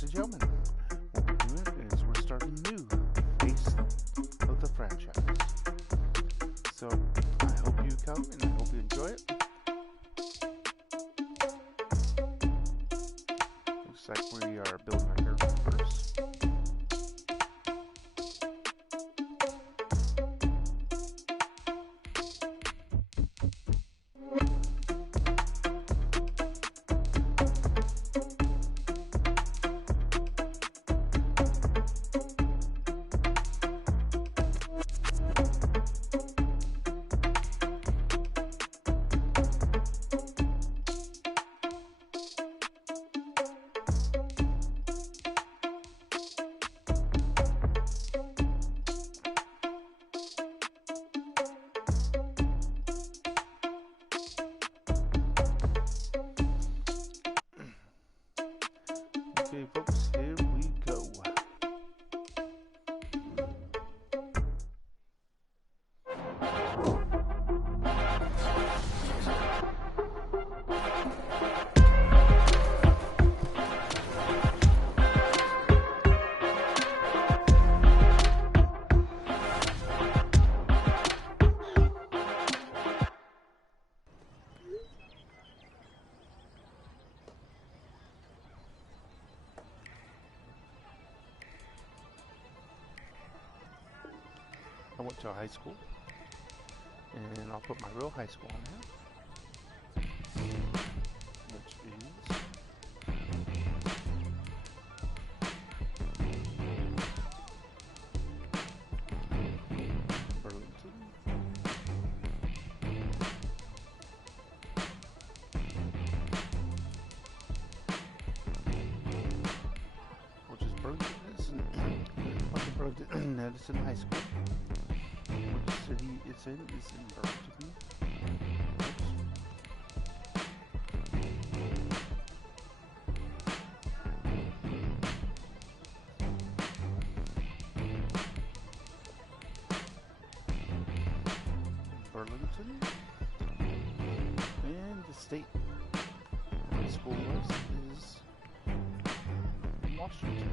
ladies and gentlemen, what we're doing is we're starting a new phase of the franchise. So I hope you come and I hope you enjoy it. Looks like we are building our character first. Okay, folks, here we go. I went to high school, and I'll put my real high school on here, which is Burlington. Which is Burlington, Burlington Madison High School. Which city it's in is in Burlington. Burlington. And the state where the school was is Washington.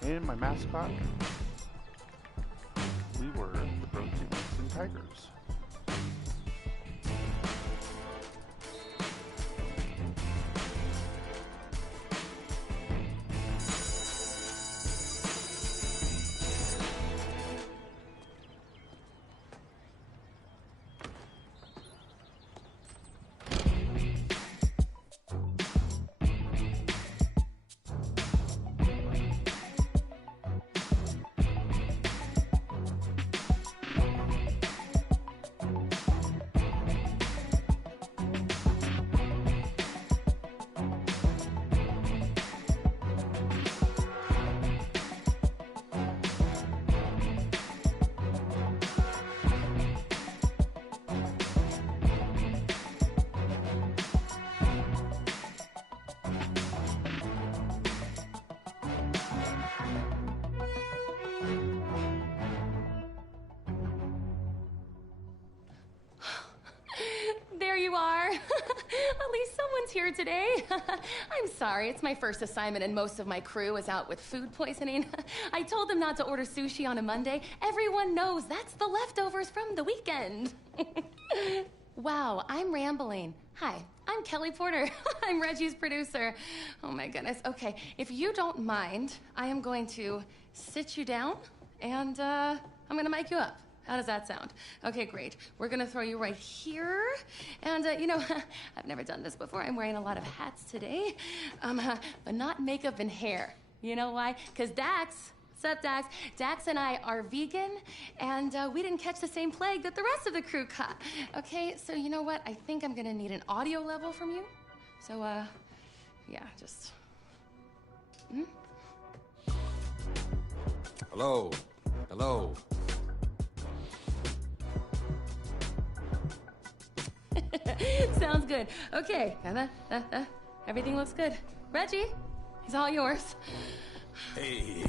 And my mascot, we were the Burlington Tigers. There you are. At least someone's here today. I'm sorry, it's my first assignment and most of my crew is out with food poisoning. I told them not to order sushi on a Monday. Everyone knows that's the leftovers from the weekend. Wow, I'm rambling. Hi, I'm Kelly Porter. I'm Reggie's producer. Oh my goodness. Okay, if you don't mind, I am going to sit you down and I'm gonna mic you up. How does that sound? Okay, great. We're gonna throw you right here. And, you know, I've never done this before. I'm wearing a lot of hats today, but not makeup and hair. You know why? Because Dax, what's up, Dax? Dax and I are vegan, and we didn't catch the same plague that the rest of the crew caught. Okay, so you know what? I think I'm gonna need an audio level from you. So, yeah, just... Hello. Hello. Sounds good. Okay. Everything looks good. Reggie, he's all yours. Hey.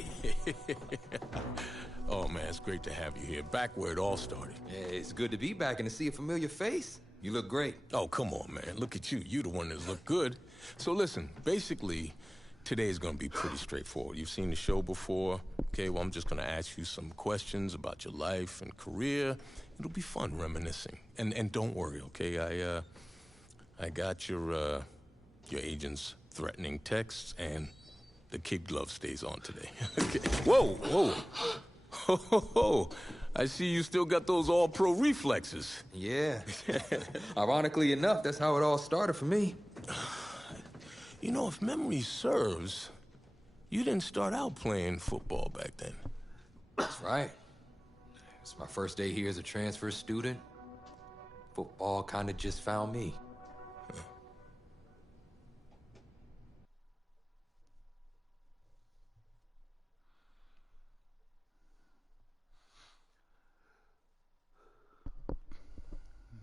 Oh, man, it's great to have you here. Back where it all started. Yeah, it's good to be back and to see a familiar face. You look great. Oh, come on, man. Look at you. You the one that's looked good. So listen, basically, today's gonna be pretty straightforward. You've seen the show before. Okay, well, I'm just gonna ask you some questions about your life and career. It'll be fun reminiscing. And don't worry, okay? I got your agent's threatening texts, and the kid glove stays on today. Okay. Whoa. Oh, I see you still got those all-pro reflexes. Yeah. Ironically enough, that's how it all started for me. You know, if memory serves, you didn't start out playing football back then. That's right. It's my first day here as a transfer student. Football kind of just found me.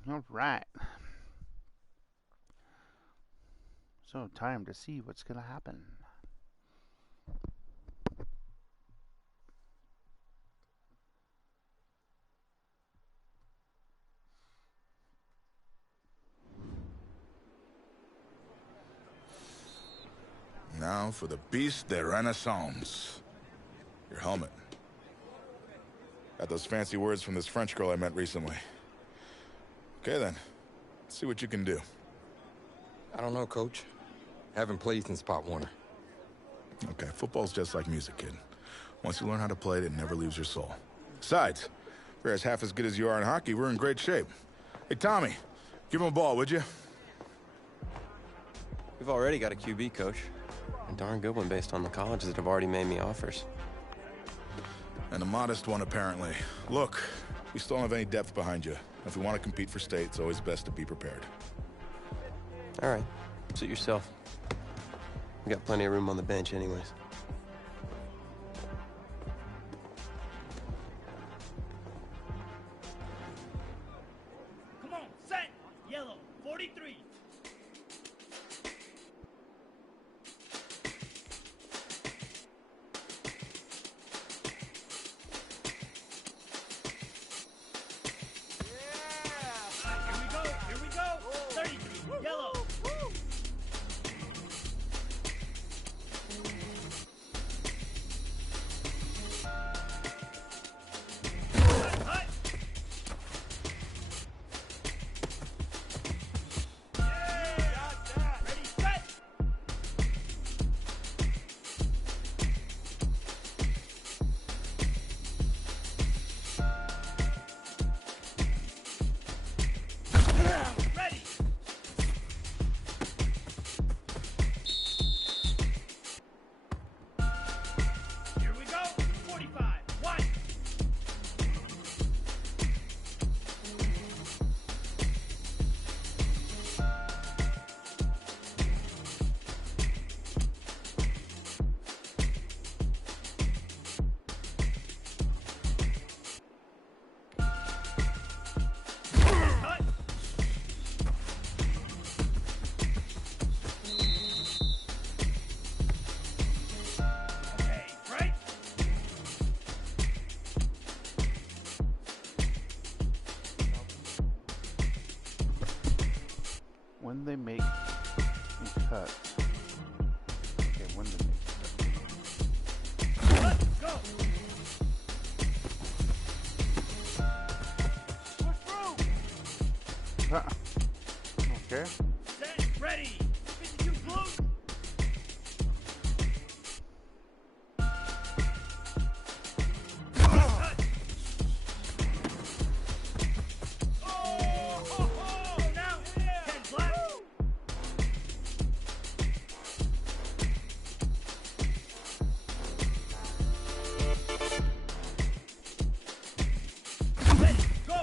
All right. So, time to see what's going to happen. Now for the Beast de Renaissance. Your helmet. Got those fancy words from this French girl I met recently. Okay then, let's see what you can do. I don't know, Coach. Haven't played since Pop Warner. Okay, football's just like music, kid. Once you learn how to play it never leaves your soul. Besides, if you're as half as good as you are in hockey, we're in great shape. Hey, Tommy, give him a ball, would you? We've already got a QB, Coach. A darn good one based on the colleges that have already made me offers. And a modest one, apparently. Look, we still don't have any depth behind you. If we want to compete for state, it's always best to be prepared. All right, suit yourself. We got plenty of room on the bench anyways. Come on, set! Yellow, 43. Here we go, 33, yellow. Hut. Yeah, ready, set. Ready. Here we go. 45. One. Cut. Okay, right. When they make a cut. Okay, when they make a cut. Let's go. Push through. Okay. Set. Ready. 52 blue. Cut. Oh, now 10 black. Ready, go.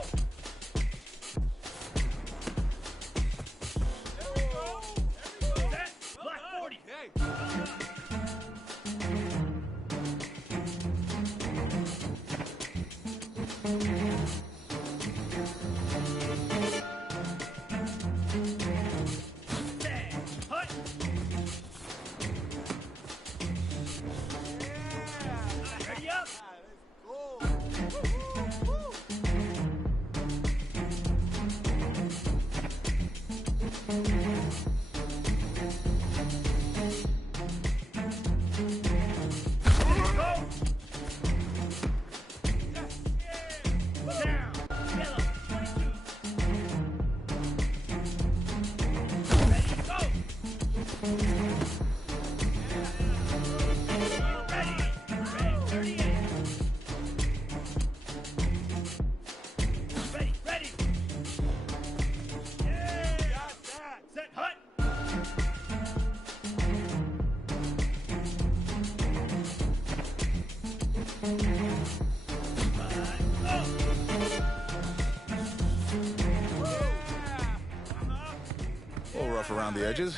around the edges,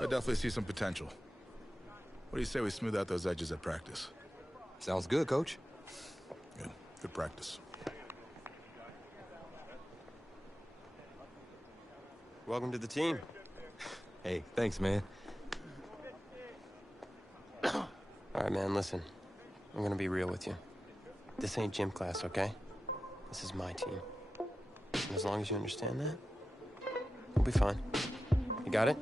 I definitely see some potential. What do you say we smooth out those edges at practice? Sounds good, Coach. Good. Good practice. Welcome to the team. Hey, thanks, man. All right, man, listen. I'm gonna be real with you. This ain't gym class, okay? This is my team. And as long as you understand that, we'll be fine. You got it?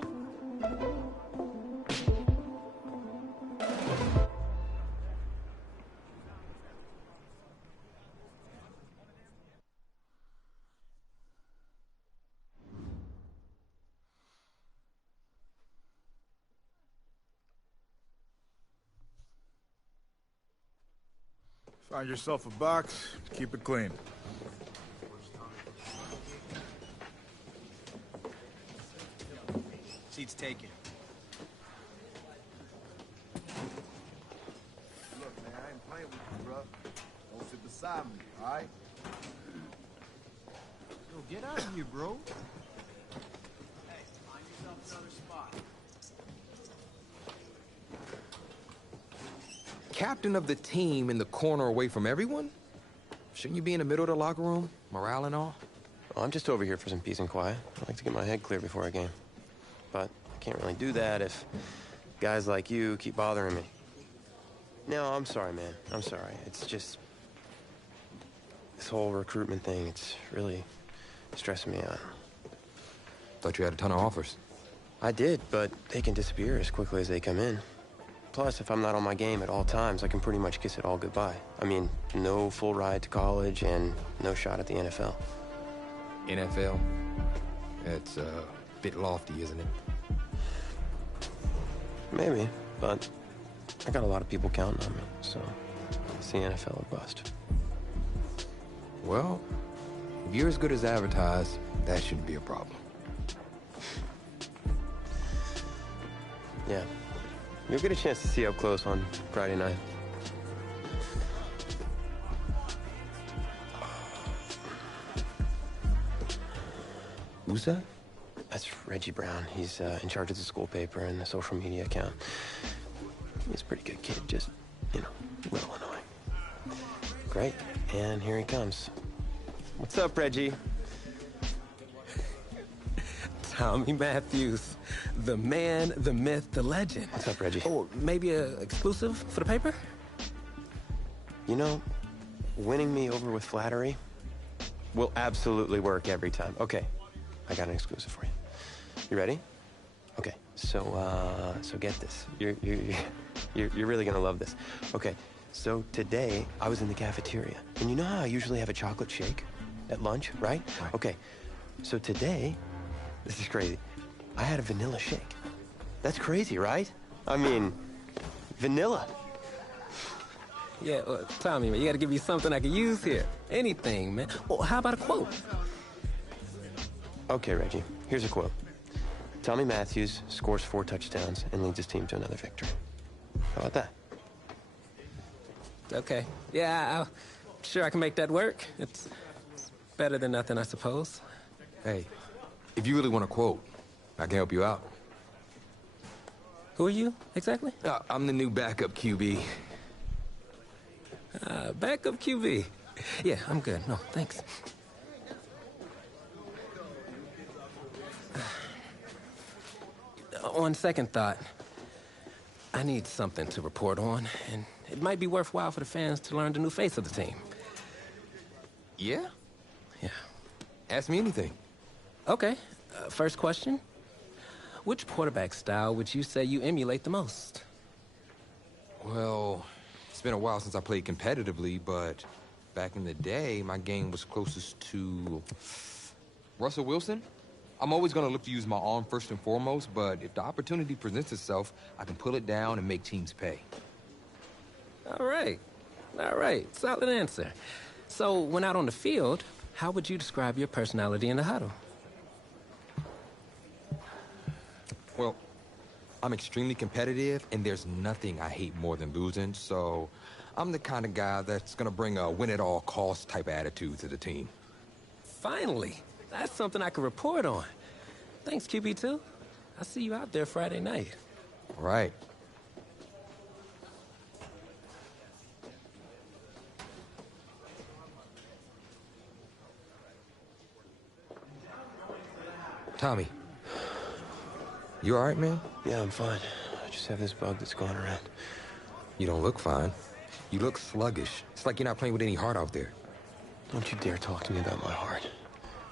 Find yourself a box, keep it clean. Seats taken. Look, man, I ain't playing with you, bro. Don't sit beside me, all right? Yo, get out of here, bro. Hey, find yourself another spot. Captain of the team in the corner away from everyone? Shouldn't you be in the middle of the locker room? Morale and all? Well, I'm just over here for some peace and quiet. I like to get my head clear before a game. But I can't really do that if guys like you keep bothering me. No, I'm sorry, man. I'm sorry. It's just... this whole recruitment thing, it's really stressing me out. Thought you had a ton of offers. I did, but they can disappear as quickly as they come in. Plus, if I'm not on my game at all times, I can pretty much kiss it all goodbye. I mean, no full ride to college and no shot at the NFL. NFL? It's a bit lofty, isn't it? Maybe, but I got a lot of people counting on me, so it's the NFL or bust. Well, if you're as good as advertised, that shouldn't be a problem. Yeah. You'll get a chance to see up close on Friday night. Who's that? That's Reggie Brown. He's in charge of the school paper and the social media account. He's a pretty good kid, just, you know, a little annoying. Great, and here he comes. What's up, Reggie? Tommy Matthews, the man, the myth, the legend. What's up, Reggie? Oh, maybe a exclusive for the paper? You know, winning me over with flattery will absolutely work every time. Okay, I got an exclusive for you. You ready? Okay, so get this. You're really gonna love this. Okay, so today I was in the cafeteria, and you know how I usually have a chocolate shake at lunch, right? Okay, so today, this is crazy. I had a vanilla shake. That's crazy, right? I mean, vanilla. Yeah, Tommy, man, you gotta give me something I can use here. Anything, man. Oh, how about a quote? Okay, Reggie, here's a quote. Tommy Matthews scores 4 touchdowns and leads his team to another victory. How about that? Okay. Yeah, I'm sure I can make that work. It's better than nothing, I suppose. Hey, if you really want a quote, I can help you out. Who are you, exactly? I'm the new backup QB. Backup QB. Yeah, I'm good. No, thanks. On second thought, I need something to report on, and it might be worthwhile for the fans to learn the new face of the team. Yeah? Yeah. Ask me anything. Okay. First question. Which quarterback style would you say you emulate the most? Well, it's been a while since I played competitively, but back in the day, my game was closest to Russell Wilson. I'm always going to look to use my arm first and foremost, but if the opportunity presents itself, I can pull it down and make teams pay. All right. All right. Solid answer. So, when out on the field, how would you describe your personality in the huddle? Well, I'm extremely competitive, and there's nothing I hate more than losing, so I'm the kind of guy that's going to bring a win-at-all-costs type attitude to the team. Finally. That's something I can report on. Thanks, QB2. I see you out there Friday night. Right. Tommy. You all right, man? Yeah, I'm fine. I just have this bug that's going around. You don't look fine. You look sluggish. It's like you're not playing with any heart out there. Don't you dare talk to me about my heart.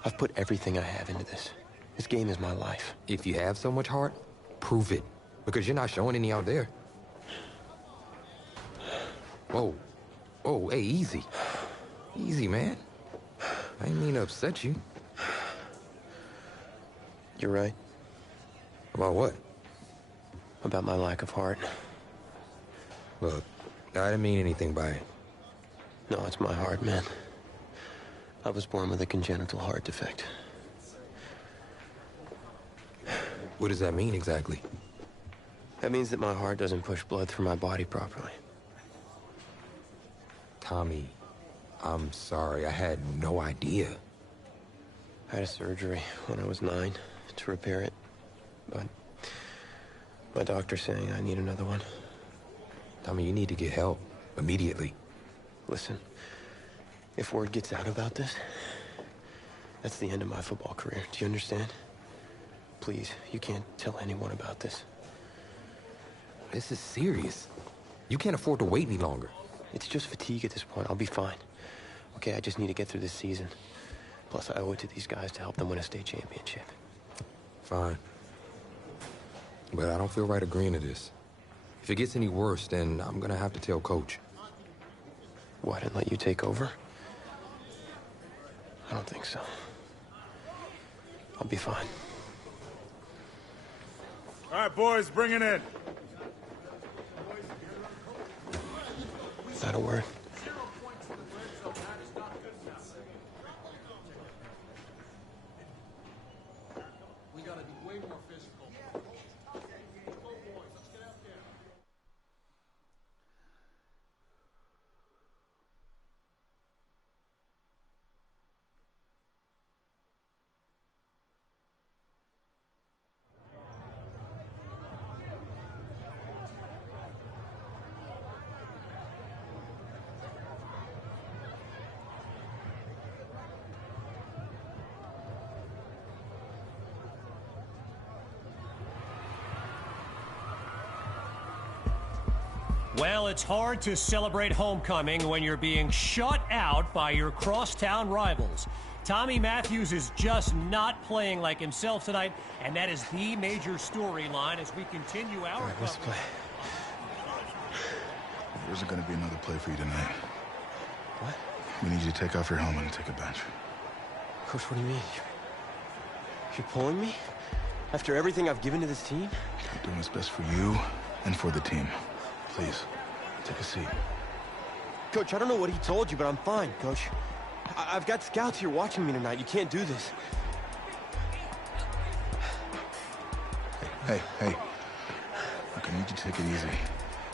I've put everything I have into this. This game is my life. If you have so much heart, prove it. Because you're not showing any out there. Whoa. Whoa, hey, easy. Easy, man. I didn't mean to upset you. You're right. About what? About my lack of heart. Look, I didn't mean anything by it. No, it's my heart, man. I was born with a congenital heart defect. What does that mean exactly? That means that my heart doesn't push blood through my body properly. Tommy, I'm sorry. I had no idea. I had a surgery when I was 9 to repair it, but my doctor's saying I need another one. Tommy, you need to get help immediately. Listen, if word gets out about this, that's the end of my football career. Do you understand? Please, you can't tell anyone about this. This is serious. You can't afford to wait any longer. It's just fatigue at this point. I'll be fine. Okay, I just need to get through this season. Plus, I owe it to these guys to help them win a state championship. Fine. But I don't feel right agreeing to this. If it gets any worse, then I'm gonna have to tell Coach. What, and let you take over? I don't think so. I'll be fine. All right, boys, bring it in. Not a word. We gotta be way more physical. Well, it's hard to celebrate homecoming when you're being shut out by your crosstown rivals. Tommy Matthews is just not playing like himself tonight, and that is the major storyline as we continue our All right, let's play. There's going to be another play for you tonight. What? We need you to take off your helmet and take a bench. Coach, what do you mean? You're pulling me? After everything I've given to this team? I'm doing what's best for you and for the team. Please, take a seat. Coach, I don't know what he told you, but I'm fine, Coach. I've got scouts here watching me tonight. You can't do this. Hey. Look, I need you to take it easy.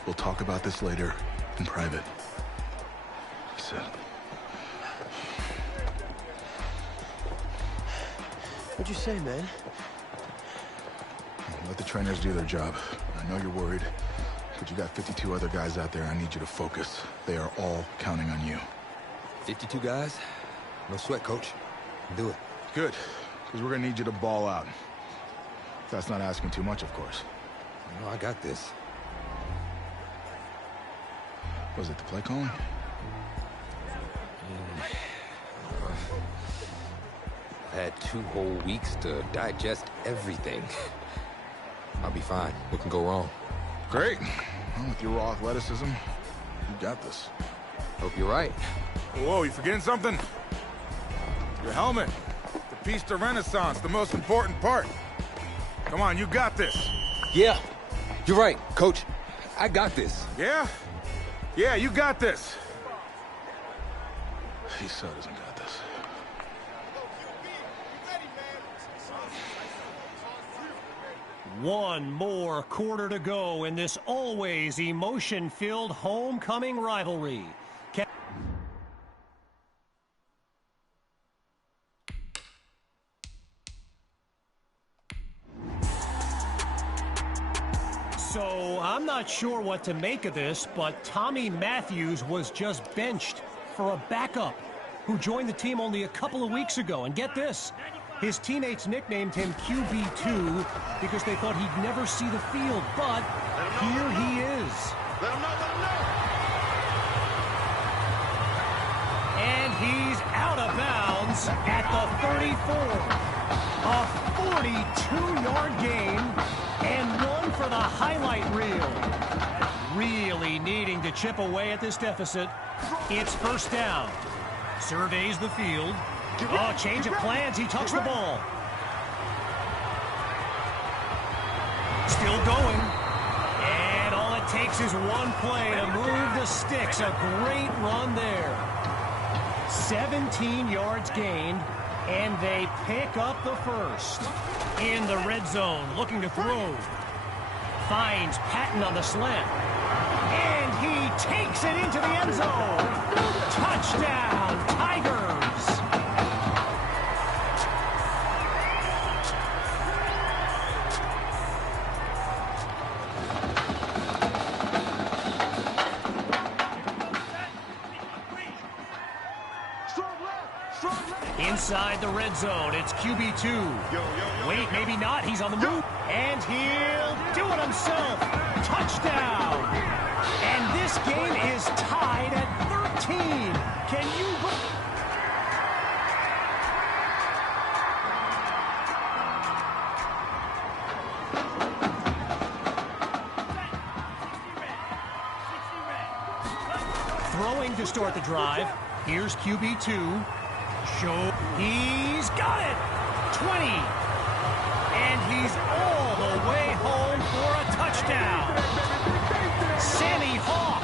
We'll talk about this later in private. Sit. What'd you say, man? Let the trainers do their job. I know you're worried, but you got 52 other guys out there. I need you to focus. They are all counting on you. 52 guys? No sweat, Coach. Do it. Good, because we're gonna need you to ball out. That's not asking too much, of course. No, I got this. Was it the play calling? I had 2 whole weeks to digest everything. I'll be fine. What can go wrong? Great. Well, with your raw athleticism, you got this. Hope you're right. Whoa, you forgetting something? Your helmet. The piece de renaissance, the most important part. Come on, you got this. Yeah, you're right, Coach. I got this. Yeah? Yeah, you got this. He so doesn't got this. One more quarter to go in this always emotion-filled homecoming rivalry. not sure what to make of this, but Tommy Matthews was just benched for a backup who joined the team only a couple of weeks ago. And get this, his teammates nicknamed him QB2 because they thought he'd never see the field, but here he is. Let him know. And he's out of bounds at the 34. A 42-yard gain and one for the highlight reel. Really needing to chip away at this deficit. It's first down. Surveys the field. Oh, change of plans. He tucks the ball. Still going. And all it takes is one play to move the sticks. A great run there. 17 yards gained, and they pick up the first. In the red zone, looking to throw. Finds Patton on the slant. And he takes it into the end zone. Touchdown, Tigers. Inside the red zone, it's QB2. Wait, maybe not. He's on the move. And he'll do it himself. Touchdown. And this game is tied at 13. Can you... Throwing to start the drive. Here's QB2. He's got it! 20. And he's all the way home for a touchdown. Sammy Hawk.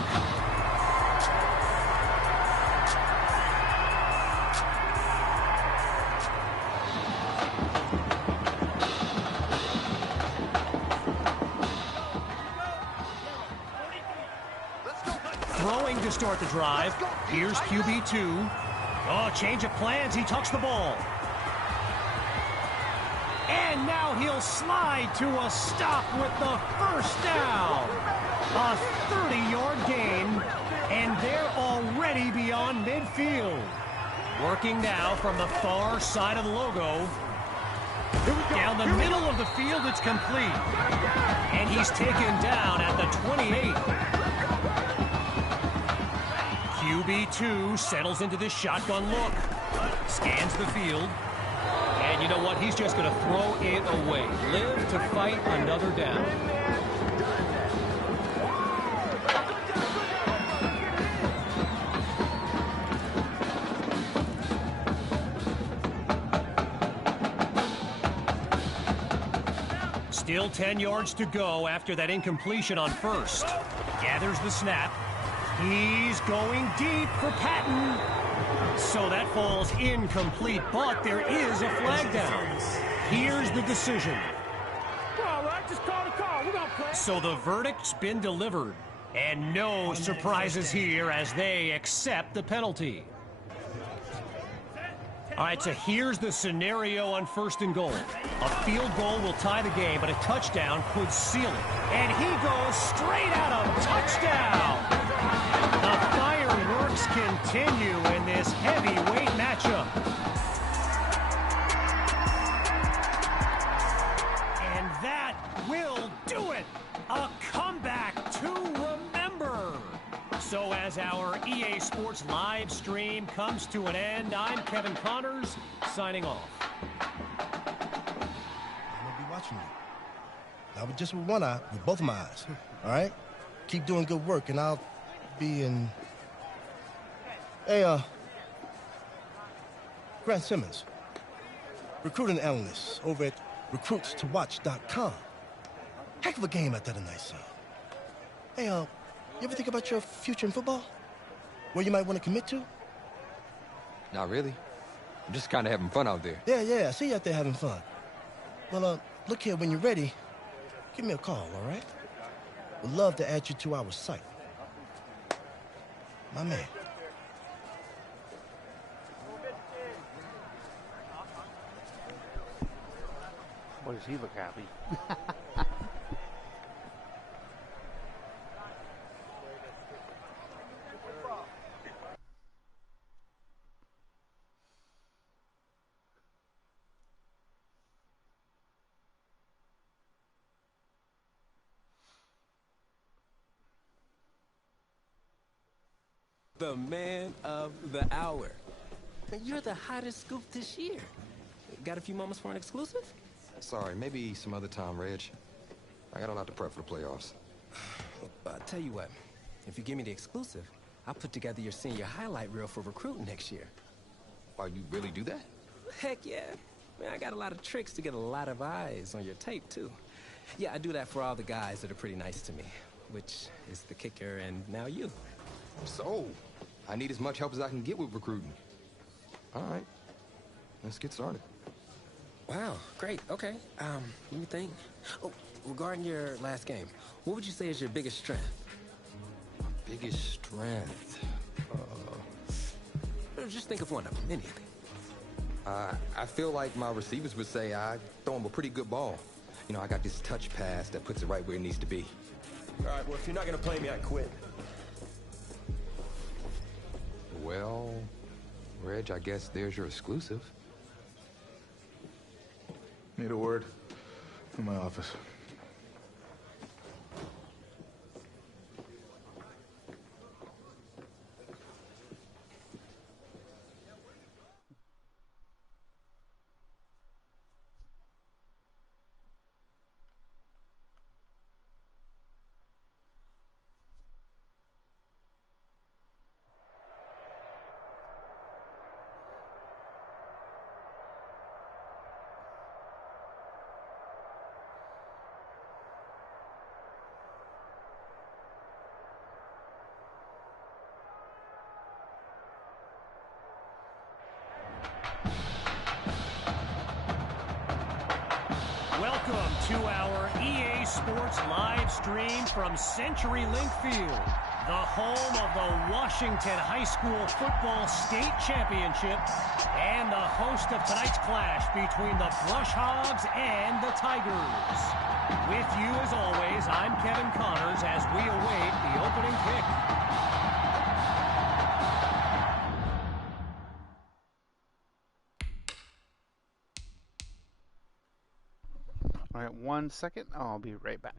Throwing to start the drive. Here's QB2. Oh, change of plans. He tucks the ball. And now he'll slide to a stop with the first down. A 30-yard gain, and they're already beyond midfield. Working now from the far side of the logo. Down the middle of the field, it's complete. And he's taken down at the 28. QB2 settles into this shotgun look. Scans the field. And you know what? He's just going to throw it away. Live to fight another down. Still 10 yards to go after that incompletion on first. Gathers the snap. He's going deep for Patton. So that falls incomplete, but there is a flag down. Here's the decision. So the verdict's been delivered, and no surprises here as they accept the penalty. All right, so here's the scenario on first and goal. A field goal will tie the game, but a touchdown could seal it. And he goes straight at him. Touchdown! The fireworks continue in this heavyweight matchup. And that will do it. A comeback to remember. So as our EA Sports live stream comes to an end, I'm Kevin Connors, signing off. I'm going to be watching you. Not just with one eye, with both of my eyes. All right? Keep doing good work, and I'll be in... Hey, Grant Simmons, recruiting analyst over at recruitstowatch.com. Heck of a game out there tonight, son. Hey, you ever think about your future in football? Where you might want to commit to? Not really. I'm just kind of having fun out there. Yeah, I see you out there having fun. Well, look here, when you're ready, give me a call, all right? Would love to add you to our site. My man. Boy, does he look happy. The man of the hour. You're the hottest scoop this year. Got a few moments for an exclusive? Sorry, maybe some other time, Reg. I got a lot to prep for the playoffs. I'll tell you what. If you give me the exclusive, I'll put together your senior highlight reel for recruiting next year. Wow, you really do that? Heck yeah. Man, I got a lot of tricks to get a lot of eyes on your tape, too. Yeah, I do that for all the guys that are pretty nice to me, which is the kicker and now you. So, I need as much help as I can get with recruiting. All right, let's get started. Wow, great, okay. Let me think. Oh, regarding your last game, what would you say is your biggest strength? My biggest strength? Just think of one of them, anything. I feel like my receivers would say I throw them a pretty good ball. You know, I got this touch pass that puts it right where it needs to be. All right, well, if you're not gonna play me, I quit. Well, Reg, I guess there's your exclusive. Need a word? In my office. Welcome to our EA Sports live stream from CenturyLink Field, the home of the Washington High School Football State Championship and the host of tonight's clash between the Brush Hogs and the Tigers. With you as always, I'm Kevin Connors as we await the opening kick. All right, 1 second. I'll be right back.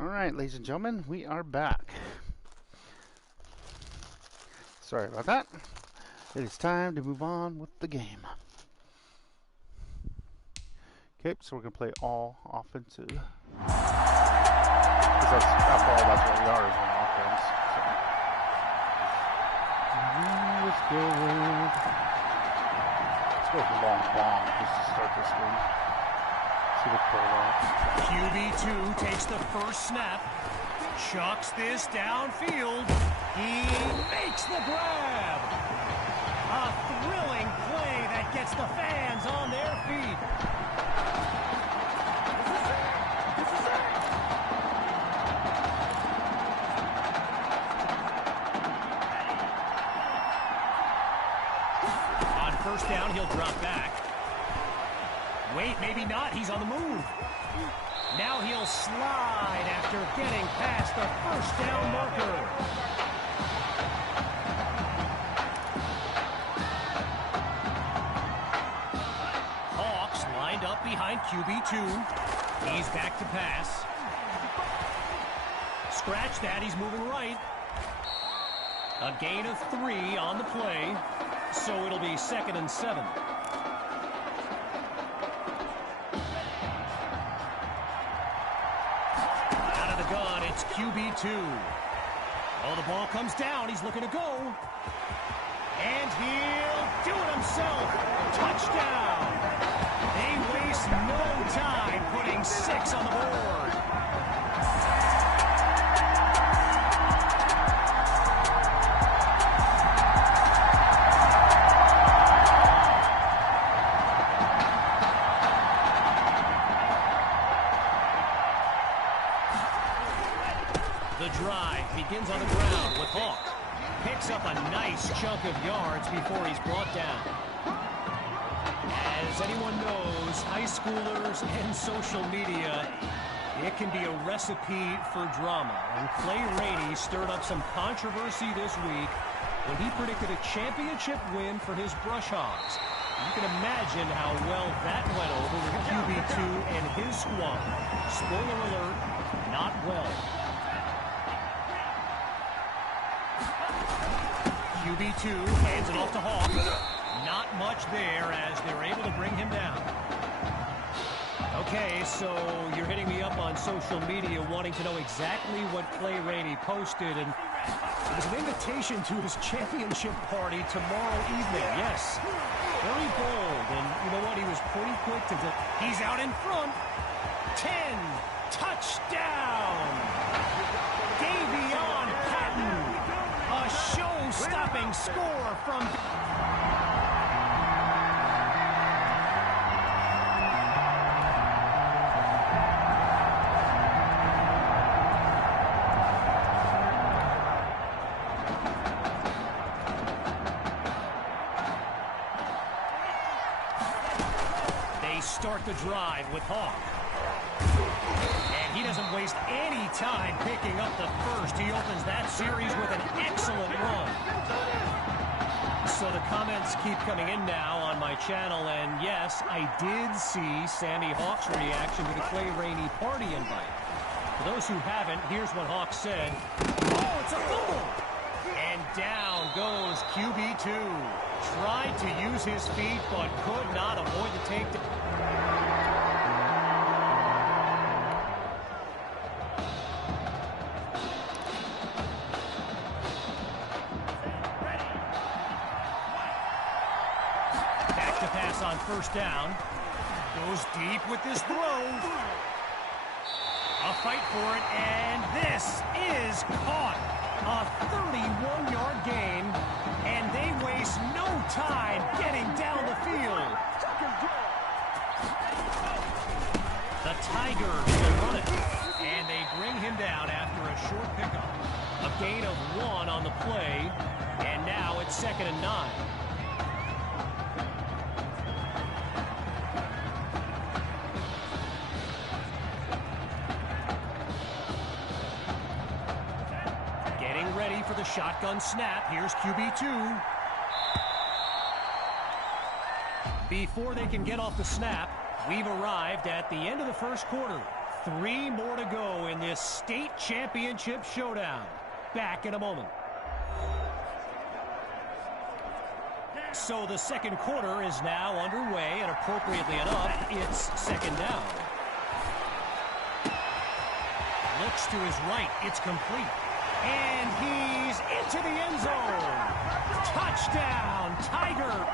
Alright, ladies and gentlemen, we are back. Sorry about that. It is time to move on with the game. Okay, so we're going to play all offensive. Because after all, that's what we are, is on offense. So. Let's go with long bomb just to start this game. See what pull off. QB2 takes the first snap, chucks this downfield. He makes the grab. A thrilling play that gets the fans on their feet. On first down, he'll drop back. Wait, maybe not. He's on the move. Now he'll slide after getting past the first down marker. Hawks lined up behind QB2. He's back to pass. Scratch that. He's moving right. A gain of 3 on the play, so it'll be 2nd and 7. It's QB2. Oh, the ball comes down. He's looking to go. And he'll do it himself. Touchdown. They waste no time putting 6 on the board. Begins on the ground with Hawk. Picks up a nice chunk of yards before he's brought down. As anyone knows, high schoolers and social media, it can be a recipe for drama. And Clay Rainey stirred up some controversy this week when he predicted a championship win for his Brush Hogs. You can imagine how well that went over with QB2 and his squad. Spoiler alert, not well. QB2 hands it off to Hawk. Not much there as they're able to bring him down. Okay, so you're hitting me up on social media wanting to know exactly what Clay Rainey posted, and it was an invitation to his championship party tomorrow evening. Yes, very bold, and you know what? He was pretty quick to he's out in front. 10, touchdown. Davion Patton. A show-stopping score from... They start the drive with Hawk. And he doesn't waste any time picking up the first. He opens that series with an excellent run. So the comments keep coming in now on my channel, and yes, I did see Sammy Hawk's reaction to the Clay Rainey party invite. For those who haven't, here's what Hawk said. Oh, it's a fumble! And down goes QB2. Tried to use his feet, but could not avoid the takedown. On first down, goes deep with this throw. A fight for it, and this is caught. A 31-yard gain, and they waste no time getting down the field. The Tigers will run it, and they bring him down after a short pickup. A gain of 1 on the play, and now it's 2nd and 9. Ready for the shotgun snap. Here's QB2. Before they can get off the snap, we've arrived at the end of the first quarter. 3 more to go in this state championship showdown. Back in a moment. So the second quarter is now underway, and appropriately enough, it's second down. Looks to his right. It's complete. And he's into the end zone. Touchdown, Tiger.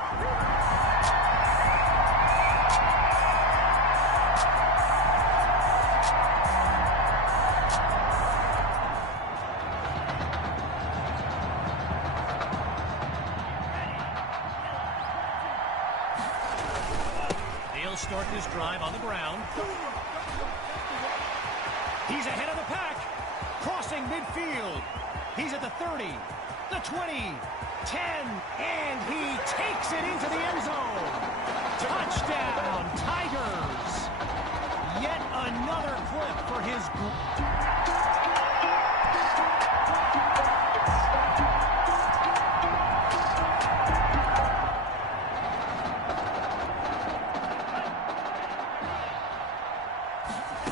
They'll start this drive on the ground. He's ahead of the pack. Crossing midfield. He's at the 30, the 20, 10, and he takes it into the end zone. Touchdown, Tigers. Yet another clip for his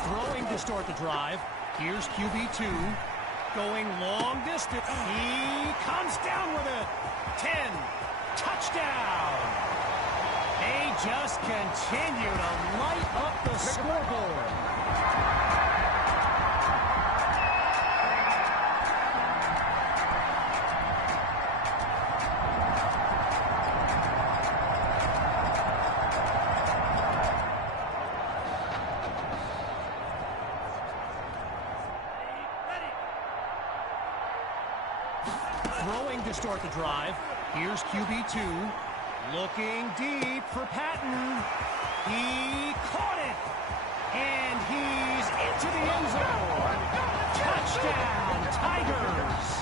throwing to start the drive. Here's QB2. Going long distance. He comes down with it. 10. Touchdown. They just continue to light up the scoreboard. Throwing to start the drive. Here's QB2. Looking deep for Patton. He caught it. And he's into the end zone. Touchdown, Tigers.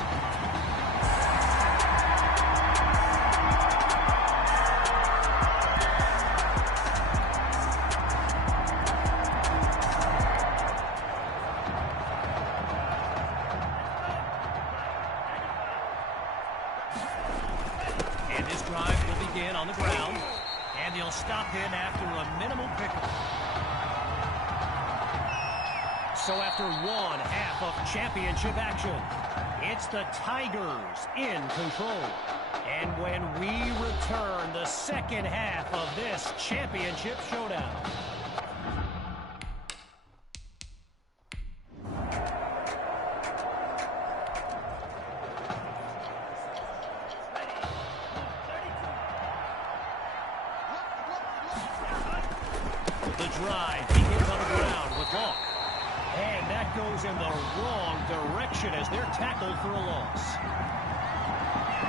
On the ground, and they'll stop him after a minimal pickup. So after one half of championship action, it's the Tigers in control. And when we return, the second half of this championship showdown. Drive begins on the ground with Long. And that goes in the wrong direction as they're tackled for a loss.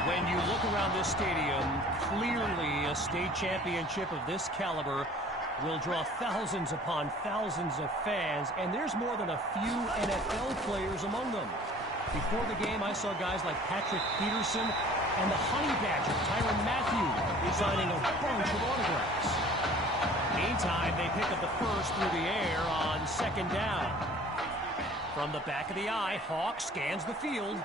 When you look around this stadium, clearly a state championship of this caliber will draw thousands upon thousands of fans, and there's more than a few NFL players among them. Before the game, I saw guys like Patrick Peterson and the Honey Badger, Tyrann Mathieu, signing a bunch of autographs. Meantime, they pick up the first through the air on second down. From the back of the eye, Hawk scans the field.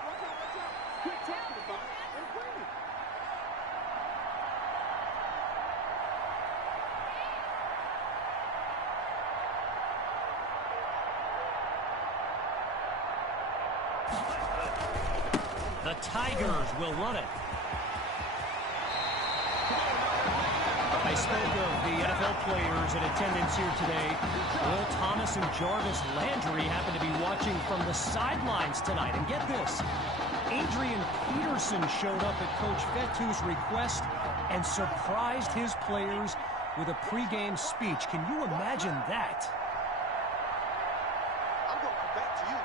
The Tigers will run it. I spoke of the NFL players in attendance here today. Will Thomas and Jarvis Landry happen to be watching from the sidelines tonight. And get this, Adrian Peterson showed up at Coach Fettu's request and surprised his players with a pregame speech. Can you imagine that? I'm going to come back to you.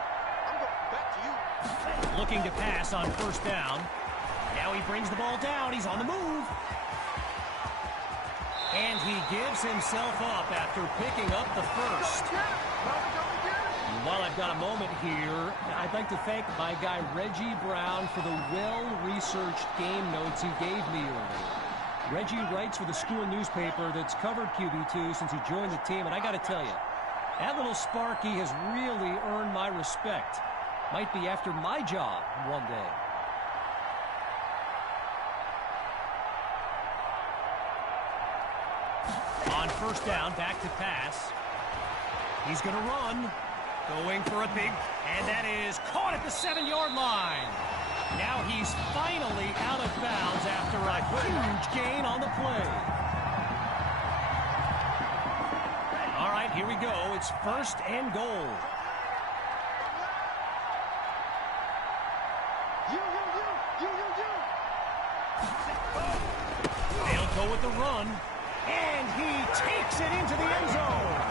I'm going to come back to you. Looking to pass on first down. Now he brings the ball down. He's on the move. And he gives himself up after picking up the first. While I've got a moment here, I'd like to thank my guy Reggie Brown for the well-researched game notes he gave me earlier. Reggie writes for the school newspaper that's covered QB2 since he joined the team, and I got to tell you, that little Sparky has really earned my respect. Might be after my job one day. On first down, back to pass. He's going to run. Going for a big, and that is caught at the 7-yard line. Now he's finally out of bounds after a huge gain on the play. All right, here we go. It's 1st and goal. They'll go with the run, and he takes it into the end zone.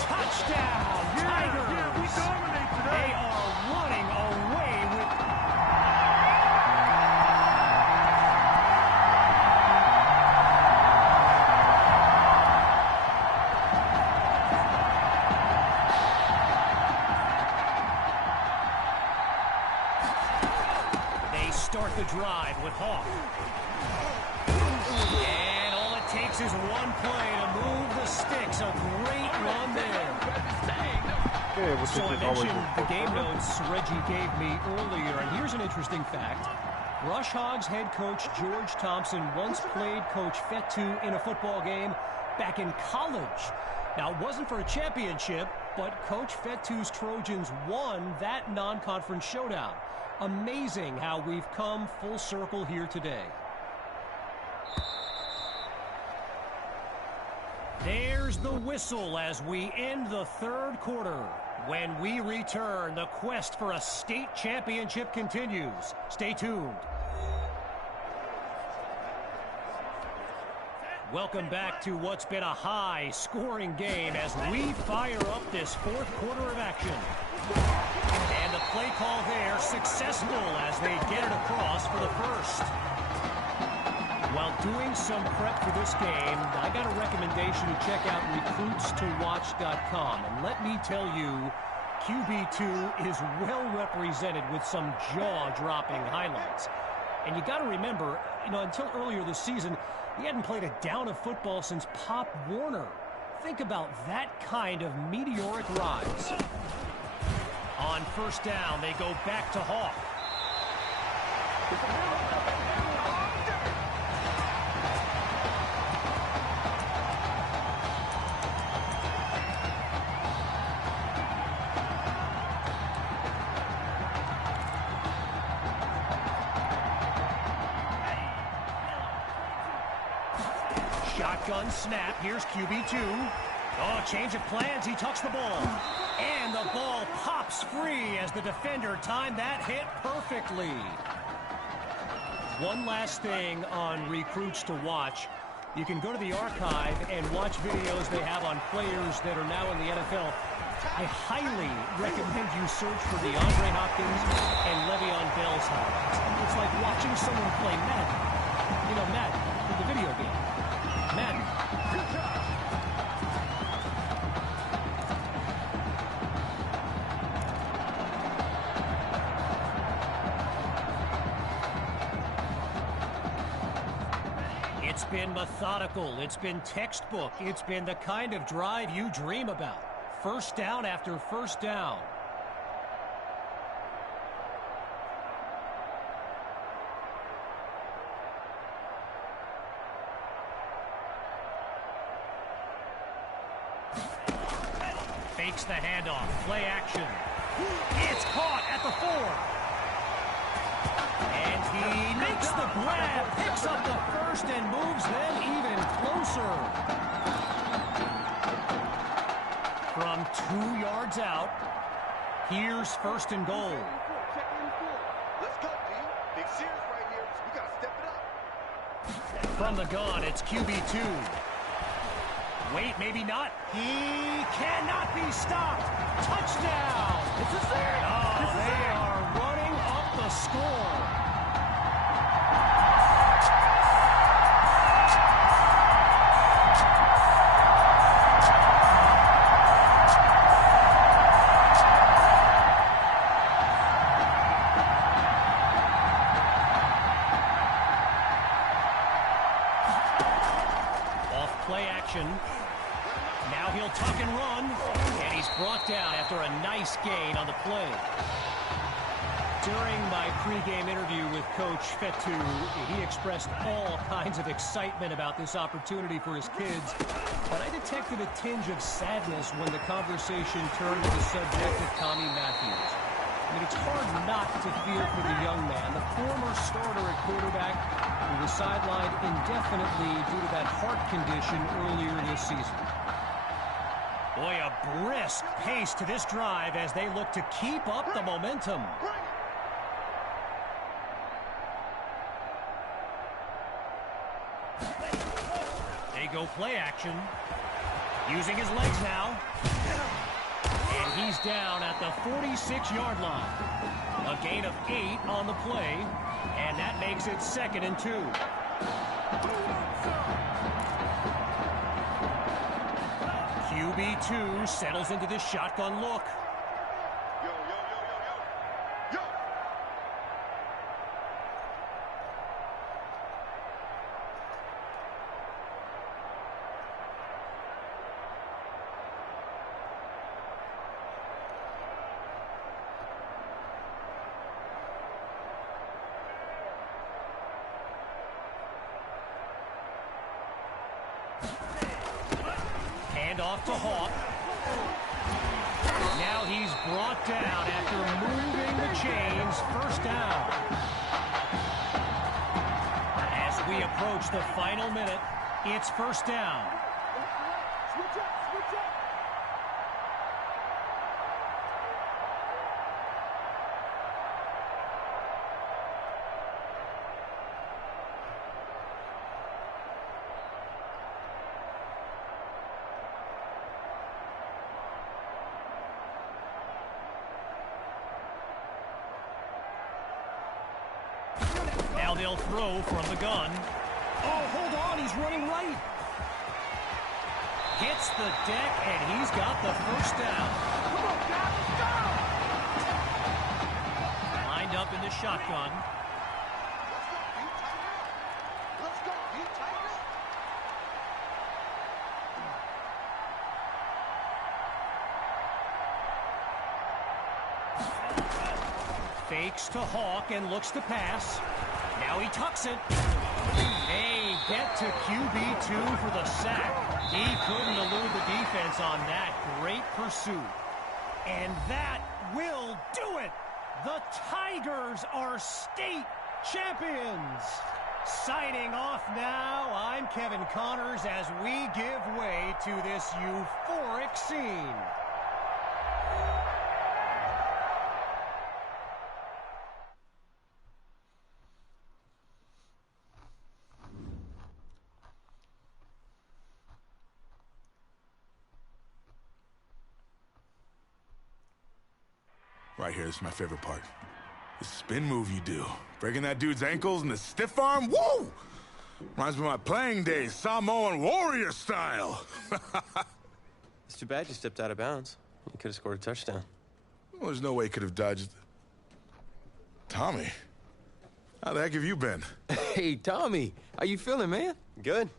Touchdown, Tigers! We dominate today. They are running away with... They start the drive with Hawk. And all it takes is one play to move the sticks. A great run there. So I mentioned the game notes Reggie gave me earlier, and here's an interesting fact. Rush Hogs head coach George Thompson once played Coach Fetu in a football game back in college. Now, it wasn't for a championship, but Coach Fetu's Trojans won that non-conference showdown. Amazing how we've come full circle here today. There's the whistle as we end the 3rd quarter. When we return, the quest for a state championship continues. Stay tuned. Welcome back to what's been a high-scoring game as we fire up this 4th quarter of action. And the play call there successful as they get it across for the 1st. While doing some prep for this game, I got a recommendation to check out recruitstowatch.com. And let me tell you, QB2 is well represented with some jaw-dropping highlights. And you got to remember, until earlier this season, he hadn't played a down of football since Pop Warner. Think about that kind of meteoric rise. On 1st down, they go back to Hawk. Shotgun snap. Here's QB2. Oh, change of plans. He tucks the ball. And the ball pops free as the defender timed that hit perfectly. One last thing on Recruits to Watch. You can go to the archive and watch videos they have on players that are now in the NFL. I highly recommend you search for DeAndre Hopkins and Le'Veon Bell's highlights. It's like watching someone play Madden. Madden, the video game. Madden. It's been methodical. It's been textbook. It's been the kind of drive you dream about. 1st down after 1st down. Fakes the handoff. Play action. It's caught at the 4. And he makes the grab, picks up the 1st, and moves them even closer. From 2 yards out, here's 1st and goal. Let's go, team. Big series right here. We got to step it up. From the gun, it's QB2. Wait, maybe not. He cannot be stopped. Touchdown. This is it. Oh, they are running up the score. Off play action. Now he'll tuck and run, and he's brought down after a nice gain on the play. During my pregame interview with Coach Fetu, he expressed all kinds of excitement about this opportunity for his kids, but I detected a tinge of sadness when the conversation turned to the subject of Tommy Matthews. I mean, it's hard not to feel for the young man, the former starter at quarterback, who was sidelined indefinitely due to that heart condition earlier this season. Boy, a brisk pace to this drive as they look to keep up the momentum. They go play action. Using his legs now. And he's down at the 46-yard line. A gain of 8 on the play. And that makes it 2nd and 2. QB2 settles into this shotgun look. Off to Hawk. Now he's brought down after moving the chains. 1st down. As we approach the final minute, it's 1st down. Switch up, switch up. Now they'll throw from the gun. Oh, hold on, he's running right. Hits the deck, and he's got the 1st down. Come on, guys, let's go! Lined up in the shotgun. Let's go, D, tighten up. Fakes to Hawk and looks to pass. Now he tucks it. They get to QB2 for the sack. He couldn't elude the defense on that. Great pursuit. And that will do it. The Tigers are state champions. Signing off now, I'm Kevin Connors as we give way to this euphoric scene. Right here is my favorite part. The spin move you do. Breaking that dude's ankles and the stiff arm, woo! Reminds me of my playing days, Samoan warrior style. It's too bad you stepped out of bounds. You could have scored a touchdown. Well, there's no way he could have dodged. Tommy, how the heck have you been? Hey, Tommy, how you feeling, man? Good.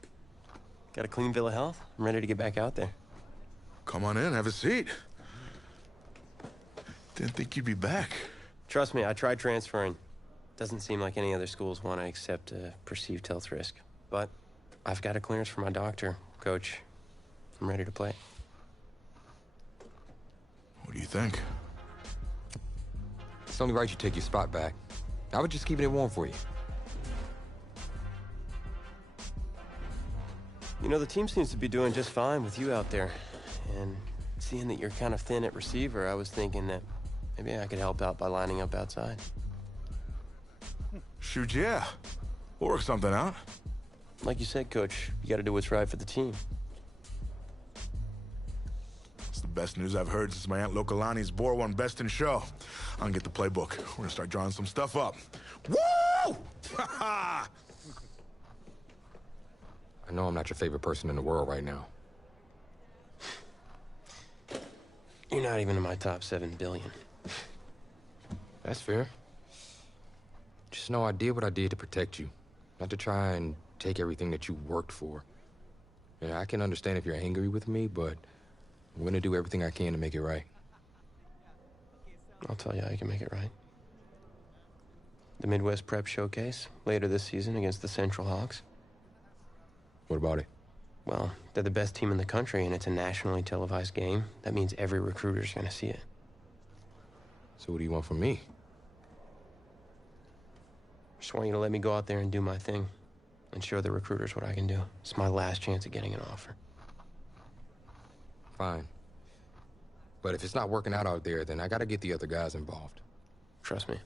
Got a clean bill of health. I'm ready to get back out there. Come on in, have a seat. Didn't think you'd be back. Trust me, I tried transferring. Doesn't seem like any other schools want to accept a perceived health risk. But I've got a clearance from my doctor, Coach. I'm ready to play. What do you think? It's only right you take your spot back. I was just keeping it warm for you. You know, the team seems to be doing just fine with you out there. And seeing that you're kind of thin at receiver, I was thinking that maybe I could help out by lining up outside. Shoot, yeah. We'll work something out. Like you said, Coach, you got to do what's right for the team. It's the best news I've heard since my Aunt Lokalani's Boar won Best in Show. I'm gonna get the playbook. We're gonna start drawing some stuff up. Woo! I know I'm not your favorite person in the world right now. You're not even in my top 7 billion. That's fair. Just know I did what I did to protect you. Not to try and take everything that you worked for. Yeah, I can understand if you're angry with me, but I'm gonna do everything I can to make it right. I'll tell you how you can make it right. The Midwest Prep Showcase, later this season against the Central Hawks. What about it? Well, they're the best team in the country, and it's a nationally televised game. That means every recruiter's gonna see it. So what do you want from me? Just want you to let me go out there and do my thing and show the recruiters what I can do. It's my last chance at getting an offer. Fine. But if it's not working out there, then I gotta get the other guys involved. Trust me.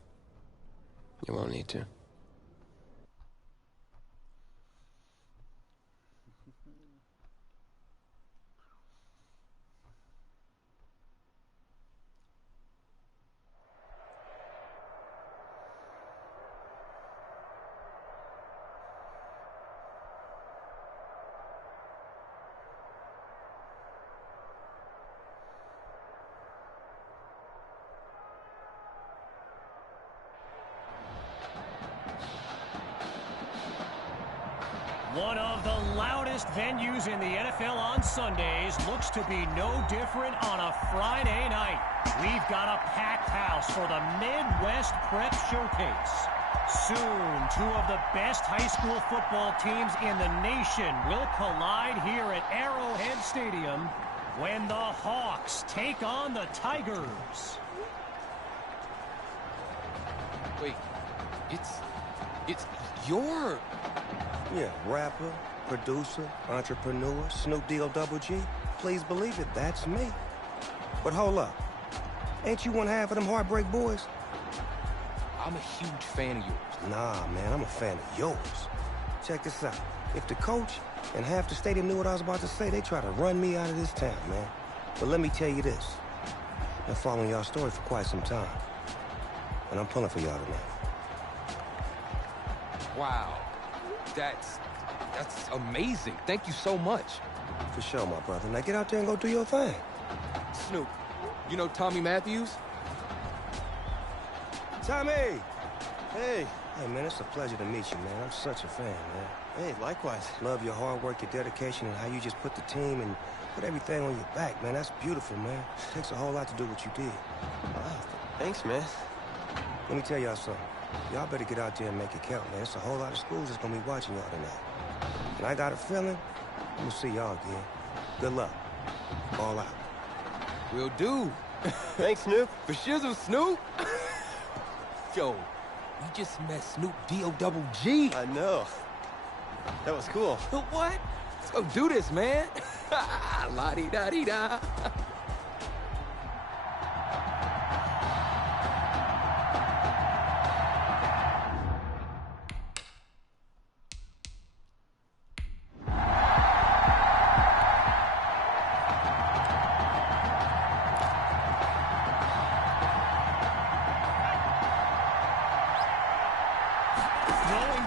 You won't need to. One of the loudest venues in the NFL on Sundays looks to be no different on a Friday night. We've got a packed house for the Midwest Prep Showcase. Soon, two of the best high school football teams in the nation will collide here at Arrowhead Stadium when the Hawks take on the Tigers. Wait, it's your... Yeah, rapper, producer, entrepreneur, Snoop D-O-double-G. Please believe it, that's me. But hold up. Ain't you one half of them Heartbreak Boys? I'm a huge fan of yours. Nah, man, I'm a fan of yours. Check this out. If the coach and half the stadium knew what I was about to say, they try to run me out of this town, man. But let me tell you this. Been following y'all story for quite some time. And I'm pulling for y'all tonight. Wow. That's amazing. Thank you so much. For sure, my brother. Now get out there and go do your thing. Snoop, you know Tommy Matthews? Tommy! Hey, man, it's a pleasure to meet you, man. I'm such a fan, man. Hey, likewise. Love your hard work, your dedication, and how you just put the team and put everything on your back, man. That's beautiful, man. It takes a whole lot to do what you did. Wow, thanks, man. Let me tell y'all something. Y'all better get out there and make it count, man. It's a whole lot of schools that's gonna be watching y'all tonight. And I got a feeling I'm gonna see y'all again. Good luck. All out. Will do. Thanks, Snoop. For shizzle, Snoop. Yo, we just met Snoop D-O-double-G. I know. That was cool. What? Let's go do this, man. La-di-da-di-da.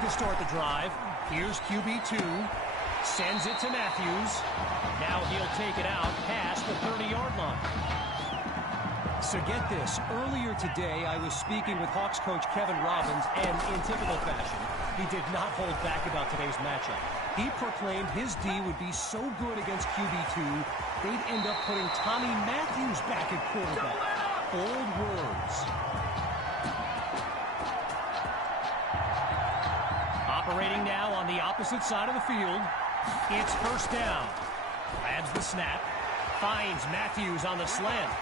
Start the drive. Here's QB2. Sends it to Matthews. Now he'll take it out past the 30-yard line. So get this. Earlier today, I was speaking with Hawks coach Kevin Robbins, and in typical fashion, he did not hold back about today's matchup. He proclaimed his D would be so good against QB2, they'd end up putting Tommy Matthews back at quarterback. Bold words. Operating now on the opposite side of the field. It's first down. Grabs the snap. Finds Matthews on the slant.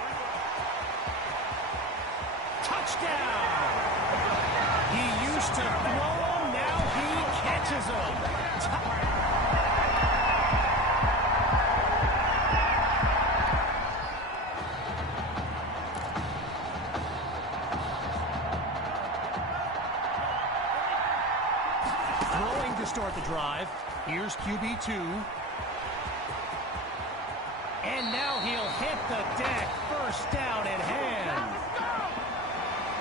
Touchdown! He used to throw him, now he catches him. Start the drive. Here's QB2. And now he'll hit the deck. First down in hand.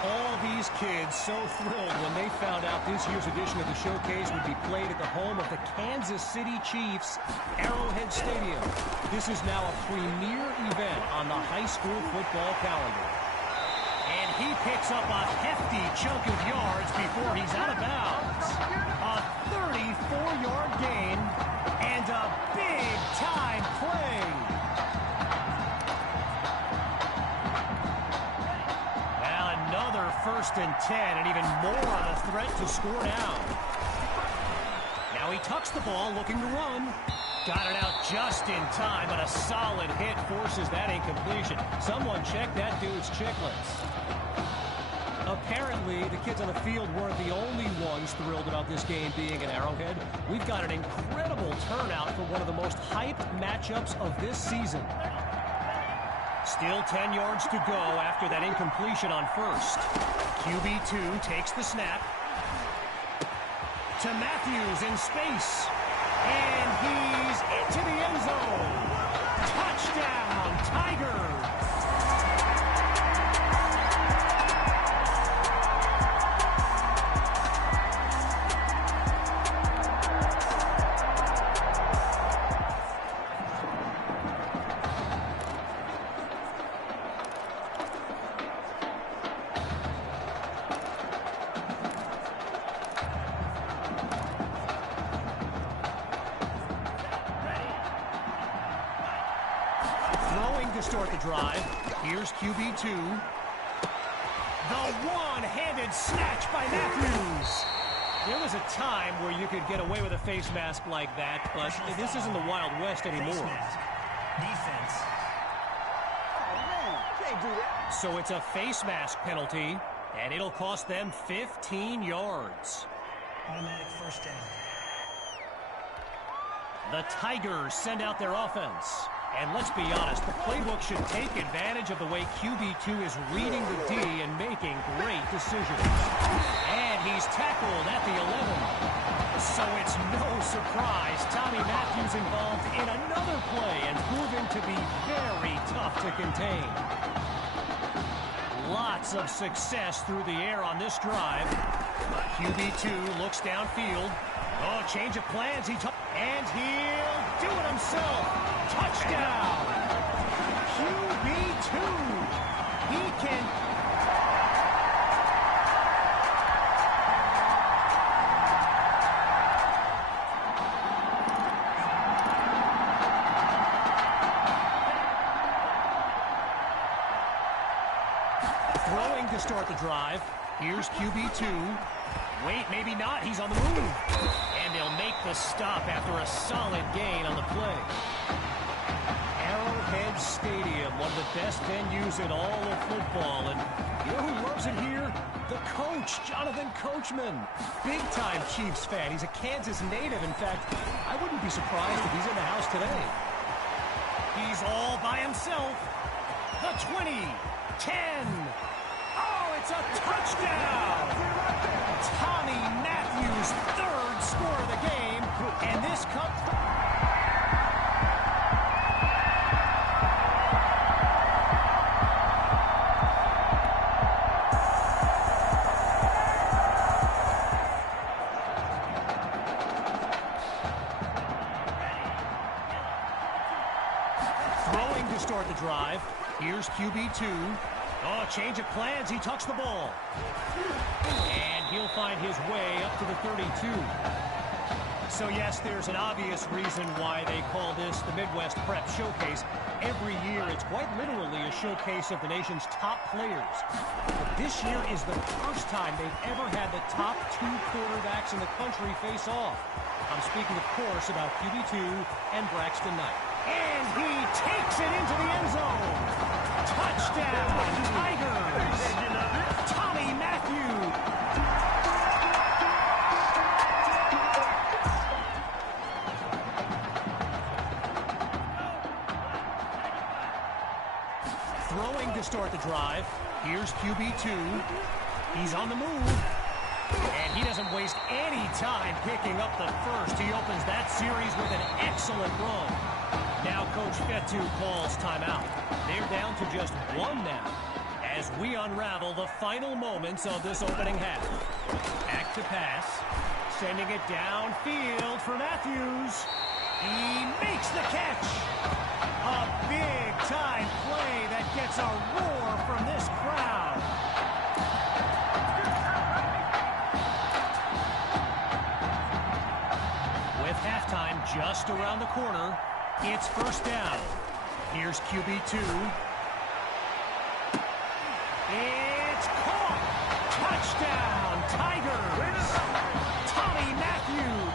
All these kids so thrilled when they found out this year's edition of the showcase would be played at the home of the Kansas City Chiefs, Arrowhead Stadium. This is now a premier event on the high school football calendar. And he picks up a hefty chunk of yards before he's out of bounds. A 34-yard gain and a big-time play. Well, another first 1st and 10, and even more of a threat to score now. Now he tucks the ball, looking to run. Got it out just in time, but a solid hit forces that incompletion. Someone check that dude's chiclets. Apparently, the kids on the field weren't the only ones thrilled about this game being an Arrowhead. We've got an incredible turnout for one of the most hyped matchups of this season. Still 10 yards to go after that incompletion on 1st. QB2 takes the snap. To Matthews in space. And he's into the end zone. Touchdown, Tigers! Start the drive. Here's QB2. The one-handed snatch by Matthews. There was a time where you could get away with a face mask like that, but this isn't the Wild West anymore. Defense. Oh, man, can't do that. So it's a face mask penalty, and it'll cost them 15 yards. Automatic first down. The Tigers send out their offense. And let's be honest, the playbook should take advantage of the way QB2 is reading the D and making great decisions. And he's tackled at the 11. So it's no surprise Tommy Matthews involved in another play and proving to be very tough to contain. Lots of success through the air on this drive. QB2 looks downfield. Oh, change of plans. And he'll do it himself. Touchdown. QB2. He can... Throwing to start the drive. Here's QB2. Wait, maybe not. He's on the move. And they'll make the stop after a solid gain on the play. Arrowhead Stadium, one of the best venues in all of football. And you know who loves it here? The coach, Jonathan Coachman. Big-time Chiefs fan. He's a Kansas native. In fact, I wouldn't be surprised if he's in the house today. He's all by himself. The 20, 10. Oh, it's a touchdown! Tommy Matthews' third score of the game, and this comes... Throwing to start the drive. Here's QB2. Oh, change of plans. He tucks the ball. And he'll find his way up to the 32. So, yes, there's an obvious reason why they call this the Midwest Prep Showcase. Every year, it's quite literally a showcase of the nation's top players. But this year is the first time they've ever had the top two quarterbacks in the country face off. I'm speaking, of course, about QB2 and Braxton Knight. And he takes it into the end zone. Touchdown, Tigers! Tommy Matthews! Throwing to start the drive. Here's QB2. He's on the move. And he doesn't waste any time picking up the first. He opens that series with an excellent run. Now Coach Fetu calls timeout. They're down to just one now as we unravel the final moments of this opening half. Back to pass. Sending it downfield for Matthews. He makes the catch. A big-time play that gets a roar from this crowd. With halftime just around the corner, it's first down. Here's QB2. It's caught! Touchdown, Tigers! Tommy Matthews!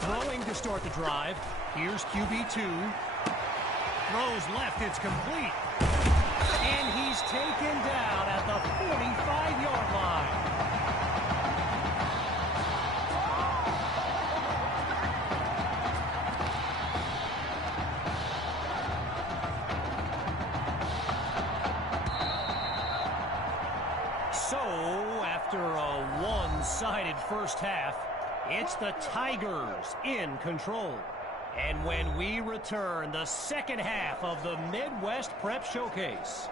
Throwing to start the drive. Here's QB2. Throws left, it's complete. And he's taken down at the 45-yard line. So, after a one-sided first half, it's the Tigers in control. And when we return, the second half of the Midwest Prep Showcase.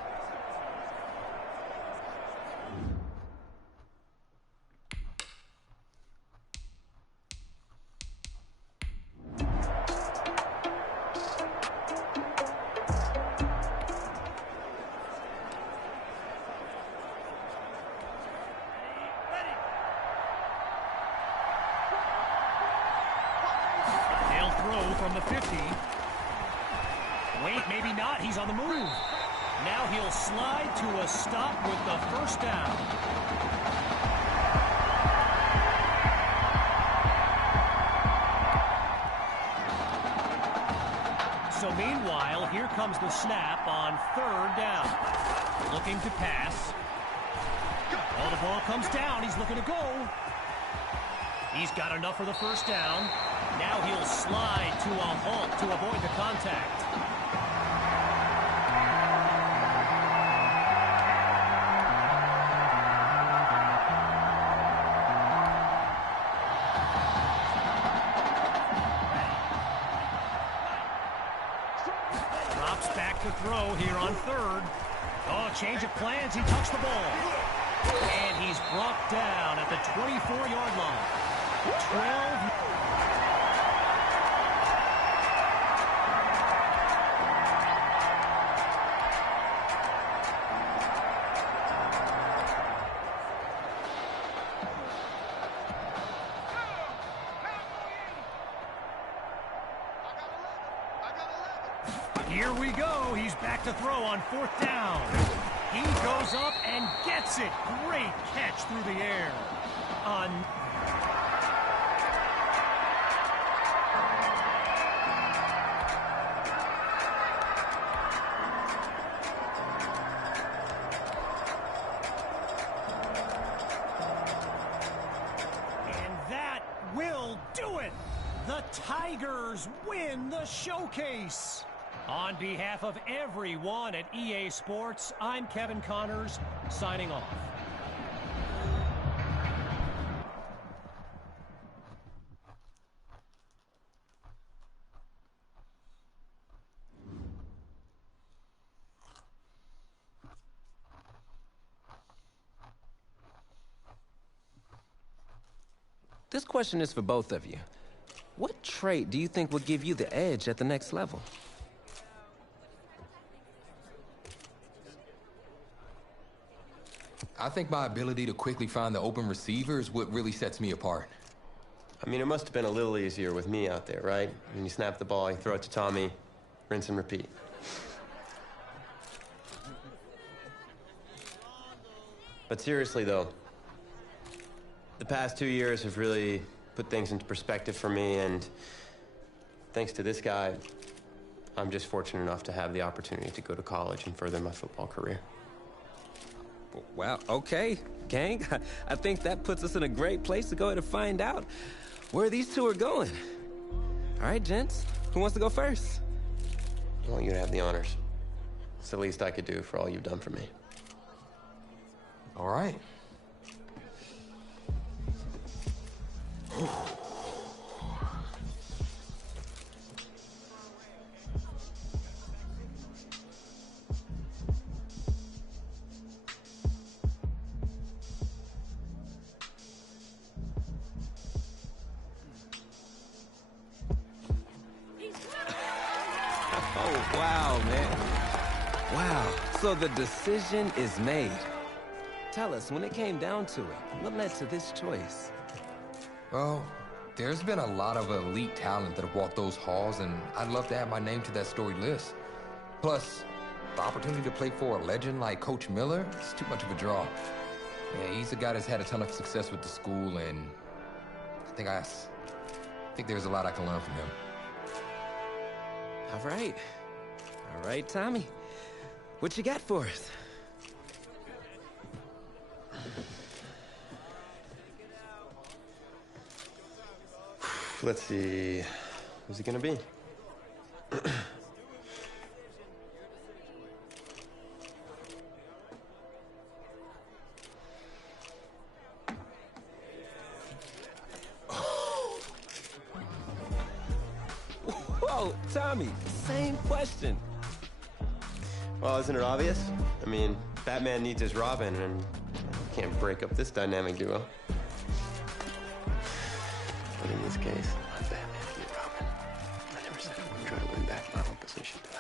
From the 50. Wait, maybe not. He's on the move. Now he'll slide to a stop with the first down. So meanwhile, here comes the snap on third down. Looking to pass. Oh, the ball comes down. He's looking to go. He's got enough for the first down. Now he'll slide to a halt to avoid the contact. Drops back to throw here on third. Oh, change of plans. He touched the ball. And he's brought down at the 24-yard line. 12. Here we go. He's back to throw on fourth down. He goes up and gets it. Great catch through the air. And that will do it. The Tigers win the showcase. On behalf of everyone at EA Sports, I'm Kevin Connors, signing off. This question is for both of you. What trait do you think will give you the edge at the next level? I think my ability to quickly find the open receiver is what really sets me apart. I mean, it must have been a little easier with me out there, right? When you snap the ball, you throw it to Tommy, rinse and repeat. But seriously, though, the past 2 years have really put things into perspective for me, and thanks to this guy, I'm just fortunate enough to have the opportunity to go to college and further my football career. Well, okay, gang. I think that puts us in a great place to go ahead and find out where these two are going. All right, gents, who wants to go first? I want you to have the honors. It's the least I could do for all you've done for me. All right. Oh, wow, man. Wow. So the decision is made. Tell us, when it came down to it, what led to this choice? Well, there's been a lot of elite talent that have walked those halls, and I'd love to add my name to that storied list. Plus, the opportunity to play for a legend like Coach Miller is too much of a draw. Yeah, he's a guy that's had a ton of success with the school, and I think there's a lot I can learn from him. All right. All right, Tommy. What you got for us? Let's see. Who's it gonna be? Whoa, Tommy, same question. Well, isn't it obvious? I mean, Batman needs his Robin, and can't break up this dynamic duo. But in this case, not Batman and Robin. I never said I wouldn't try to win back my own position tonight.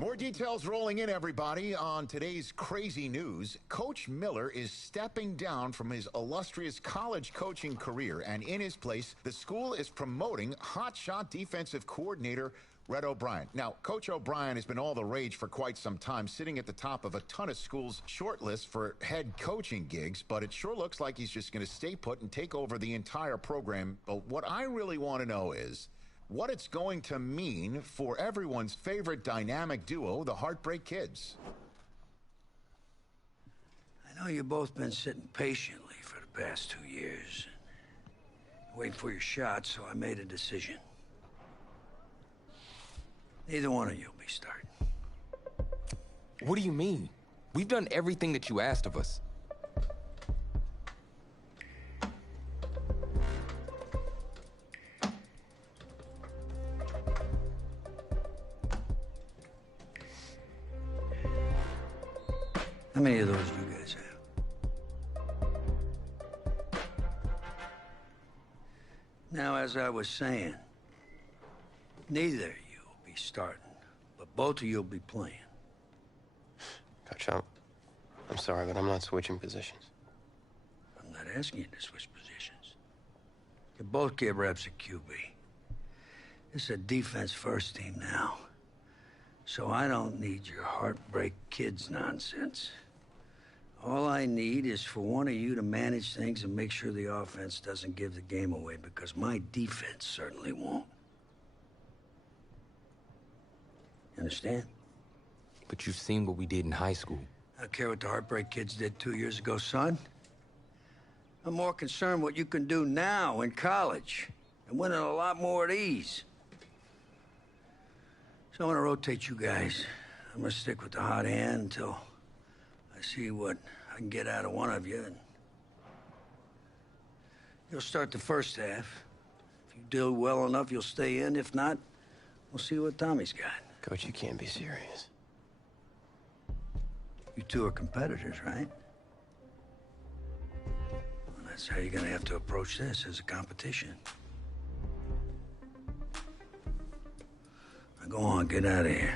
More details rolling in, everybody. On today's crazy news, Coach Miller is stepping down from his illustrious college coaching career, and in his place, the school is promoting hotshot defensive coordinator Red O'Brien. Now, Coach O'Brien has been all the rage for quite some time, sitting at the top of a ton of schools' shortlists for head coaching gigs, but it sure looks like he's just going to stay put and take over the entire program. But what I really want to know is what it's going to mean for everyone's favorite dynamic duo, the Heartbreak Kids. I know you've both been sitting patiently for the past 2 years, waiting for your shot, so I made a decision. Neither one of you will be starting. What do you mean? We've done everything that you asked of us. How many of those do you guys have? Now, as I was saying, neither of you will be starting, but both of you will be playing. Coach, I'm sorry, but I'm not switching positions. I'm not asking you to switch positions. You both get reps at QB. This is a defense-first team now, so I don't need your Heartbreak Kids nonsense. All I need is for one of you to manage things and make sure the offense doesn't give the game away, because my defense certainly won't. Understand? But you've seen what we did in high school. I don't care what the Heartbreak Kids did 2 years ago, son. I'm more concerned what you can do now in college and winning a lot more at ease. So I'm gonna rotate you guys. I'm gonna stick with the hot hand until I see what I can get out of one of you. And you'll start the first half. If you do well enough, you'll stay in. If not, we'll see what Tommy's got. Coach, you can't be serious. You two are competitors, right? Well, that's how you're gonna have to approach this, as a competition. Now go on, get out of here.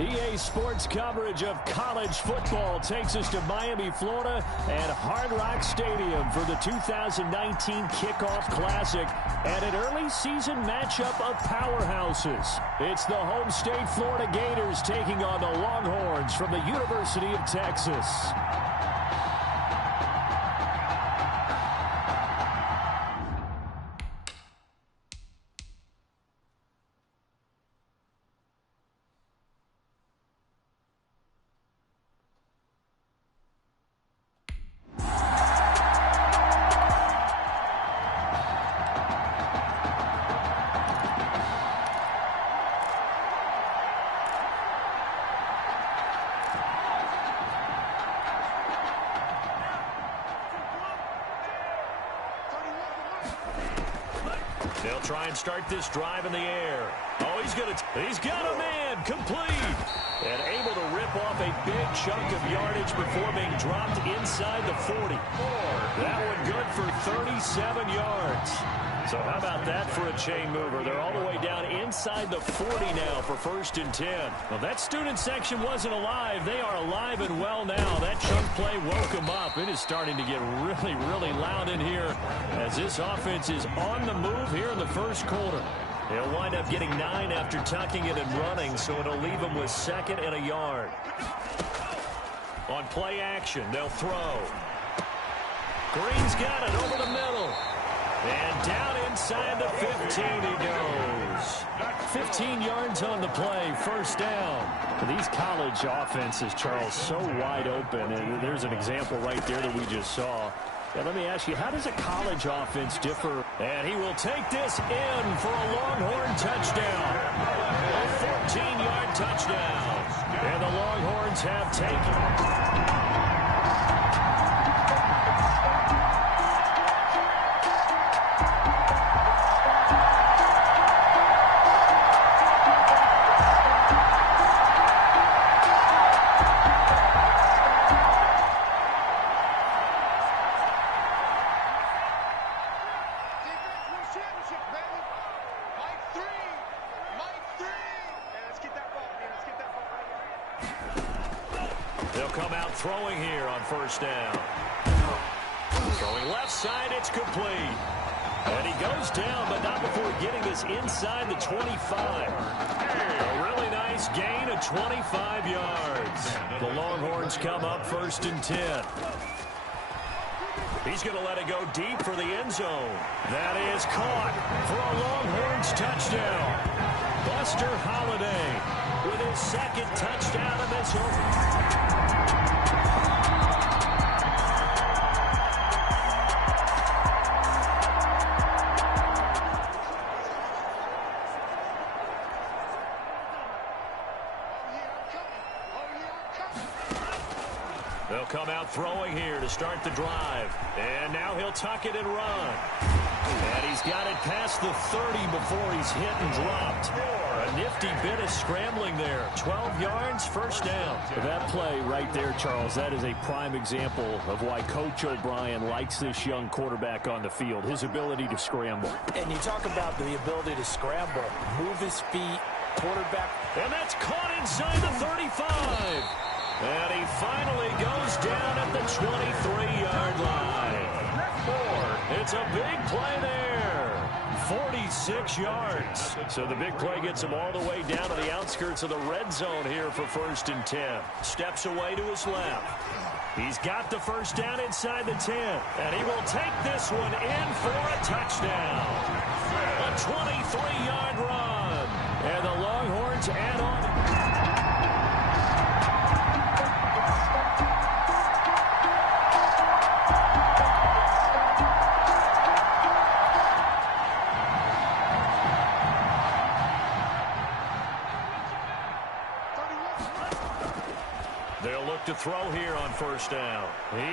EA Sports coverage of college football takes us to Miami, Florida, and Hard Rock Stadium for the 2019 Kickoff Classic and an early season matchup of powerhouses. It's the home state Florida Gators taking on the Longhorns from the University of Texas. try and start this drive in the air. Oh, he's got a man, complete. And able to rip off a big chunk of yardage before being dropped inside the 40. That one good for 37 yards. So how about that for a chain mover? They're all the way down inside the 40 now for 1st and 10. Well, that student section wasn't alive. They are alive and well now. That chunk play woke them up. It is starting to get really, really loud in here as this offense is on the move here in the first quarter. They'll wind up getting 9 after tucking it and running, so it'll leave them with 2nd and a yard. On play action, they'll throw. Green's got it over the middle. And down inside the 15 he goes. 15 yards on the play, 1st down. These college offenses, Charles, so wide open. And there's an example right there that we just saw. Yeah, let me ask you, how does a college offense differ? And he will take this in for a Longhorn touchdown. A 14-yard touchdown. And the Longhorns have taken. Throwing here on 1st down. Throwing left side, it's complete. And he goes down, but not before getting this inside the 25. A really nice gain of 25 yards. The Longhorns come up 1st and 10. He's going to let it go deep for the end zone. That is caught for a Longhorns touchdown. Buster Holiday with his 2nd touchdown of this one. They'll come out throwing here to start the drive. And now he'll tuck it and run. And he's got it past the 30 before he's hit and dropped. A nifty bit of scrambling there. 12 yards, 1st down. That play right there, Charles, that is a prime example of why Coach O'Brien likes this young quarterback on the field, his ability to scramble. And you talk about the ability to scramble, move his feet, quarterback. And that's caught inside the 35. And he finally goes down at the 23-yard line. It's a big play there. 46 yards. So the big play gets him all the way down to the outskirts of the red zone here for 1st and 10. Steps away to his left. He's got the 1st down inside the 10. And he will take this one in for a touchdown. A 23-yard run. And the Longhorns add on. To throw here on 1st down.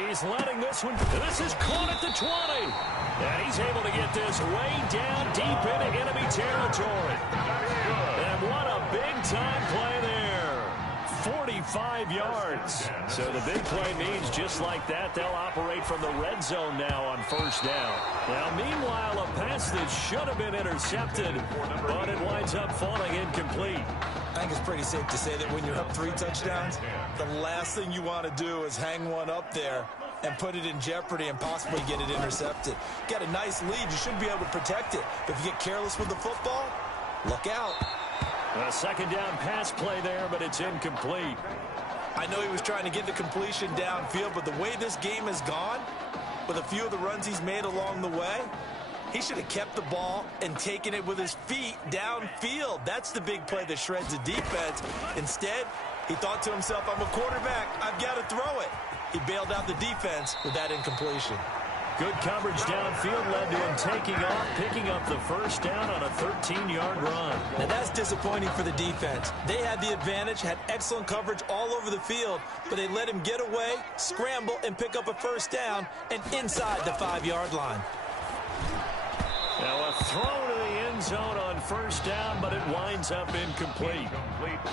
He's letting this one. This is caught at the 20. And he's able to get this way down deep into enemy territory. And what a big-time play there. 45 yards. So the big play means just like that, they'll operate from the red zone now on 1st down. Now, meanwhile, a pass that should have been intercepted, but it winds up falling incomplete. I think it's pretty safe to say that when you're up 3 touchdowns, the last thing you want to do is hang one up there and put it in jeopardy and possibly get it intercepted. Get a nice lead, you should be able to protect it. But if you get careless with the football, look out. A 2nd down pass play there, but it's incomplete. I know he was trying to get the completion downfield, but the way this game has gone, with a few of the runs he's made along the way, he should have kept the ball and taken it with his feet downfield. That's the big play that shreds the defense. Instead, he thought to himself, I'm a quarterback. I've got to throw it. He bailed out the defense with that incompletion. Good coverage downfield led to him taking off, picking up the 1st down on a 13-yard run. Now that's disappointing for the defense. They had the advantage, had excellent coverage all over the field, but they let him get away, scramble, and pick up a 1st down and inside the 5-yard line. Now a throw to the end zone on first down, but it winds up incomplete.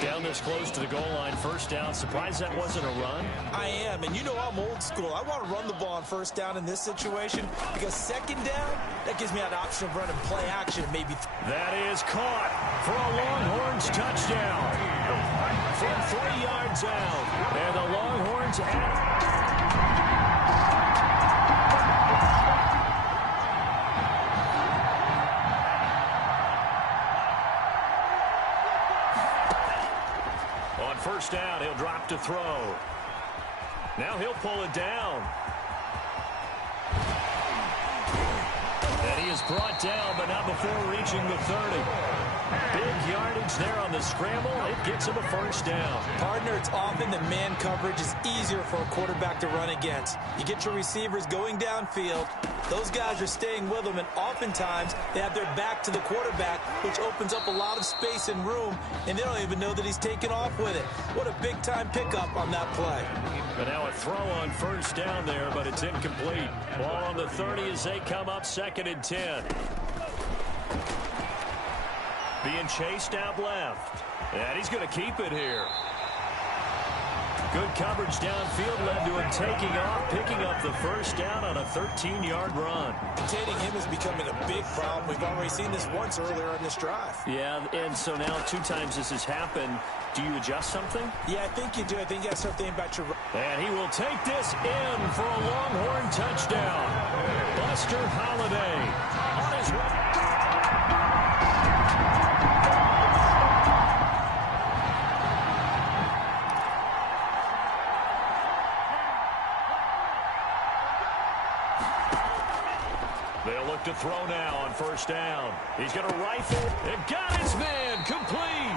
Down this close to the goal line, first down. Surprised that wasn't a run? I am, and you know I'm old school. I want to run the ball on first down in this situation because second down, that gives me an option of running play action maybe. That is caught for a Longhorns touchdown from 3 yards out. And the Longhorns on first down, he'll drop to throw. Now he'll pull it down. And he is brought down, but not before reaching the 30. Big yardage there on the scramble. It gets him a first down. Partner, it's often that man coverage is easier for a quarterback to run against. You get your receivers going downfield. Those guys are staying with them, and oftentimes they have their back to the quarterback, which opens up a lot of space and room, and they don't even know that he's taken off with it. What a big-time pickup on that play. But now a throw on first down there, but it's incomplete. Ball on the 30 as they come up 2nd and 10. Being chased out left. And he's going to keep it here. Good coverage downfield led to him taking off, picking up the first down on a 13-yard run. Containing him is becoming a big problem. We've already seen this once earlier in this drive. Yeah, and so now 2 times this has happened. Do you adjust something? Yeah, I think you do. I think you got to start thinking about your... And he will take this in for a Longhorn touchdown. Buster Holiday on his way. They'll look to throw now on first down. He's going to rifle and got his man complete.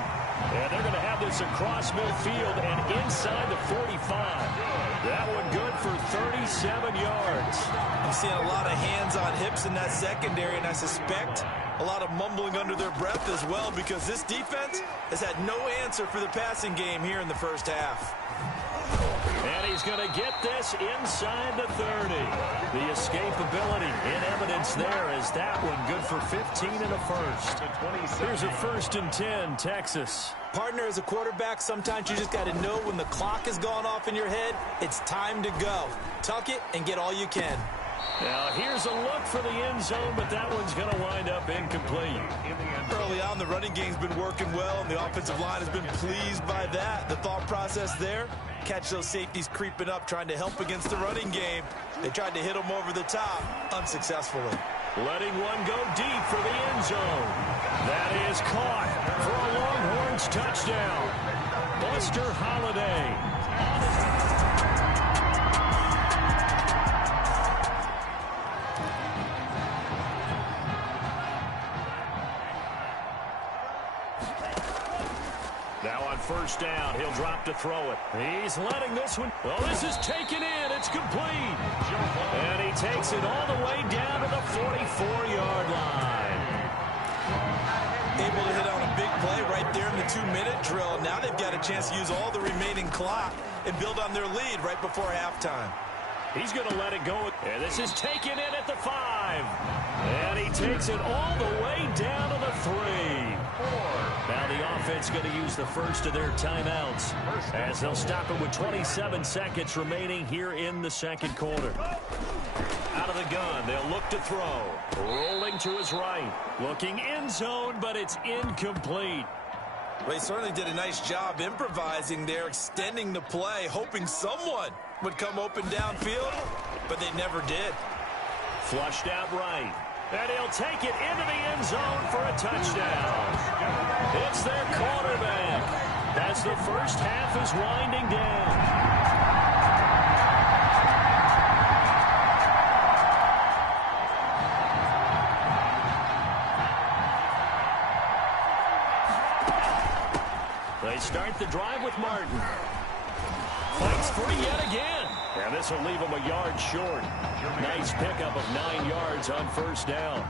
And they're going to have this across midfield and inside the 45. That one good for 37 yards. I'm seeing a lot of hands on hips in that secondary, and I suspect a lot of mumbling under their breath as well because this defense has had no answer for the passing game here in the first half. And he's going to get this inside the 30. The escapability in evidence there is that one good for 15 and a first. Here's a 1st and 10, Texas. Partner, as a quarterback, sometimes you just got to know when the clock has gone off in your head, it's time to go. Tuck it and get all you can. Now here's a look for the end zone, but that one's going to wind up incomplete. Early on, the running game's been working well, and the offensive line has been pleased by that. The thought process there, catch those safeties creeping up, trying to help against the running game. They tried to hit them over the top, unsuccessfully. Letting one go deep for the end zone. That is caught for a Longhorns touchdown. Buster Holiday. Now on first down, he'll drop to throw it. He's letting this one. Oh, this is taken in. It's complete. And he takes it all the way down to the 44-yard line. Able to hit on a big play right there in the 2-minute drill. Now they've got a chance to use all the remaining clock and build on their lead right before halftime. He's going to let it go. And this is taken in at the 5. And he takes it all the way down to the 3. Now the offense going to use the first of their timeouts as they'll stop it with 27 seconds remaining here in the second quarter. Out of the gun, they'll look to throw. Rolling to his right. Looking end zone, but it's incomplete. Well, he certainly did a nice job improvising there, extending the play, hoping someone would come open downfield, but they never did. Flushed out right. And he'll take it into the end zone for a touchdown. It's their quarterback as the first half is winding down. They start the drive with Martin. Fights free yet again. And this will leave him a yard short. Nice pickup of 9 yards on first down.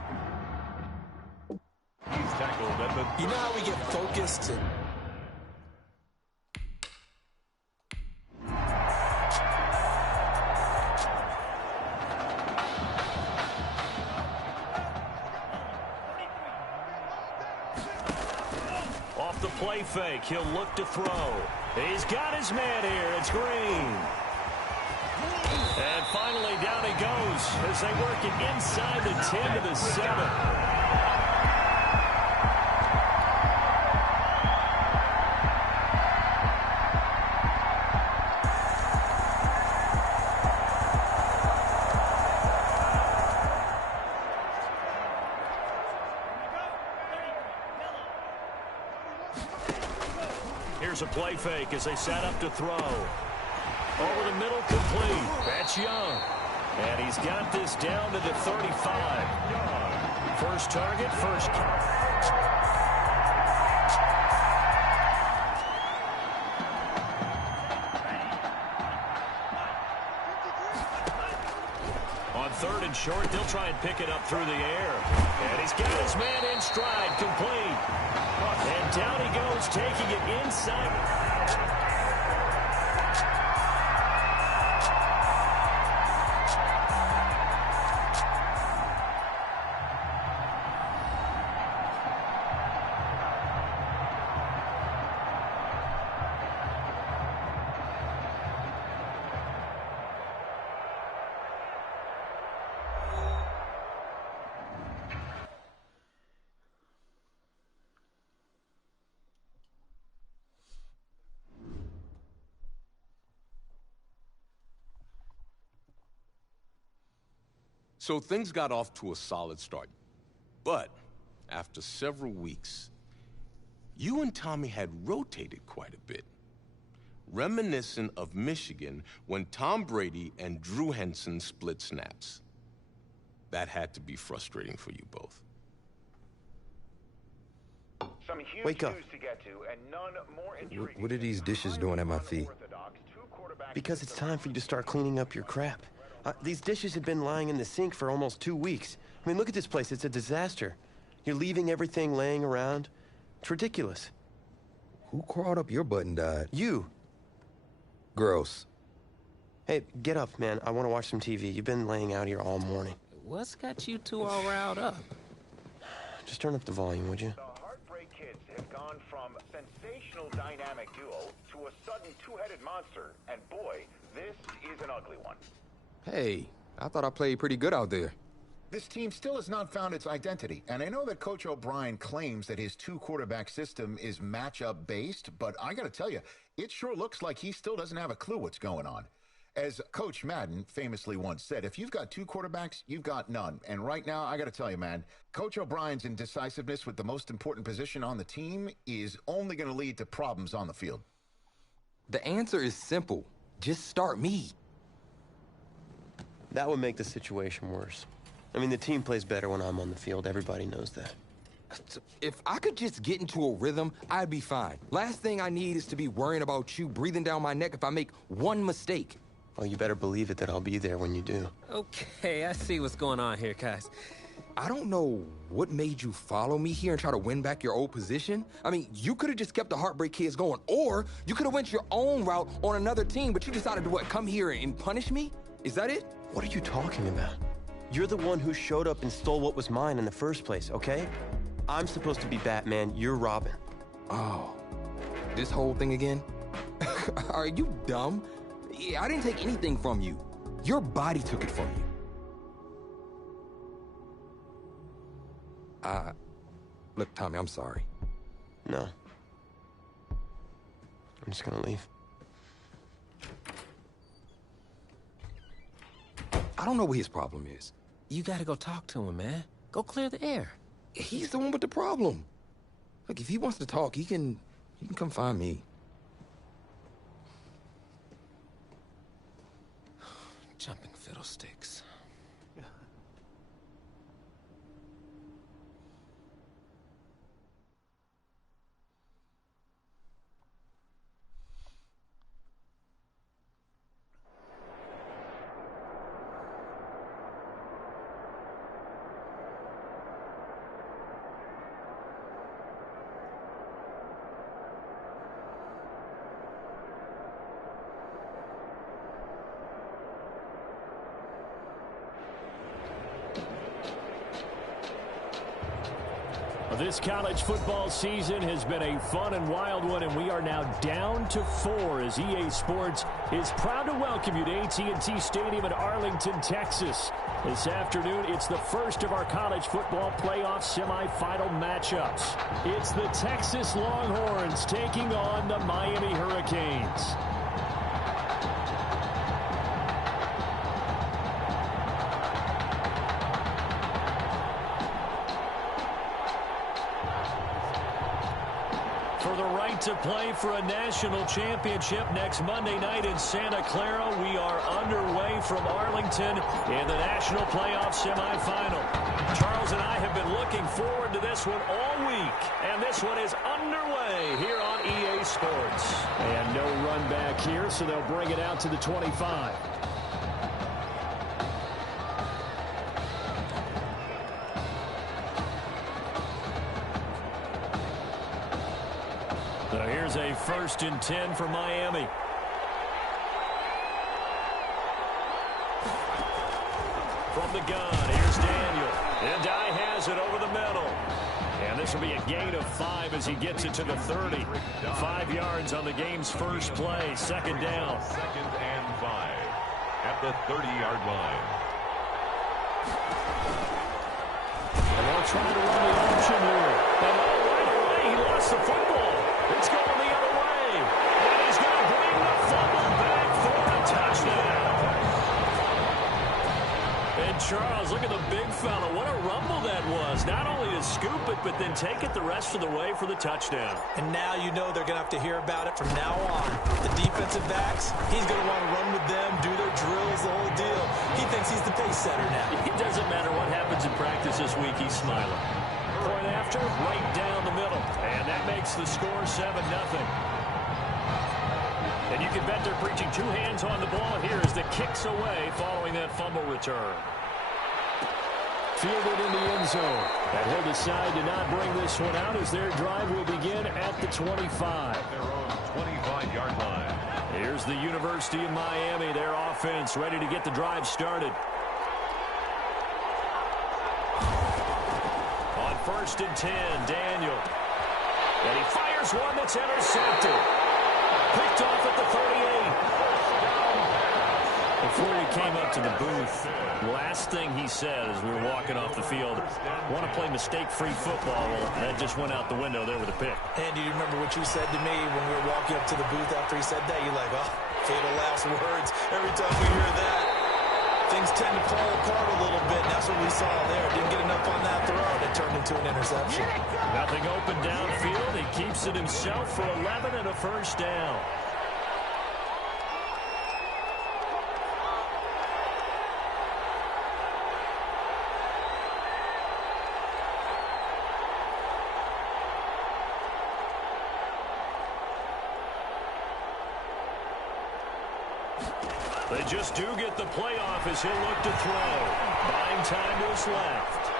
He's tackled at the... You know how we get focused and... play fake. He'll look to throw. He's got his man here. It's Green. And finally, down he goes as they work it inside the 10 to the 7. Here's a play fake as they set up to throw. Over the middle, complete. That's Young. And he's got this down to the 35. First target, first count. On third and short, they'll try and pick it up through the air. And he's got his man in stride, complete. And down he goes, taking it inside. So things got off to a solid start. But after several weeks, you and Tommy had rotated quite a bit. Reminiscent of Michigan when Tom Brady and Drew Henson split snaps. That had to be frustrating for you both. Some huge Wake up. news to get to, and none more intriguing. What are these dishes doing at my feet? Because it's time for you to start cleaning up your crap. These dishes have been lying in the sink for almost 2 weeks. I mean, look at this place. It's a disaster. You're leaving everything laying around. It's ridiculous. Who crawled up your butt and died? You. Gross. Hey, get up, man. I want to watch some TV. You've been laying out here all morning. What's got you two all riled up? Just turn up the volume, would you? The Heartbreak Kids have gone from sensational dynamic duo to a sudden two-headed monster. And boy, this is an ugly one. Hey, I thought I played pretty good out there. This team still has not found its identity, and I know that Coach O'Brien claims that his two-quarterback system is matchup-based, but I gotta tell you, it sure looks like he still doesn't have a clue what's going on. As Coach Madden famously once said, if you've got two quarterbacks, you've got none. And right now, I gotta tell you, man, Coach O'Brien's indecisiveness with the most important position on the team is only gonna lead to problems on the field. The answer is simple. Just start me. That would make the situation worse. I mean, the team plays better when I'm on the field. Everybody knows that. If I could just get into a rhythm, I'd be fine. Last thing I need is to be worrying about you breathing down my neck if I make one mistake. Well, you better believe it that I'll be there when you do. Okay, I see what's going on here, guys. I don't know what made you follow me here and try to win back your old position. I mean, you could have just kept the Heartbreak Kids going, or you could have went your own route on another team, but you decided to what, come here and punish me? Is that it? What are you talking about? You're the one who showed up and stole what was mine in the first place, okay? I'm supposed to be Batman, you're Robin. Oh, this whole thing again? Are you dumb? I didn't take anything from you. Your body took it from you. Look, Tommy, I'm sorry. No. I'm just gonna leave. I don't know what his problem is. You gotta go talk to him, man. Go clear the air. He's the one with the problem. Look, if he wants to talk, he can come find me. Jumping fiddlesticks. this college football season has been a fun and wild one, and we are now down to 4 as EA Sports is proud to welcome you to AT&T Stadium in Arlington, Texas. This afternoon, it's the first of our college football playoff semifinal matchups. It's the Texas Longhorns taking on the Miami Hurricanes. To play for a national championship next Monday night in Santa Clara. We are underway from Arlington in the national playoff semifinal. Charles and I have been looking forward to this one all week, and this one is underway here on EA Sports. And no run back here, so they'll bring it out to the 25. So here's a 1st and 10 for Miami. From the gun, here's Daniel. And Dye has it over the middle. And this will be a gain of 5 as he gets it to the 30. 5 yards on the game's first play. 2nd down. 2nd and 5 at the 30-yard line. And they'll try to run the option here. And right away, he lost the football. It's going the other way. And he's going to bring the fumble back for a touchdown. And Charles, look at the big fella. What a rumble that was. Not only to scoop it, but then take it the rest of the way for the touchdown. And now you know they're going to have to hear about it from now on. The defensive backs, he's going to want to run with them, do their drills, the whole deal. He thinks he's the pace setter now. It doesn't matter what happens in practice this week. He's smiling. Point after, right down the middle. And that makes the score 7-0. And you can bet they're preaching 2 hands on the ball here as the kick's away following that fumble return. Fielded in the end zone. And he'll decide to not bring this one out as their drive will begin at the 25. Their own 25-yard line. Here's the University of Miami, their offense, ready to get the drive started. 1st and 10, Daniel. And he fires one that's intercepted. Picked off at the 38. Before he came up to the booth, last thing he said as we were walking off the field, want to play mistake-free football. Well, that just went out the window there with a pick. Andy, do you remember what you said to me when we were walking up to the booth after he said that? You're like, oh, fatal last words. Every time we hear that, things tend to fall apart a little bit. That's what we saw there. Didn't get enough on that throw, and it turned into an interception. Nothing open downfield. He keeps it himself for 11 and a 1st down. They just do get the playoff as he'll look to throw. Buying time to his left.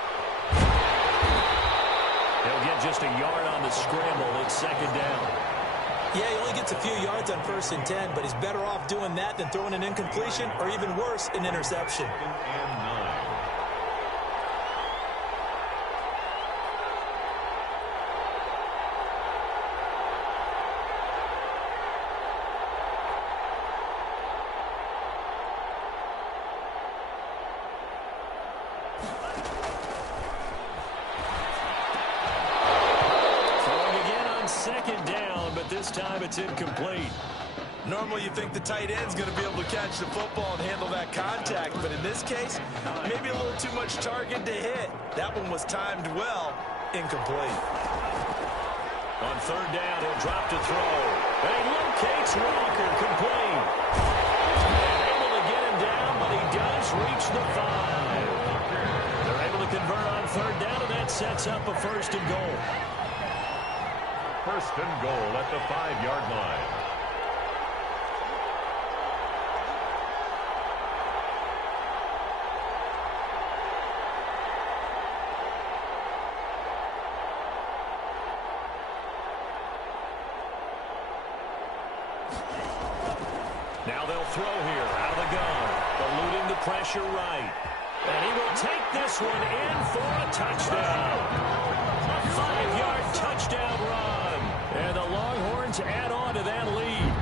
He'll get just a yard on the scramble. It's 2nd down. Yeah, he only gets a few yards on 1st and 10, but he's better off doing that than throwing an incompletion or even worse, an interception. 2nd and 9. Time it's incomplete. Normally you think the tight end's going to be able to catch the football and handle that contact, but in this case, maybe a little too much target to hit. That one was timed well, incomplete. On 3rd down, he'll drop to throw. And he locates Walker, complete. And able to get him down, but he does reach the 5. They're able to convert on 3rd down, and that sets up a 1st and goal. 1st and goal at the 5-yard line. Now they'll throw here out of the gun, eluding the pressure right. And he will take this one in for a touchdown. A 5-yard touchdown run. And the Longhorns add on to that lead.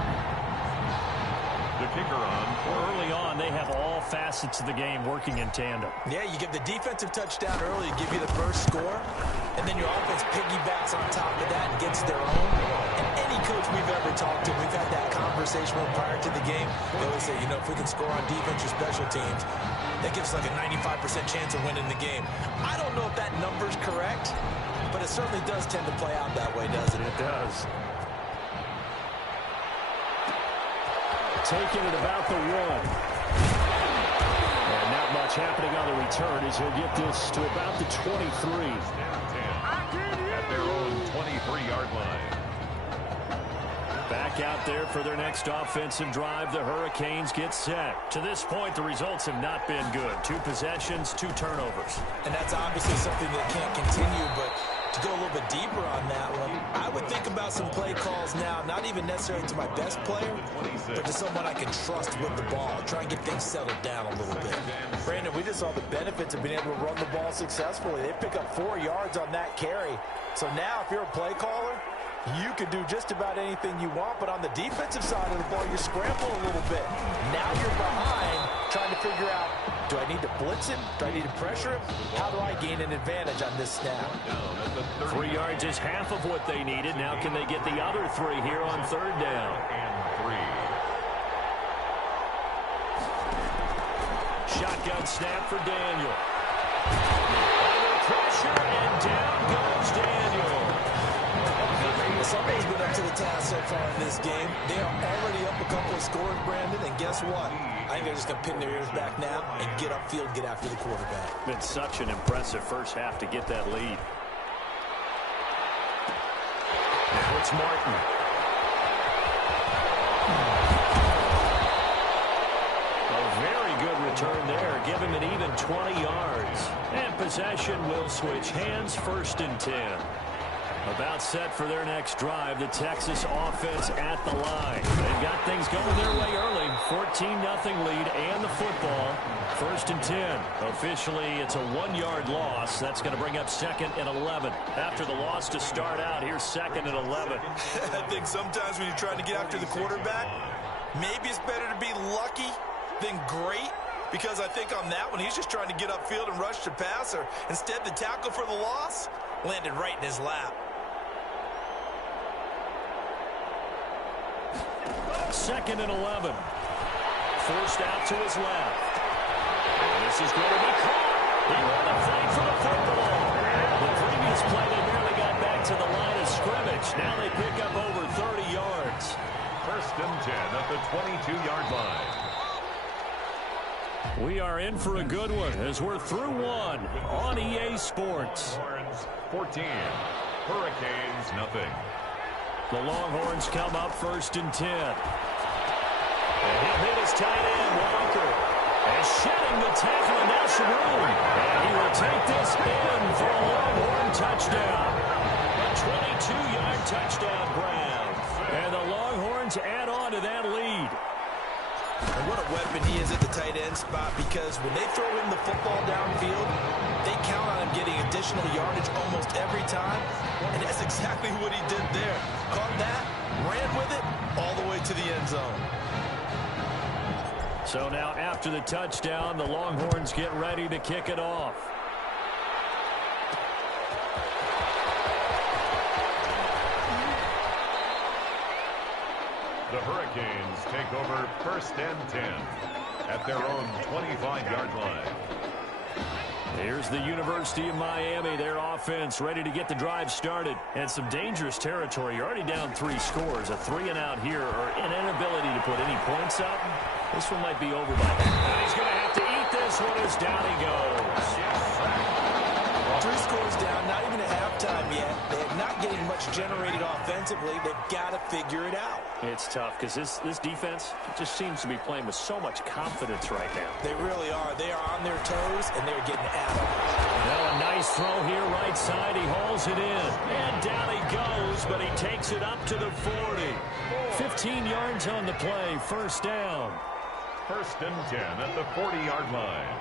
The kicker on. Early on, they have all facets of the game working in tandem. Yeah, you give the defensive touchdown early to give you the first score, and then your offense piggybacks on top of that and gets their own. And any coach we've ever talked to, we've had that conversation with prior to the game. They always say, you know, if we can score on defense or special teams, that gives like a 95% chance of winning the game. I don't know if that number's correct, but it certainly does tend to play out that way, doesn't it? It does. Taking it about the 1. And not much happening on the return as he'll get this to about the 23. At their own 23-yard line. Back out there for their next offensive drive. The Hurricanes get set. To this point, the results have not been good. 2 possessions, 2 turnovers. And that's obviously something that can't continue, but to go a little bit deeper on that one, I would think about some play calls now, not even necessarily to my best player, but to someone I can trust with the ball. Try and get things settled down a little bit. Brandon, we just saw the benefits of being able to run the ball successfully. They pick up 4 yards on that carry. So now if you're a play caller, you can do just about anything you want, but on the defensive side of the ball, you scramble a little bit. Now you're behind, trying to figure out, do I need to blitz him? Do I need to pressure him? How do I gain an advantage on this snap? 3 yards is half of what they needed. Now can they get the other 3 here on 3rd down? And 3. Shotgun snap for Daniel. Under pressure, and down goes Daniel. Somebody's been up to the task so far in this game. They are already up a couple of scores, Brandon, and guess what? I think they're just going to pin their ears back now and get upfield, get after the quarterback. Been such an impressive first half to get that lead. Now it's Martin. A very good return there. Give him an even 20 yards. And possession will switch hands, 1st and 10. About set for their next drive, the Texas offense at the line. They've got things going their way early. 14-0 lead and the football. 1st and 10. Officially, it's a 1-yard loss. That's going to bring up 2nd and 11. After the loss to start out, here's 2nd and 11. I think sometimes when you're trying to get after the quarterback, maybe it's better to be lucky than great. Because I think on that one, he's just trying to get upfield and rush the passer. Instead, the tackle for the loss landed right in his lap. 2nd and 11. Forced out to his left. And this is going to be caught. He won the fight for the football. The previous play, they barely got back to the line of scrimmage. Now they pick up over 30 yards. 1st and 10 at the 22-yard line. We are in for a good one as we're through 1 on EA Sports. 14. Hurricanes, nothing. The Longhorns come up 1st and 10. And he'll hit his tight end, Walker. And shedding the tackle, and now some room. And he will take this in for a Longhorn touchdown. A 22-yard touchdown grab. And the Longhorns add on to that lead. And what a weapon he is at the tight end spot, because when they throw him the football downfield, they count on him getting additional yardage almost every time. And that's exactly what he did there. Caught that, ran with it, all the way to the end zone. So now after the touchdown, the Longhorns get ready to kick it off. The Hurricanes take over 1st and 10 at their own 25-yard line. Here's the University of Miami, their offense ready to get the drive started. And some dangerous territory. You're already down 3 scores. A 3-and-out here or an inability to put any points up. This one might be over by now. And he's going to have to eat this one as down he goes. 3 scores down, not even at halftime yet. They're not getting much generated offensively. They've got to figure it out. It's tough because this defense just seems to be playing with so much confidence right now. They really are. They are on their toes, and they're getting at them. Now a nice throw here right side. He hauls it in. And down he goes, but he takes it up to the 40. 15 yards on the play. 1st down. 1st and 10 at the 40-yard line.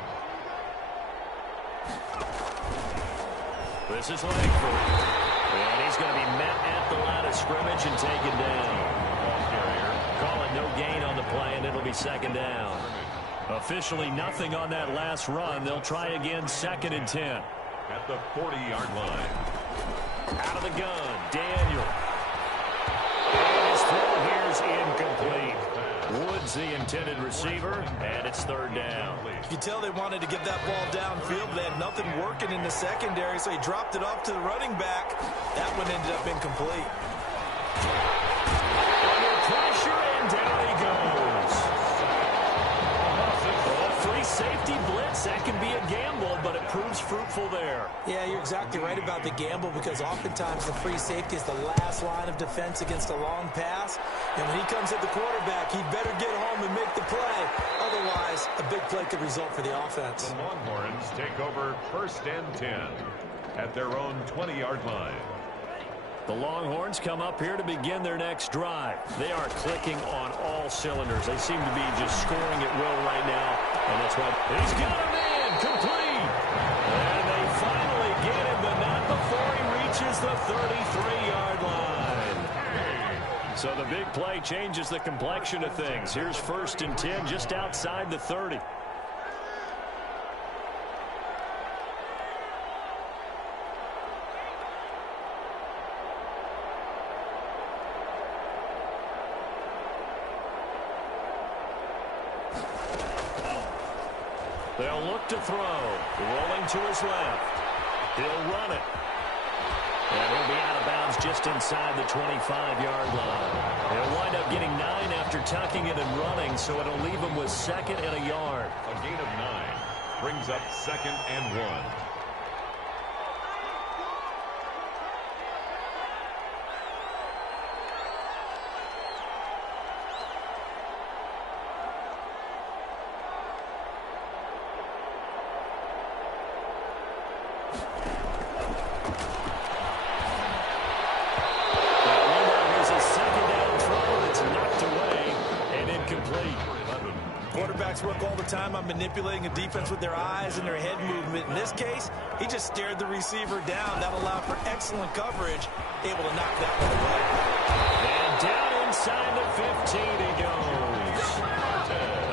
This is Langford. And he's going to be met at the line of scrimmage and taken down. Call it no gain on the play, and it'll be second down. Officially nothing on that last run. They'll try again, 2nd and 10. At the 40-yard line. Out of the gun, Daniel. And his throw here's incomplete. Woods the intended receiver, and it's 3rd down. You can tell they wanted to get that ball downfield, but they had nothing working in the secondary, so he dropped it off to the running back. That one ended up incomplete. Under pressure, and down he goes. A free safety blitz, that can be a gamble, but it proves fruitful there. Yeah, you're exactly right about the gamble, because oftentimes the free safety is the last line of defense against a long pass. And when he comes at the quarterback, he'd better get home and make the play. Otherwise, a big play could result for the offense. The Longhorns take over 1st and 10 at their own 20-yard line. The Longhorns come up here to begin their next drive. They are clicking on all cylinders. They seem to be just scoring at will right now. And that's why he's got him in, complete. And they finally get him, but not before he reaches the 33-yard line. So the big play changes the complexion of things. Here's 1st and 10 just outside the 30. They'll look to throw. Rolling to his left. He'll run it. And he'll be out of bounds just inside the 25-yard line. He'll wind up getting 9 after tucking it and running, so it'll leave him with 2nd and a yard. A gain of 9 brings up 2nd and 1. Work all the time on manipulating a defense with their eyes and their head movement. In this case, he just stared the receiver down. That allowed for excellent coverage, able to knock that one away. And down inside the 15 he goes.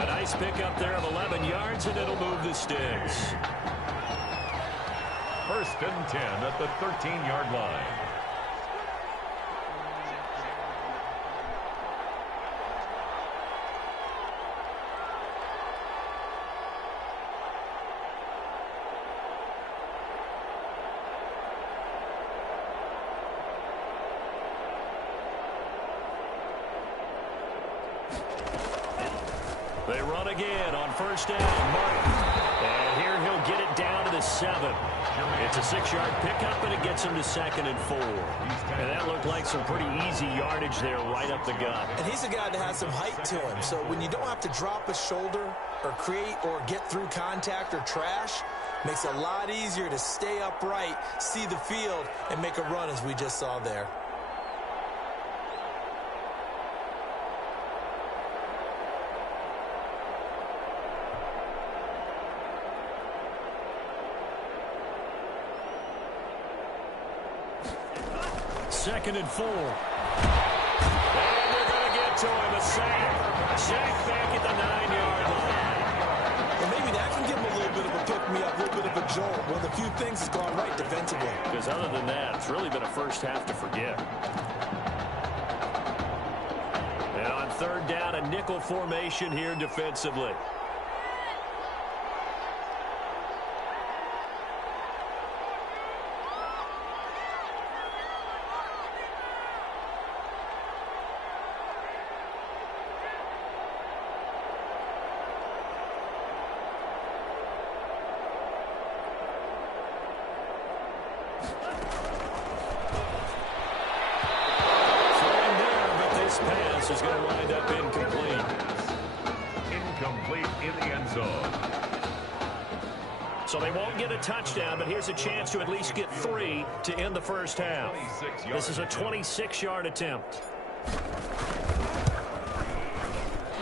A nice pickup there of 11 yards, and it'll move the sticks. 1st and 10 at the 13-yard line. They run again on 1st down. Martin. And here he'll get it down to the 7. It's a 6-yard pickup, and it gets him to 2nd and 4. And that looked like some pretty easy yardage there right up the gut. And he's a guy that has some height to him. So when you don't have to drop a shoulder or create or get through contact or trash, makes it a lot easier to stay upright, see the field, and make a run as we just saw there. Second and 4. And they're going to get to him. A sack. Sack back at the 9-yard line. Well, maybe that can give him a little bit of a pick-me-up, a little bit of a jolt. One of the few things that's gone right defensively. Because other than that, it's really been a first half to forget. And on 3rd down, a nickel formation here defensively. Is going to wind up incomplete. Incomplete in the end zone. So they won't get a touchdown, but here's a chance to at least get 3 to end the first half. This is a 26-yard attempt.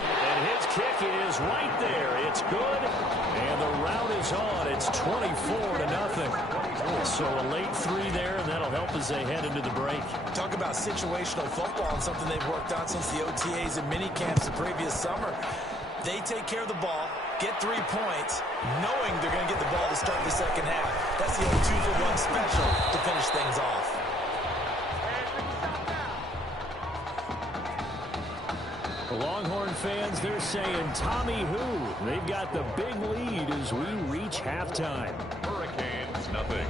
And his kick is is right there. It's good, and the route is on. It's 24-0. So a late 3 there, and that'll help as they head into the break. Talk about situational football and something they've worked on since the OTAs and mini camps the previous summer. They take care of the ball, get 3 points, knowing they're going to get the ball to start the second half. That's the old 2-for-1 special to finish things off. The Longhorn fans, they're saying Tommy who? They've got the big lead as we reach halftime. Hurricanes, nothing.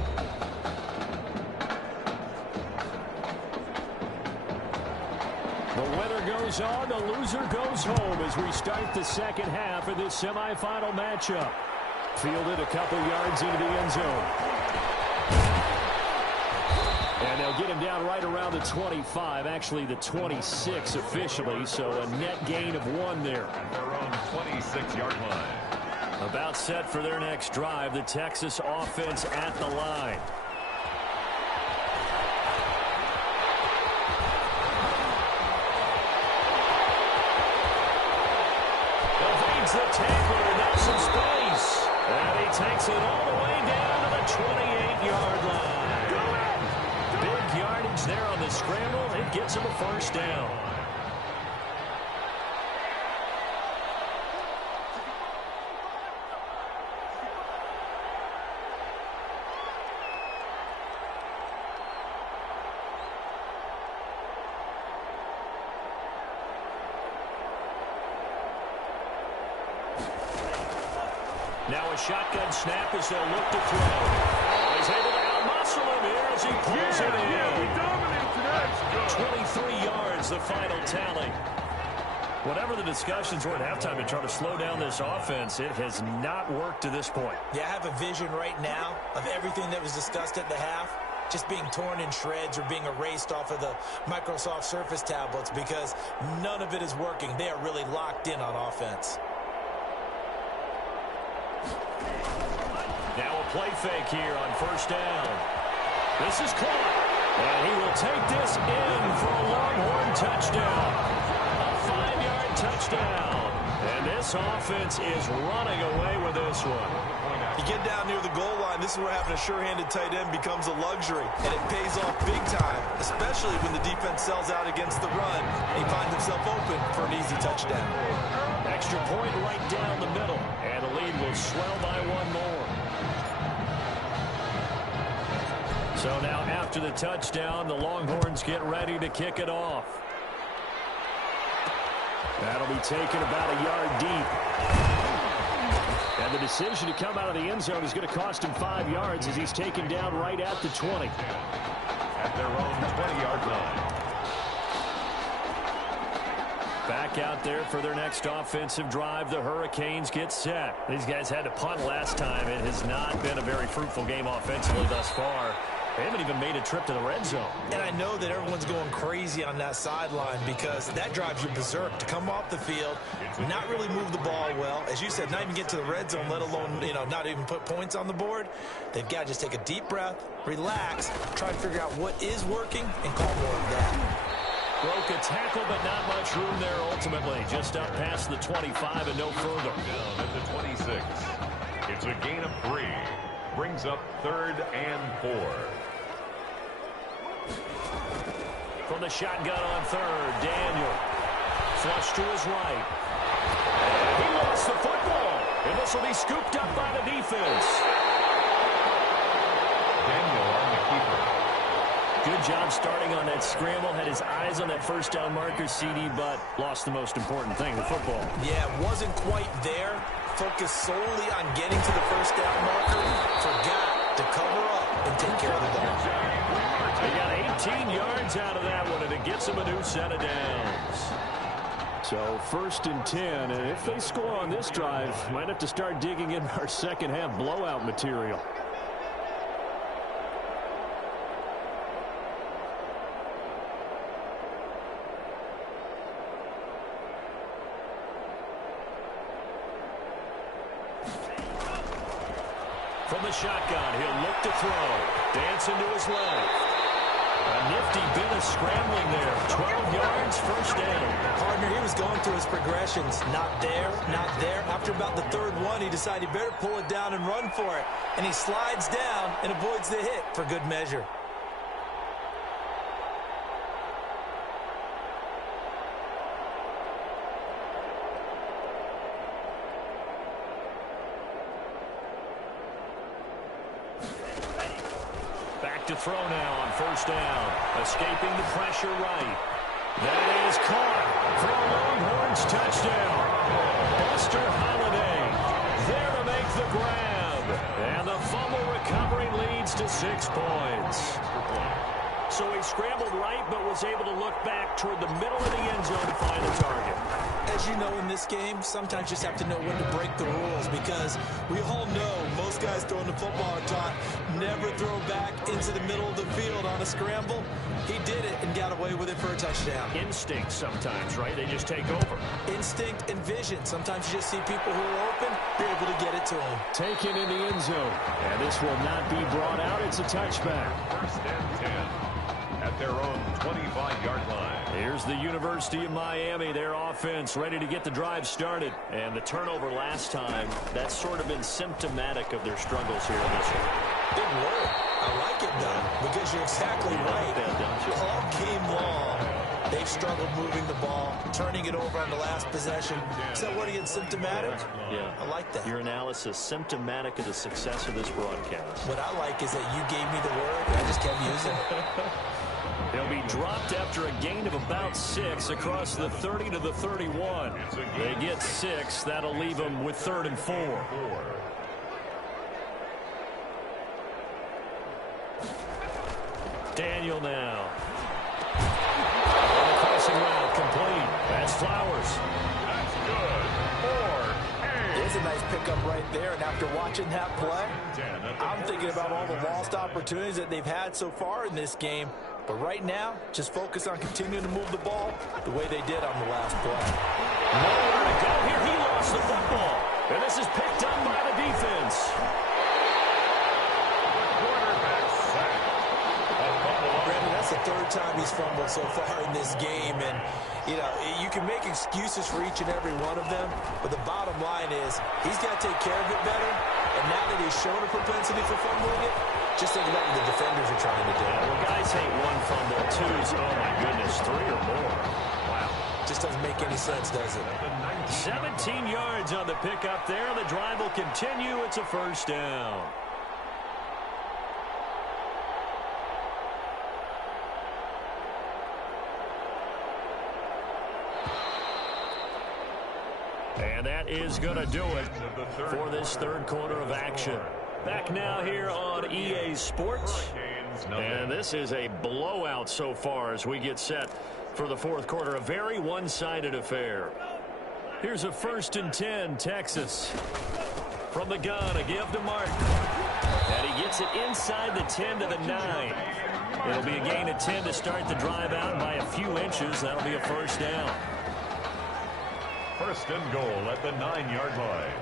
The winner goes on, the loser goes home as we start the second half of this semifinal matchup. Fielded a couple yards into the end zone. And they'll get him down right around the 25, actually the 26 officially, so a net gain of 1 there. At their own 26-yard line. About set for their next drive, the Texas offense at the line. Evades the tackler, now some space. And he takes it all the way down to the 28-yard line. Big yardage there on the scramble. It gets him a first down. Now a shotgun snap as they'll look to throw. Oh, he's able to out-muscle him here as he pulls it in. We dominate tonight. 23 yards, the final tally. Whatever the discussions were at halftime to try to slow down this offense, it has not worked to this point. Yeah, I have a vision right now of everything that was discussed at the half just being torn in shreds or being erased off of the Microsoft Surface tablets because none of it is working. They are really locked in on offense. Now a play fake here on first down. This is caught. And he will take this in for a Longhorn touchdown. A 5-yard touchdown. And this offense is running away with this one. You get down near the goal line, this is where having a sure-handed tight end becomes a luxury. And it pays off big time, especially when the defense sells out against the run. And he finds himself open for an easy touchdown. Extra point right down the middle. And the lead will swell by 1 more. So now after the touchdown, the Longhorns get ready to kick it off. That'll be taken about a yard deep. And the decision to come out of the end zone is going to cost him 5 yards as he's taken down right at the 20. At their own 20-yard line. Back out there for their next offensive drive. The Hurricanes get set. These guys had to punt last time. It has not been a very fruitful game offensively thus far. They haven't even made a trip to the red zone. And I know that everyone's going crazy on that sideline because that drives you berserk to come off the field, not really move the ball well. As you said, not even get to the red zone, let alone, not even put points on the board. They've got to just take a deep breath, relax, try to figure out what is working, and call more of that. Broke a tackle, but not much room there ultimately. Just up past the 25 and no further. Down at the 26. It's a gain of 3. Brings up 3rd and 4. From the shotgun on 3rd, Daniel. Flush to his right. And he lost the football. And this will be scooped up by the defense. Daniel on the keeper. Good job starting on that scramble. Had his eyes on that first down marker, CD, but lost the most important thing, the football. Yeah, wasn't quite there. Focused solely on getting to the first down marker. Forgot to cover up and take care of the ball. They got 18 yards out of that one, and it gets them a new set of downs. So 1st and 10, and if they score on this drive, might have to start digging in our second half blowout material. From the shotgun, he'll look to throw. Dancing to his left. A nifty bit of scrambling there. 12 yards, first down. Partner, he was going through his progressions. Not there, after about the third one, he decided he better pull it down and run for it. And he slides down and avoids the hit for good measure. Back to throw now on first down. Escaping the pressure right. That is caught for a Longhorns touchdown. Buster Holiday there to make the grab. And the fumble recovery leads to 6 points. So he scrambled right, but was able to look back toward the middle of the end zone to find the target. As you know, in this game, sometimes you just have to know when to break the rules, because we all know most guys throwing the football are taught never throw back into the middle of the field on a scramble. He did it and got away with it for a touchdown. Instinct sometimes, right? They just take over. Instinct and vision. Sometimes you just see people who are open, you're able to get it to them. Taken in the end zone. And this will not be brought out. It's a touchback. First and 10 at their own 25-yard line. Here's the University of Miami, their offense ready to get the drive started. And the turnover last time, that's sort of been symptomatic of their struggles here in this one. Big word. I like it, though, because you're exactly right. All game long, they've struggled moving the ball, turning it over on the last possession. Is that word again, symptomatic? Yeah. I like that. Your analysis, symptomatic of the success of this broadcast. What I like is that you gave me the word, and I just kept using it. They'll be dropped after a gain of about 6 across the 30 to the 31. They get 6. That'll leave them with 3rd and 4. Daniel now. Crossing route complete. That's Flowers. That's good. There's a nice pickup right there, and after watching that play, I'm thinking about all the lost opportunities that they've had so far in this game. But right now, just focus on continuing to move the ball the way they did on the last play. Nowhere to go here. He lost the football. And this is picked up by the defense. Brandon, that's the 3rd time he's fumbled so far in this game. And, you know, you can make excuses for each and every one of them. But the bottom line is he's got to take care of it better. And now that he's shown a propensity for fumbling it, just think about what the defenders are trying to do. Well, guys hate 1 fumble, 2s, oh my goodness, 3 or more. Wow. Just doesn't make any sense, does it? 17 yards on the pickup there. The drive will continue. It's a first down. And that is going to do it for this 3rd quarter of action. Back now here on EA Sports. And this is a blowout so far as we get set for the 4th quarter. A very one-sided affair. Here's a 1st and 10, Texas. From the gun, a give to Martin. And he gets it inside the 10 to the 9. It'll be a gain of 10 to start the drive out by a few inches. That'll be a first down. 1st and goal at the 9-yard line.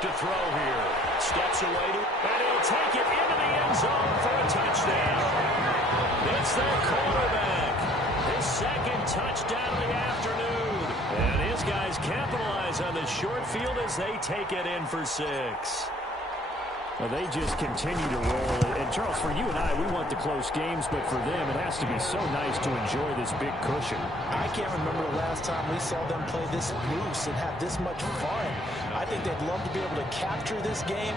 To throw here. Steps away to, and he'll take it into the end zone for a touchdown. It's their quarterback. His 2nd touchdown of the afternoon. And his guys capitalize on the short field as they take it in for 6. Well, they just continue to roll. And, Charles, for you and I, we want the close games, but for them, it has to be so nice to enjoy this big cushion. I can't remember the last time we saw them play this loose and have this much fun. I think they'd love to be able to capture this game,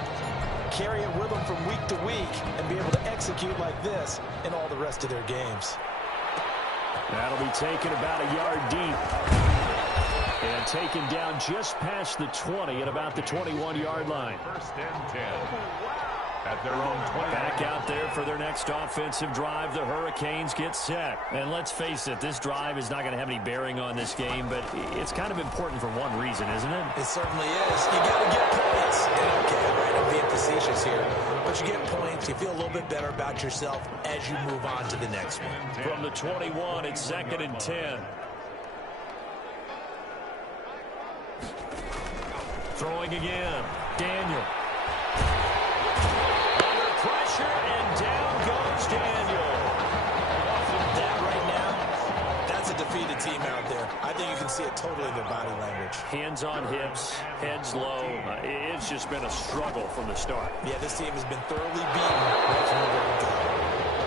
carry it with them from week to week, and be able to execute like this in all the rest of their games. That'll be taken about a yard deep. And taken down just past the 20 at about the 21-yard line. 1st and 10 at their own 20. Back out there for their next offensive drive. The Hurricanes get set. And let's face it, this drive is not going to have any bearing on this game, but it's kind of important for one reason, isn't it? It certainly is. You got to get points. And okay, right, I'm being facetious here. But you get points, you feel a little bit better about yourself as you move on to the next one. From the 21, it's 2nd and 10. Throwing again. Daniel. Under pressure, and down goes Daniel. That right now, that's a defeated team out there. I think you can see it totally in their body language. Hands on hips, heads low. It's just been a struggle from the start. Yeah, this team has been thoroughly beaten.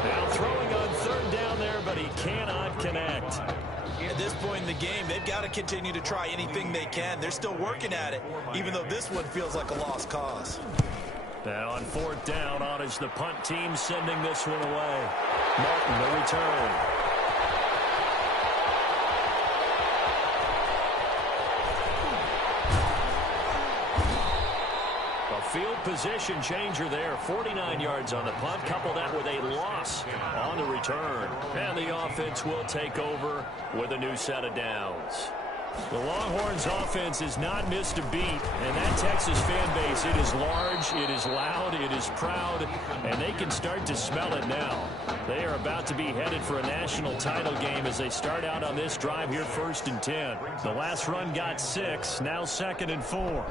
Now throwing on third down there, but he cannot connect. At this point in the game, they've got to continue to try anything they can. They're still working at it, even though this one feels like a lost cause. Now on fourth down, on is the punt team sending this one away. Martin, the return. A field position changer there. 49 yards on the punt. Couple that with a loss on the return. And the offense will take over with a new set of downs. The Longhorns offense has not missed a beat, and that Texas fan base, it is large, it is loud, it is proud, and they can start to smell it now. They are about to be headed for a national title game as they start out on this drive here, 1st and 10. The last run got 6, now 2nd and 4.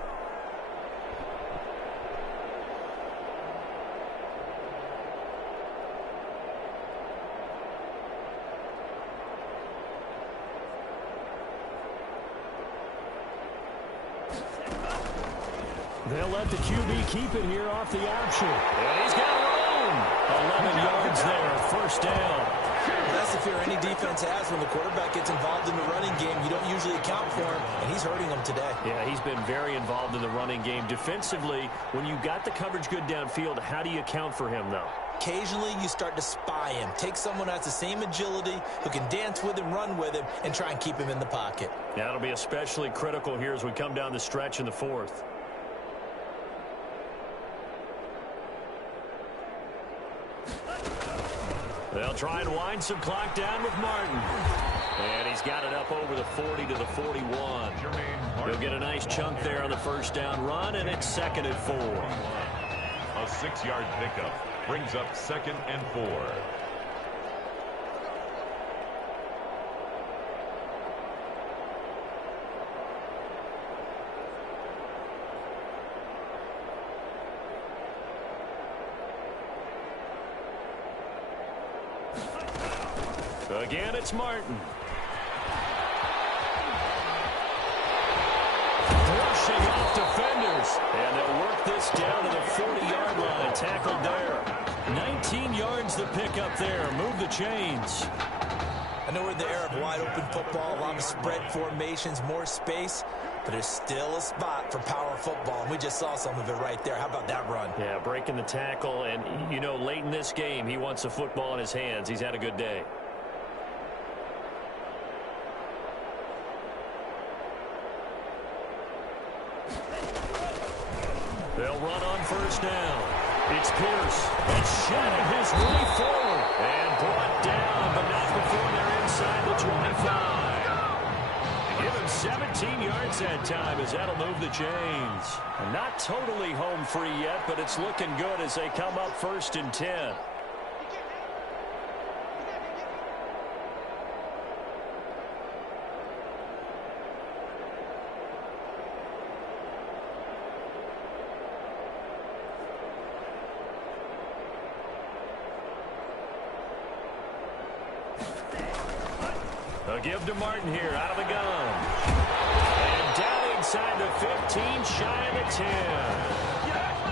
They'll let the QB keep it here off the option. And he's got room. 11 yards there, 1st down. Well, that's the fear any defense has when the quarterback gets involved in the running game. You don't usually account for him, and he's hurting them today. Yeah, he's been very involved in the running game. Defensively, when you got the coverage good downfield, how do you account for him, though? Occasionally, you start to spy him. Take someone who has the same agility, who can dance with him, run with him, and try and keep him in the pocket. That'll be especially critical here as we come down the stretch in the 4th. They'll try and wind some clock down with Martin. And he's got it up over the 40 to the 41. He'll get a nice chunk there on the 1st down run, and it's 2nd and 4. A 6-yard pickup brings up 2nd and 4. Again, it's Martin. Brushing off defenders. And they'll work this down to the 40-yard line. Tackled there. 19 yards the pickup there. Move the chains. I know we're in the era of wide-open football, a lot of spread formations, more space, but there's still a spot for power football, and we just saw some of it right there. How about that run? Yeah, breaking the tackle, and, you know, late in this game, he wants the football in his hands. He's had a good day. They'll run on 1st down. It's Pierce. And shedding his way forward. And brought down, but not before they're inside the 25. Give him 17 yards that time as that'll move the chains. Not totally home free yet, but it's looking good as they come up 1st and 10. They'll give to Martin here out of the gun. And down inside the 15, shy of the 10.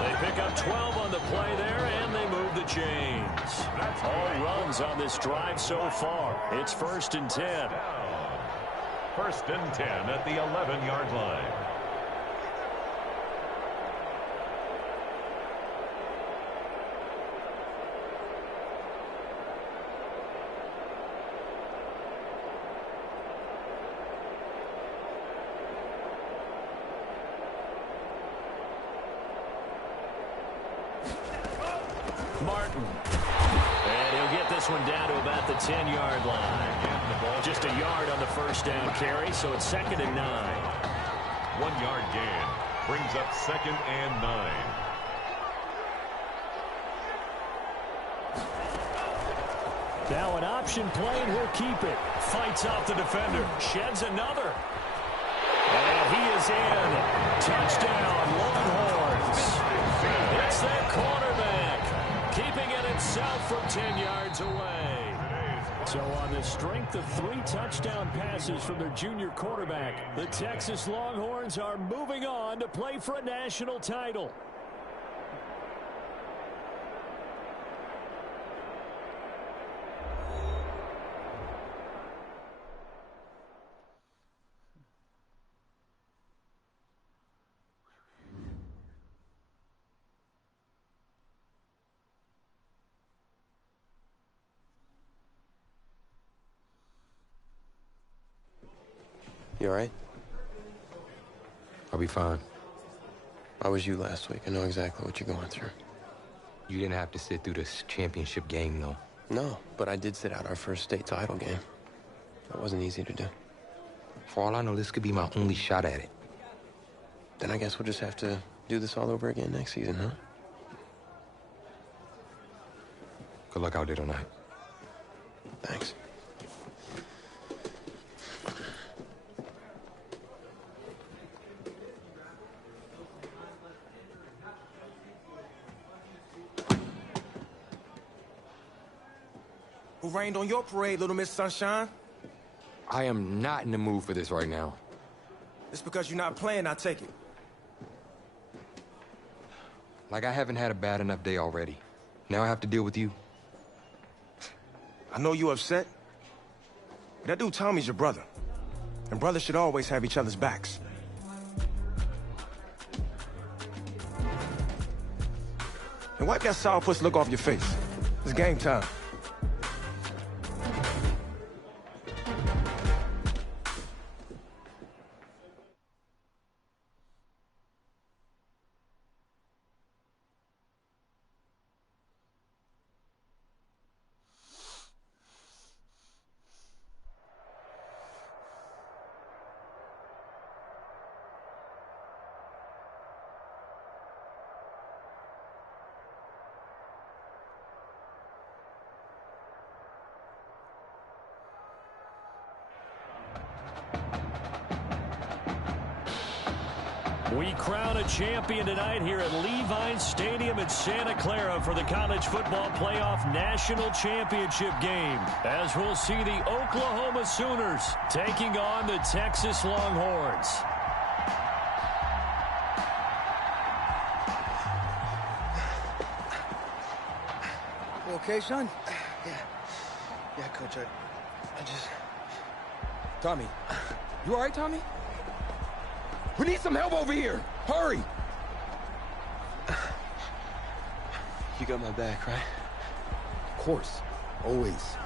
They pick up 12 on the play there, and they move the chains. All runs on this drive so far. It's 1st and 10. 1st and 10 at the 11-yard line. Martin. And he'll get this one down to about the 10-yard line. Just a yard on the 1st down carry, so it's 2nd and 9. 1-yard gain brings up 2nd and 9. Now an option play, and he'll keep it. Fights off the defender. Sheds another. And he is in. Touchdown. himself from 10 yards away. So on the strength of 3 touchdown passes from their junior quarterback, the Texas Longhorns are moving on to play for a national title. You all right? I'll be fine. How was you last week? I know exactly what you're going through. You didn't have to sit through this championship game, though. No, but I did sit out our first state title game. That wasn't easy to do. For all I know, this could be my only shot at it. Then I guess we'll just have to do this all over again next season, huh? Good luck out there tonight. Thanks. Who rained on your parade, Little Miss Sunshine? I am not in the mood for this right now. It's because you're not playing, I take it. Like I haven't had a bad enough day already. Now I have to deal with you. I know you're upset. That dude Tommy's your brother. And brothers should always have each other's backs. And wipe that sourpuss look off your face. It's game time. We crown a champion tonight here at Levine Stadium in Santa Clara for the College Football Playoff National Championship game, as we'll see the Oklahoma Sooners taking on the Texas Longhorns. You okay, son? Yeah, Coach, I just... Tommy. You all right, Tommy? We need some help over here. Hurry. You got my back, right? Of course. Always.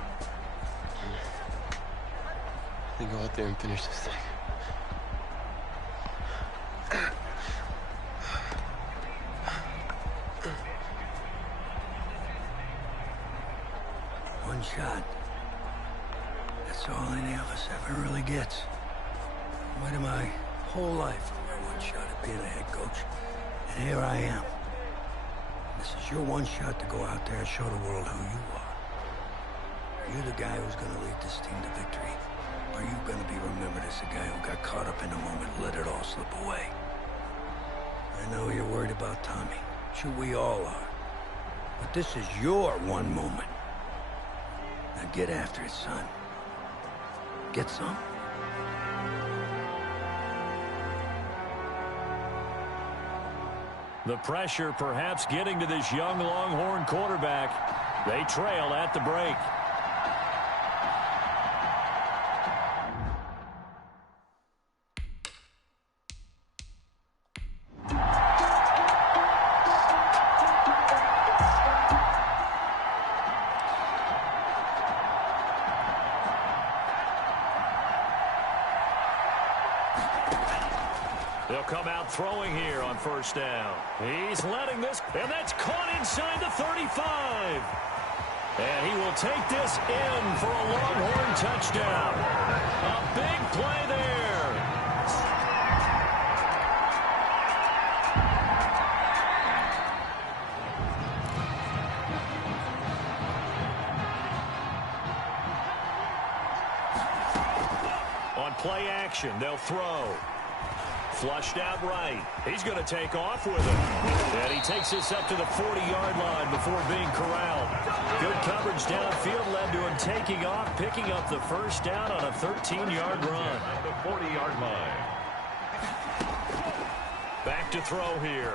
Then go out there and finish this thing. One shot. That's all any of us ever really gets. Waited my whole life for my one shot at being a head coach. And here I am. This is your one shot to go out there and show the world who you are. Are you the guy who's going to lead this team to victory? Or are you going to be remembered as the guy who got caught up in the moment and let it all slip away? I know you're worried about Tommy. Sure, we all are. But this is your one moment. Now get after it, son. Get some. The pressure perhaps getting to this young Longhorn quarterback. They trail at the break. They'll come out throwing here on first down. He's letting this, and that's caught inside the 35. And he will take this in for a Longhorn touchdown. A big play there. On play action, they'll throw. Flushed out right. He's going to take off with it. And he takes this up to the 40-yard line before being corralled. Good coverage downfield led to him taking off, picking up the first down on a 13-yard run. At the 40-yard line. Back to throw here.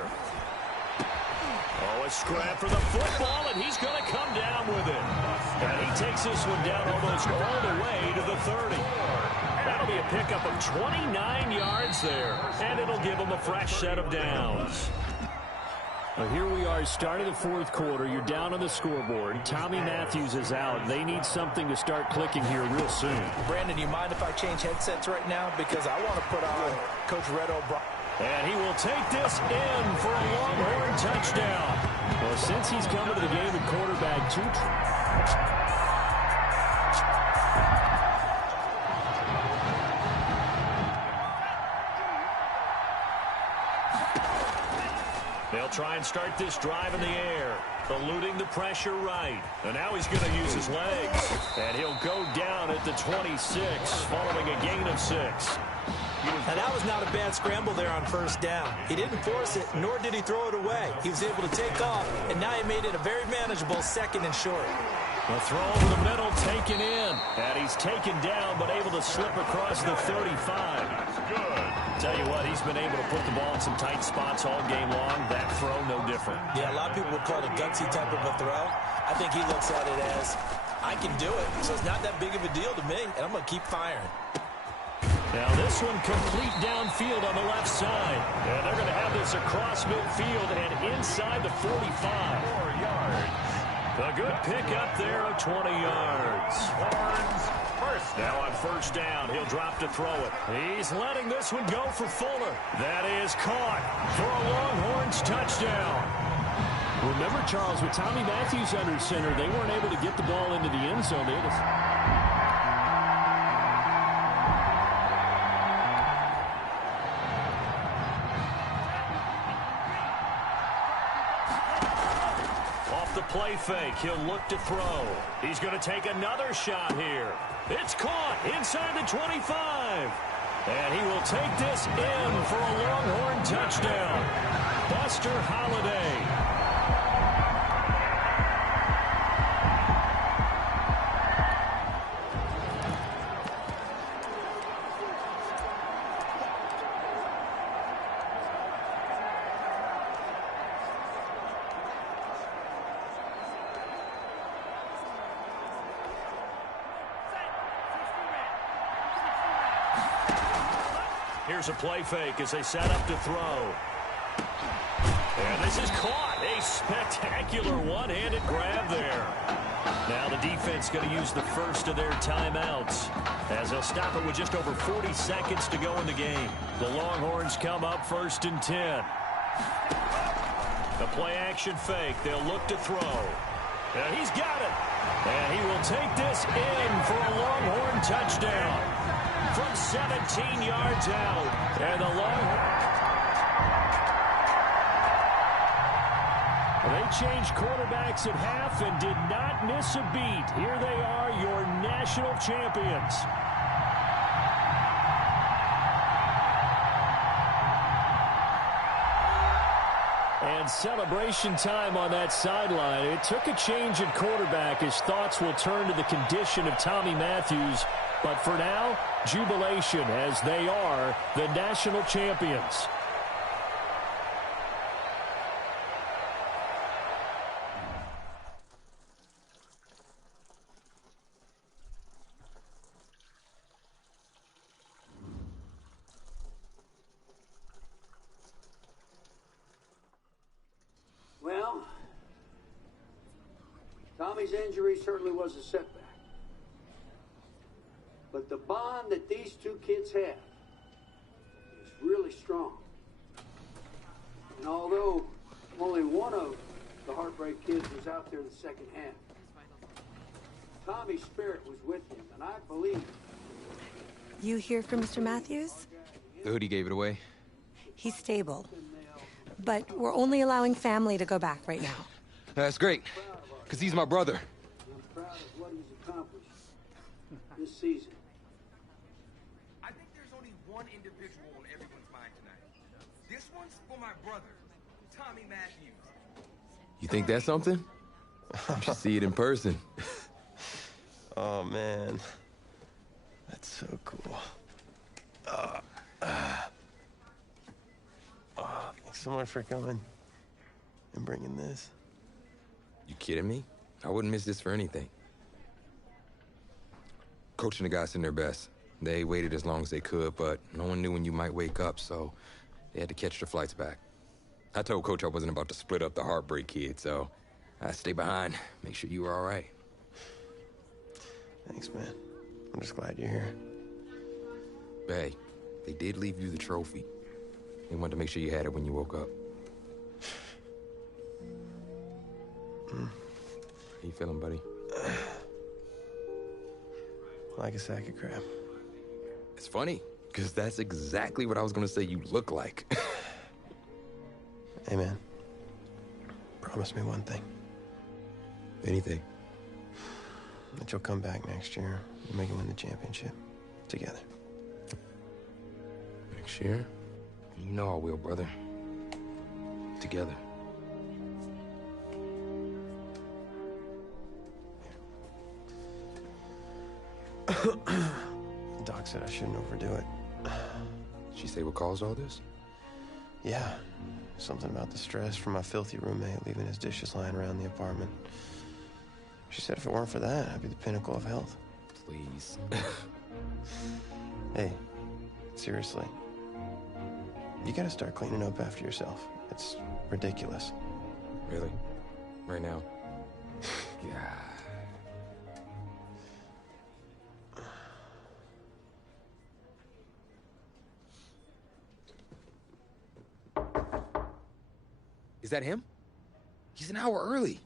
Oh, a scrap for the football, and he's going to come down with it. And he takes this one down almost all the way to the 30. That'll be a pickup of 29 yards there, and it'll give him a fresh set of downs. Well, here we are, starting the fourth quarter. You're down on the scoreboard. Tommy Matthews is out. They need something to start clicking here real soon. Brandon, you mind if I change headsets right now? Because I want to put on Coach Red O'Brien. And he will take this in for a Longhorn touchdown. Well, since he's come into the game at quarterback, they'll try and start this drive in the air, eluding the pressure right. And now he's going to use his legs. And he'll go down at the 26, following a gain of 6. And that was not a bad scramble there on first down. He didn't force it, nor did he throw it away. He was able to take off, and now he made it a very manageable 2nd and short. The throw over the middle taken in. And he's taken down, but able to slip across the 35. Good. Tell you what, he's been able to put the ball in some tight spots all game long. That throw, no different. Yeah, a lot of people would call it a gutsy type of a throw. I think he looks at it as, I can do it, so it's not that big of a deal to me, and I'm going to keep firing. Now this one complete downfield on the left side. And they're going to have this across midfield and inside the 45. 4 yards. A good pickup there of 20 yards. Horns first. Now on first down, he'll drop to throw it. He's letting this one go for Fuller. That is caught for a Longhorns touchdown. Remember, Charles, with Tommy Matthews under center, they weren't able to get the ball into the end zone. They had play fake. He'll look to throw. He's going to take another shot here. It's caught inside the 25. And he will take this in for a Longhorn touchdown. Buster Holiday. Here's a play fake as they set up to throw. And this is caught. A spectacular one-handed grab there. Now the defense going to use the first of their timeouts as they'll stop it with just over 40 seconds to go in the game. The Longhorns come up 1st and 10. The play action fake. They'll look to throw. And he's got it. And he will take this in for a Longhorn touchdown. From 17 yards out. And the They changed quarterbacks at half and did not miss a beat. Here they are, your national champions. And celebration time on that sideline. It took a change at quarterback as thoughts will turn to the condition of Tommy Matthews. But for now, jubilation as they are the national champions. Well, Tommy's injury certainly was a setback. But the bond that these two kids have is really strong. And although only one of the Heartbreak Kids was out there in the second half, Tommy's spirit was with him, and I believe... You hear from Mr. Matthews? The hoodie gave it away. He's stable. But we're only allowing family to go back right now. That's great, because he's my brother. I'm proud of what he's accomplished this season. I think there's only one individual on everyone's mind line tonight. This one's for my brother, Tommy Matthews. You think that's something? You should see it in person. Oh, man. That's so cool. Thanks so much for coming and bringing this. You kidding me? I wouldn't miss this for anything. Coach and the guys in their best. They waited as long as they could, but no one knew when you might wake up, so they had to catch the flights back. I told Coach I wasn't about to split up the Heartbreak Kid, so I stay behind, make sure you were all right. Thanks, man. I'm just glad you're here. Hey, they did leave you the trophy. They wanted to make sure you had it when you woke up. How you feeling, buddy? Like a sack of crap. It's funny, because that's exactly what I was going to say you look like. Hey, man. Promise me one thing. Anything. That you'll come back next year and make it win the championship. Together. Next year? You know I will, brother. Together. Doc said I shouldn't overdo it. She say what caused all this? Yeah. Something about the stress from my filthy roommate leaving his dishes lying around the apartment. She said if it weren't for that, I'd be the pinnacle of health. Please. Hey, seriously. You gotta start cleaning up after yourself. It's ridiculous. Really? Right now? Yeah. Is that him? He's an hour early.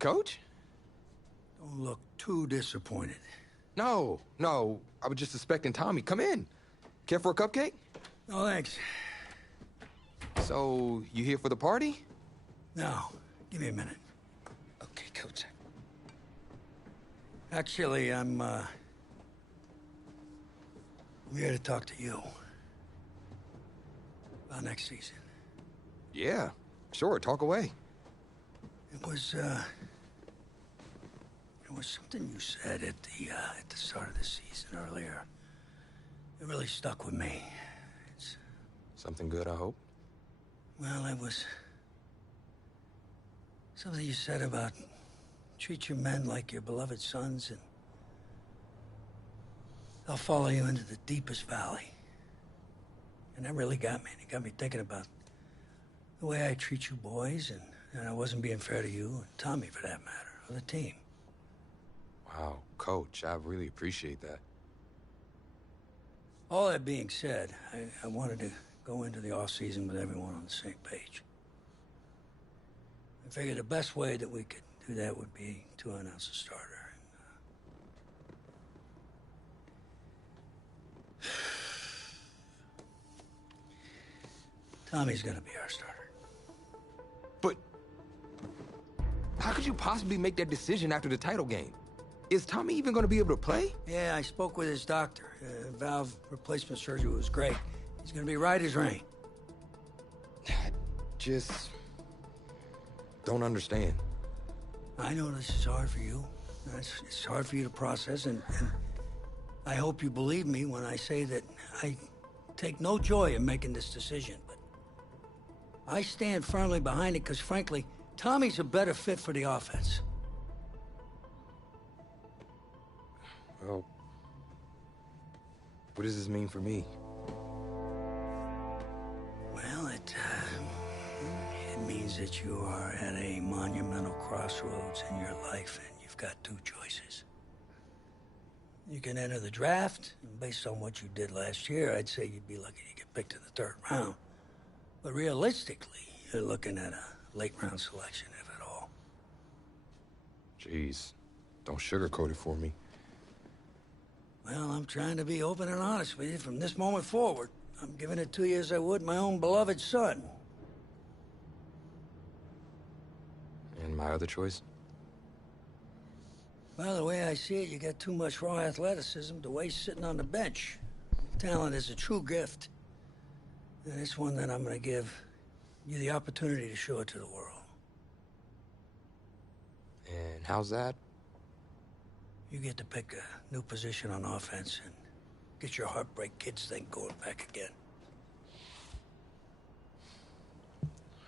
Coach? Don't look too disappointed. No. I was just suspecting Tommy. Come in. Care for a cupcake? No, thanks. So, you here for the party? No. Give me a minute. Okay, Coach. Actually, I'm here to talk to you about next season. Yeah, sure. Talk away. It was something you said at the start of the season earlier. It really stuck with me. It's something good, I hope. Well, it was something you said about treat your men like your beloved sons, and they'll follow you into the deepest valley. And that really got me. It got me thinking about the way I treat you boys, and I wasn't being fair to you, and Tommy for that matter, or the team. Wow, Coach, I really appreciate that. All that being said, I wanted to go into the off-season with everyone on the same page. I figured the best way that we could do that would be to announce a starter. Tommy's gonna be our starter. But how could you possibly make that decision after the title game? Is Tommy even gonna be able to play? Yeah, I spoke with his doctor. Valve replacement surgery was great. He's gonna be right as rain. Just don't understand. I know this is hard for you. It's hard for you to process, and I hope you believe me when I say that I take no joy in making this decision, but I stand firmly behind it because, frankly, Tommy's a better fit for the offense. Well, what does this mean for me? Well, it means that you are at a monumental crossroads in your life, and you've got two choices. You can enter the draft, and based on what you did last year, I'd say you'd be lucky to get picked in the third round. But realistically, you're looking at a late-round selection, if at all. Jeez, don't sugarcoat it for me. Well, I'm trying to be open and honest with you from this moment forward. I'm giving it to you as I would my own beloved son. And my other choice? By the way I see it, you got too much raw athleticism to waste sitting on the bench. Talent is a true gift. And it's one that I'm gonna give you the opportunity to show it to the world. And how's that? You get to pick a new position on offense and get your Heartbreak Kids thing going back again.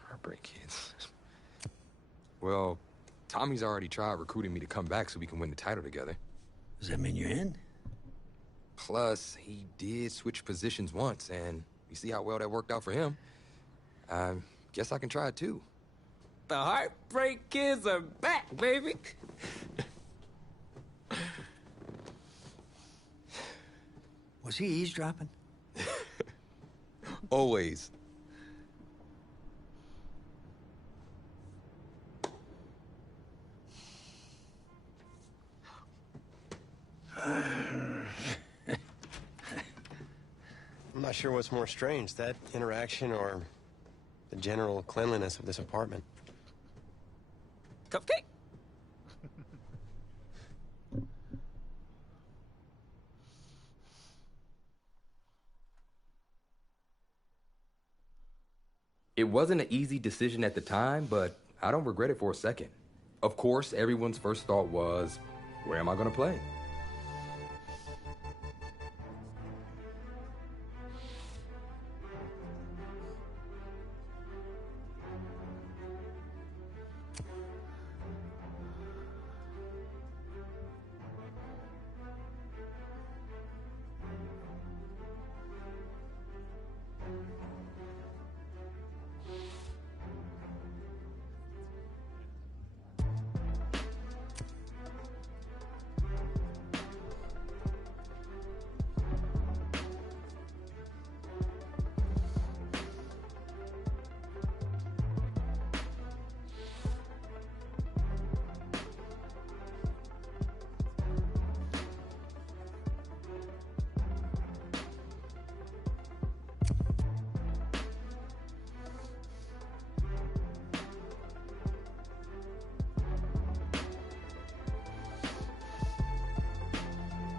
Heartbreak Kids. Well, Tommy's already tried recruiting me to come back so we can win the title together. Does that mean you're in? Plus, he did switch positions once, and you see how well that worked out for him. I guess I can try it too. The Heartbreak Kids are back, baby. Was he eavesdropping? Always. I'm not sure what's more strange, that interaction or the general cleanliness of this apartment. Cupcake? It wasn't an easy decision at the time, but I don't regret it for a second. Of course, everyone's first thought was, where am I going to play?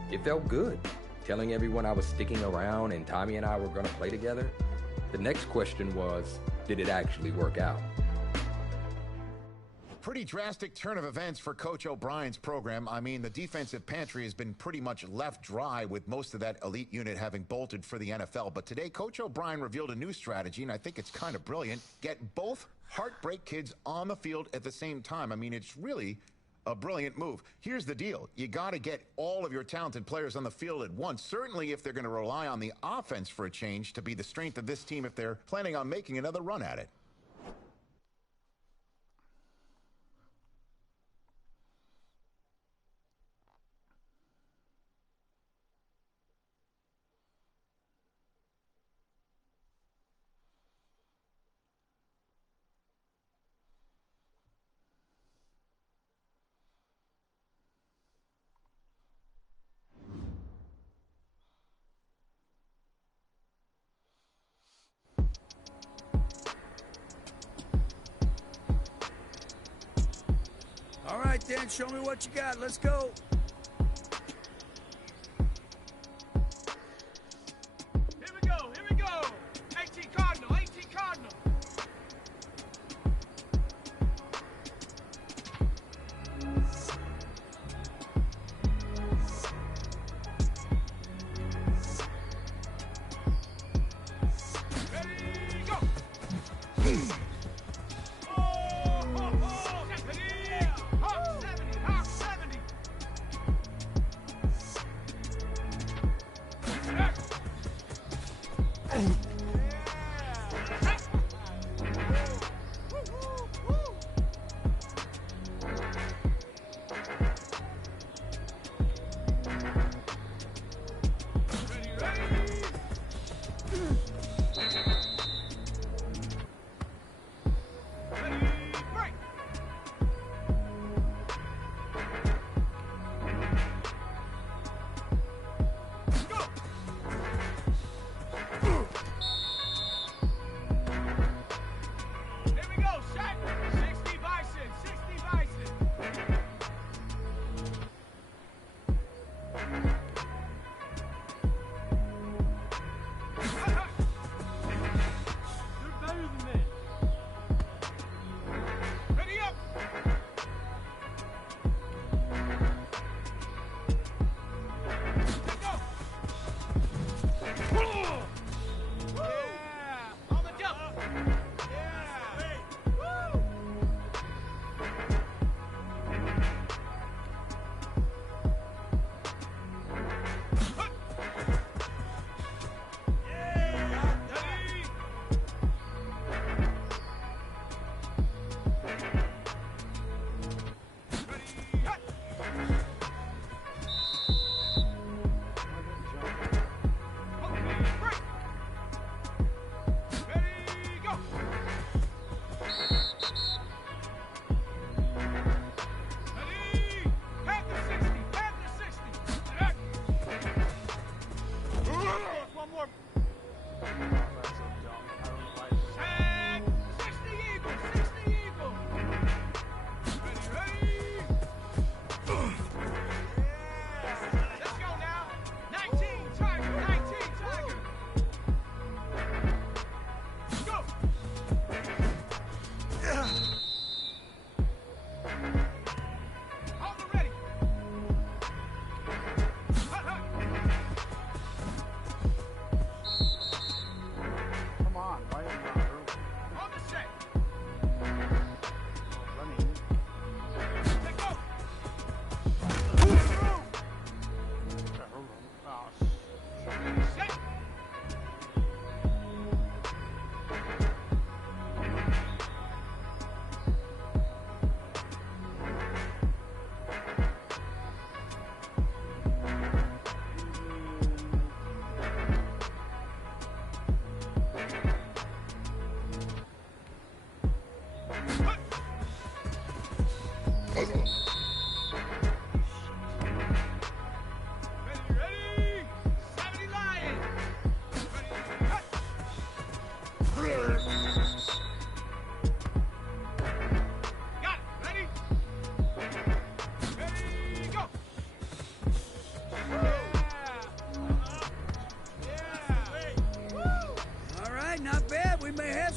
It felt good, telling everyone I was sticking around and Tommy and I were going to play together. The next question was, did it actually work out? Pretty drastic turn of events for Coach O'Brien's program. I mean, the defensive pantry has been pretty much left dry with most of that elite unit having bolted for the NFL. But today, Coach O'Brien revealed a new strategy, and I think it's kind of brilliant. Get both Heartbreak Kids on the field at the same time. I mean, it's really a brilliant move. Here's the deal. You got to get all of your talented players on the field at once, certainly if they're going to rely on the offense for a change to be the strength of this team if they're planning on making another run at it. All right, then, show me what you got. Let's go. Here we go, here we go. 18 Cardinal, 18 Cardinal. Ready, go.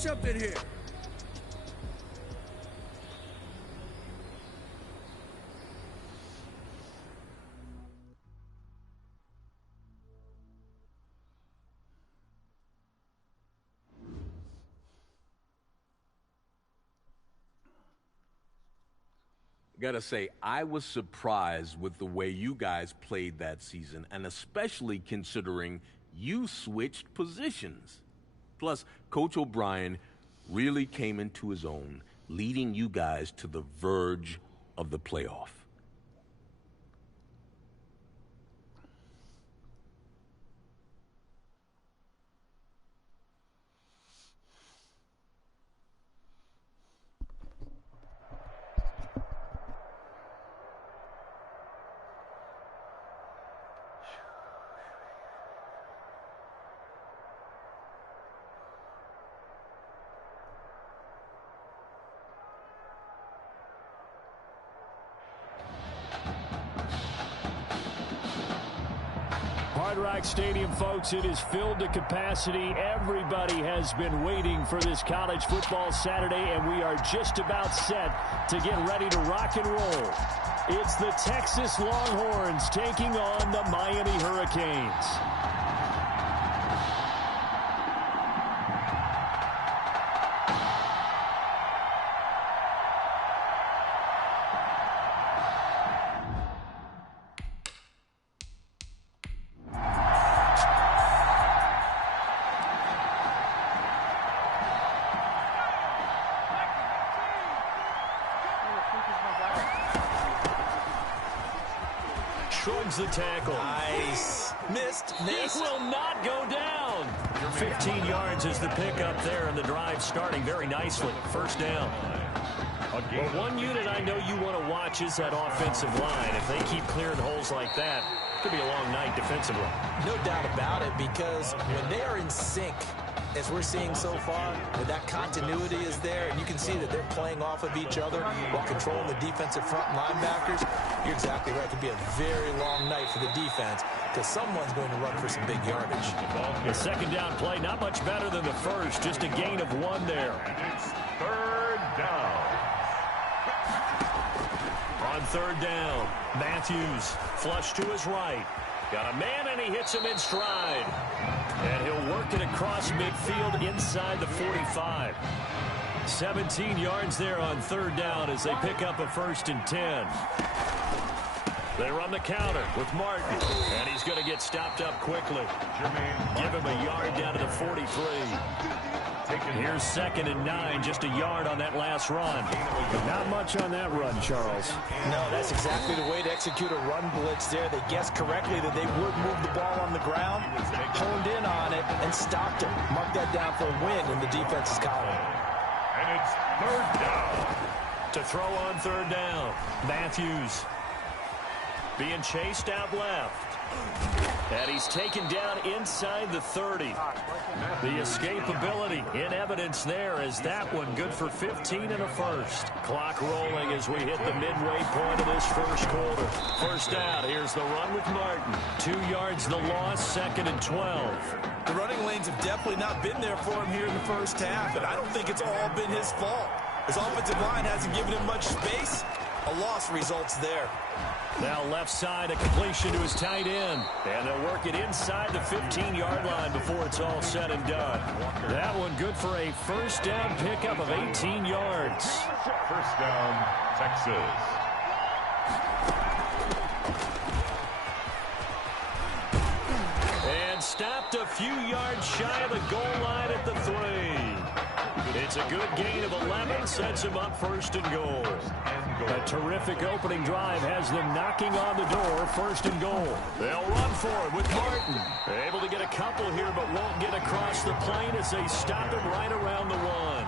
something here. Gotta say, I was surprised with the way you guys played that season, and especially considering you switched positions. Plus, Coach O'Brien really came into his own, leading you guys to the verge of the playoff. Hard Rock Stadium, folks, it is filled to capacity. Everybody has been waiting for this college football Saturday, and we are just about set to get ready to rock and roll. It's the Texas Longhorns taking on the Miami Hurricanes. Shrugs the tackle. Nice. Missed. It will not go down. 15 yards is the pickup there, and the drive starting very nicely. First down. Well, one unit I know you want to watch is that offensive line. If they keep clearing holes like that, it could be a long night defensively. No doubt about it, because when they are in sync, as we're seeing so far, when that continuity is there, and you can see that they're playing off of each other while controlling the defensive front linebackers, you're exactly right. It could be a very long night for the defense because someone's going to run for some big yardage. The second down play, not much better than the first, just a gain of 1 there. And it's third down. On third down, Matthews flush to his right. Got a man, and he hits him in stride. And he'll work it across midfield inside the 45. 17 yards there on third down as they pick up a 1st and 10. They run the counter with Martin, and he's going to get stopped up quickly. Give him a yard down to the 43. Here's 2nd and 9, just a yard on that last run. Not much on that run, Charles. No, that's exactly the way to execute a run blitz there. They guessed correctly that they would move the ball on the ground, honed in on it, and stopped it. Mark that down for a win in the defense's column. And it's third down. To throw on third down, Matthews being chased out left. And he's taken down inside the 30. The escapability in evidence there as that one good for 15 and a first. Clock rolling as we hit the midway point of this first quarter. First down, here's the run with Martin. 2 yards the loss, 2nd and 12. The running lanes have definitely not been there for him here in the first half, and I don't think it's all been his fault. His offensive line hasn't given him much space. A loss results there. Now left side, a completion to his tight end. And they'll work it inside the 15-yard line before it's all said and done. That one good for a first down pickup of 18 yards. First down, Texas. And stopped a few yards shy of the goal line at the 3. It's a good gain of 11, sets him up 1st and goal. A terrific opening drive has them knocking on the door, 1st and goal. They'll run for it with Martin. They're able to get a couple here, but won't get across the plane as they stop him right around the 1.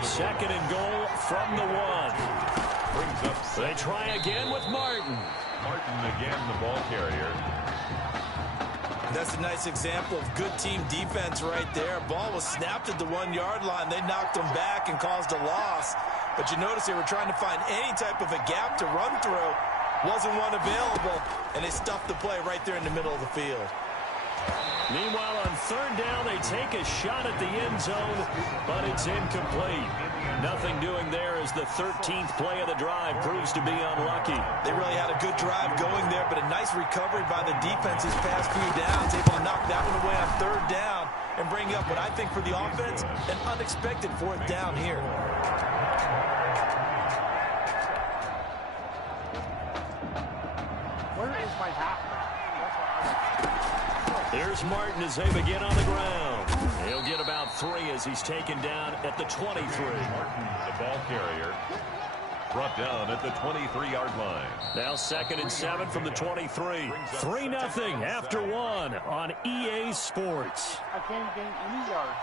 2nd and goal from the 1. They try again with Martin. Martin again, the ball carrier. That's a nice example of good team defense right there. Ball was snapped at the 1-yard line. They knocked him back and caused a loss. But you notice they were trying to find any type of a gap to run through. Wasn't one available, and they stuffed the play right there in the middle of the field. Meanwhile, on third down, they take a shot at the end zone, but it's incomplete. Nothing doing there as the 13th play of the drive proves to be unlucky. They really had a good drive going there, but a nice recovery by the defense his past few downs, able to knock that one away on third down and bring up what I think for the offense, an unexpected fourth down here. Where is my hat? Here's Martin as they begin on the ground. He'll get about 3 as he's taken down at the 23. Martin, the ball carrier, brought down at the 23-yard line. Now 2nd and 7 from the 23. 3-0 after 1 on EA Sports. I can't gain any yards.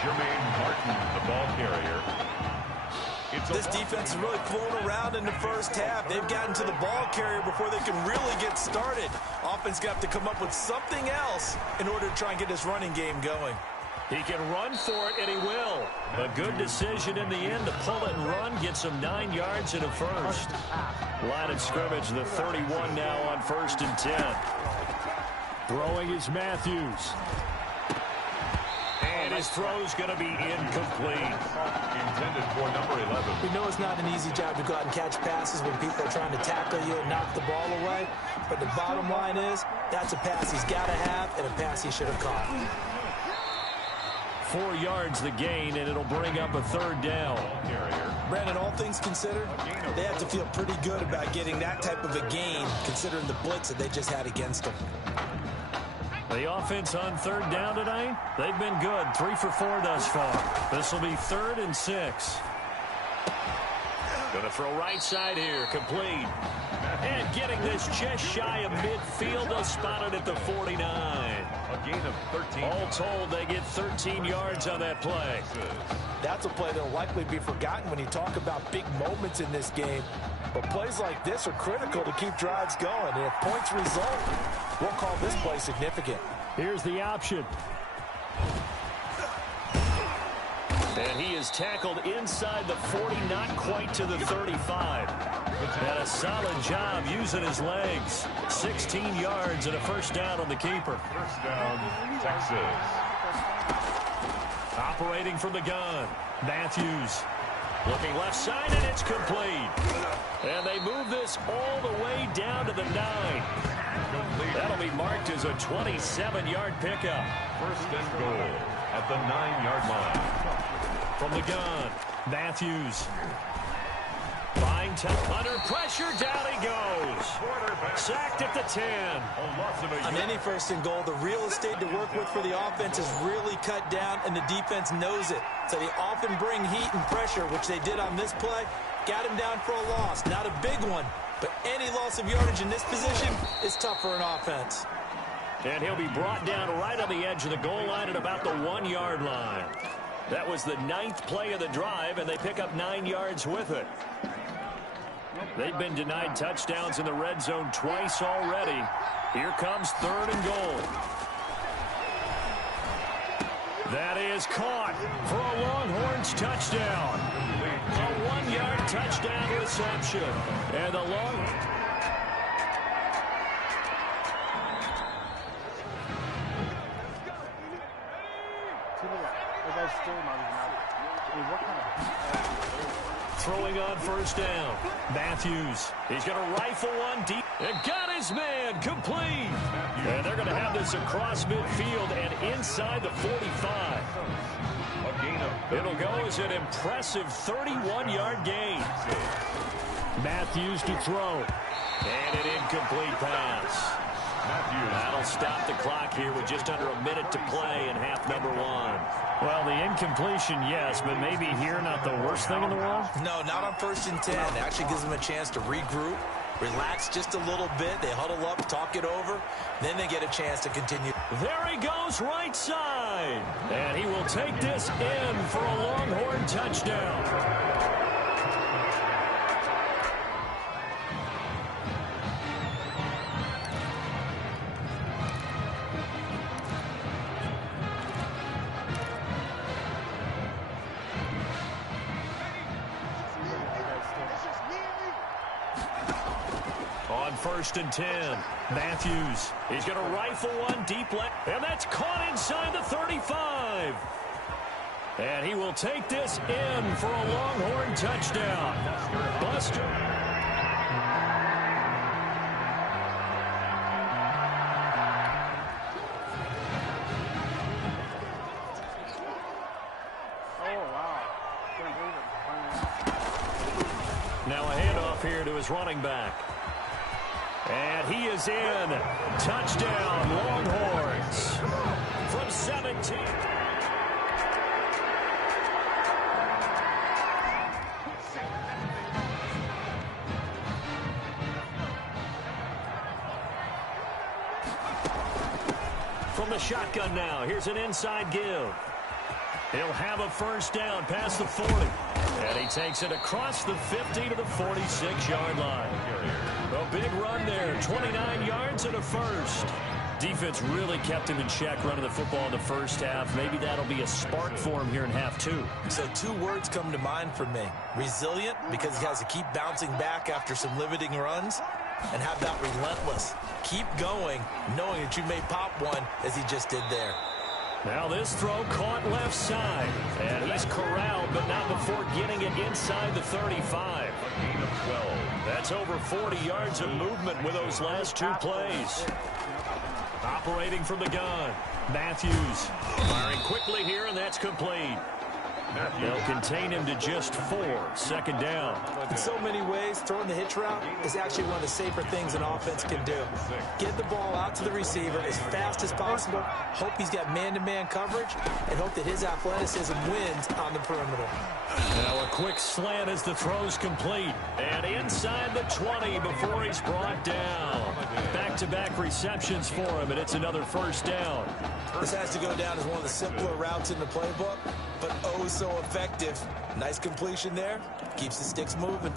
Jermaine Martin, the ball carrier. This defense is really flown around in the first half. They've gotten to the ball carrier before they can really get started. Offense got to come up with something else in order to try and get this running game going. He can run for it, and he will. A good decision in the end to pull it and run, gets him 9 yards in a first. Line of scrimmage, the 31 now on 1st and 10. Throwing is Matthews. And his throw's going to be incomplete. Intended for number 11. We know it's not an easy job to go out and catch passes when people are trying to tackle you and knock the ball away. But the bottom line is, that's a pass he's got to have and a pass he should have caught. 4 yards the gain, and it'll bring up a third down. Brandon, all things considered, they have to feel pretty good about getting that type of a gain, considering the blitz that they just had against them. The offense on third down tonight, they've been good. 3 for 4 thus far. This will be 3rd and 6. Going to throw right side here, complete. And getting this just shy of midfield, they'll spot it at the 49. A gain of 13. All told, they get 13 yards on that play. That's a play that will likely be forgotten when you talk about big moments in this game. But plays like this are critical to keep drives going. And if points result, we'll call this play significant. Here's the option. And he is tackled inside the 40, not quite to the 35. And a solid job using his legs. 16 yards and a first down on the keeper. First down, Texas. Operating from the gun, Matthews. Looking left side, and it's complete. And they move this all the way down to the 9. That'll be marked as a 27-yard pickup. First and goal at the 9-yard line. From the gun, Matthews. Buying time under pressure, down he goes. Sacked at the 10. On any 1st and goal, the real estate to work with for the offense is really cut down, and the defense knows it. So they often bring heat and pressure, which they did on this play. Got him down for a loss. Not a big one, but any loss of yardage in this position is tough for an offense. And he'll be brought down right on the edge of the goal line at about the 1-yard line. That was the 9th play of the drive, and they pick up 9 yards with it. They've been denied touchdowns in the red zone twice already. Here comes 3rd and goal. That is caught for a Longhorns touchdown. A 1-yard touchdown reception. And the throwing on first down. Matthews. He's going to rifle one deep. And got his man complete. And they're going to have this across midfield and inside the 45. It'll go as an impressive 31-yard gain. Matthews to throw. And an incomplete pass. That'll stop the clock here with just under a minute to play in half number 1. Well, the incompletion, yes, but maybe here not the worst thing in the world? No, not on 1st and 10. It actually gives them a chance to regroup, relax just a little bit. They huddle up, talk it over. Then they get a chance to continue. There he goes right side. And he will take this in for a Longhorn touchdown. 1st and 10. Matthews, he's going to rifle one deep left, and that's caught inside the 35. And he will take this in for a Longhorn touchdown. Buster. Now a handoff here to his running back. And he is in. Touchdown, Longhorns. From 17. From the shotgun now, here's an inside give. He'll have a first down past the 40. And he takes it across the 50 to the 46-yard line. A big run there, 29 yards and a first. Defense really kept him in check running the football in the first half. Maybe that'll be a spark for him here in half two. So 2 words come to mind for me. Resilient, because he has to keep bouncing back after some limiting runs. And how about relentless? Keep going, knowing that you may pop one, as he just did there. Now this throw caught left side. And he's corralled, but not before getting it inside the 35. A gain of 12. That's over 40 yards of movement with those last 2 plays. Operating from the gun. Matthews firing quickly here, and that's complete. They'll contain him to just 4. Second down. In so many ways, throwing the hitch route is actually one of the safer things an offense can do. Get the ball out to the receiver as fast as possible, hope he's got man-to-man coverage, and hope that his athleticism wins on the perimeter. Now a quick slant as the throw's complete. And inside the 20 before he's brought down. Back-to-back receptions for him, and it's another first down. This has to go down as one of the simpler routes in the playbook, but oh so effective. Nice completion there. Keeps the sticks moving.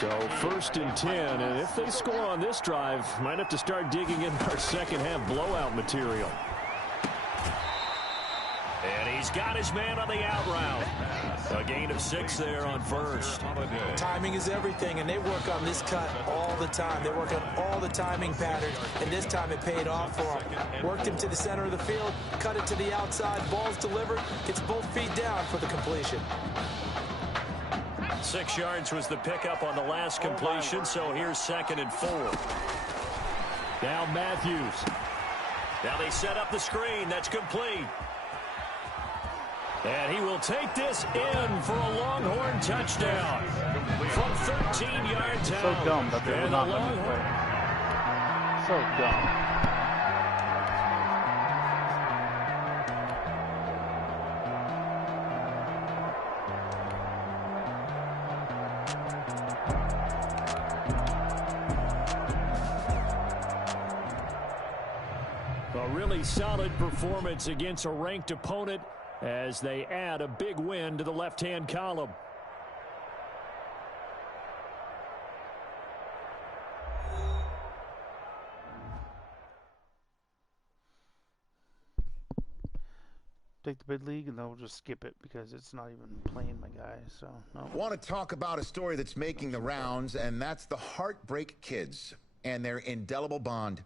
So 1st and 10, and if they score on this drive, might have to start digging in our second half blowout material. And he's got his man on the out route. A gain of 6 there on first. Timing is everything, and they work on this cut all the time. They work on all the timing patterns, and this time it paid off for him. Worked him to the center of the field, cut it to the outside, ball's delivered, gets both feet down for the completion. 6 yards was the pickup on the last completion, so here's 2nd and 4. Now Matthews. Now they set up the screen. That's complete. And he will take this in for a Longhorn touchdown. From 13 yards out. So dumb that they will not let me play. So dumb. A really solid performance against a ranked opponent as they add a big win to the left-hand column. Take the bid league and then we'll just skip it because it's not even playing my guy. So no. Want to talk about a story that's making the rounds, and that's the Heartbreak Kids and their indelible bond.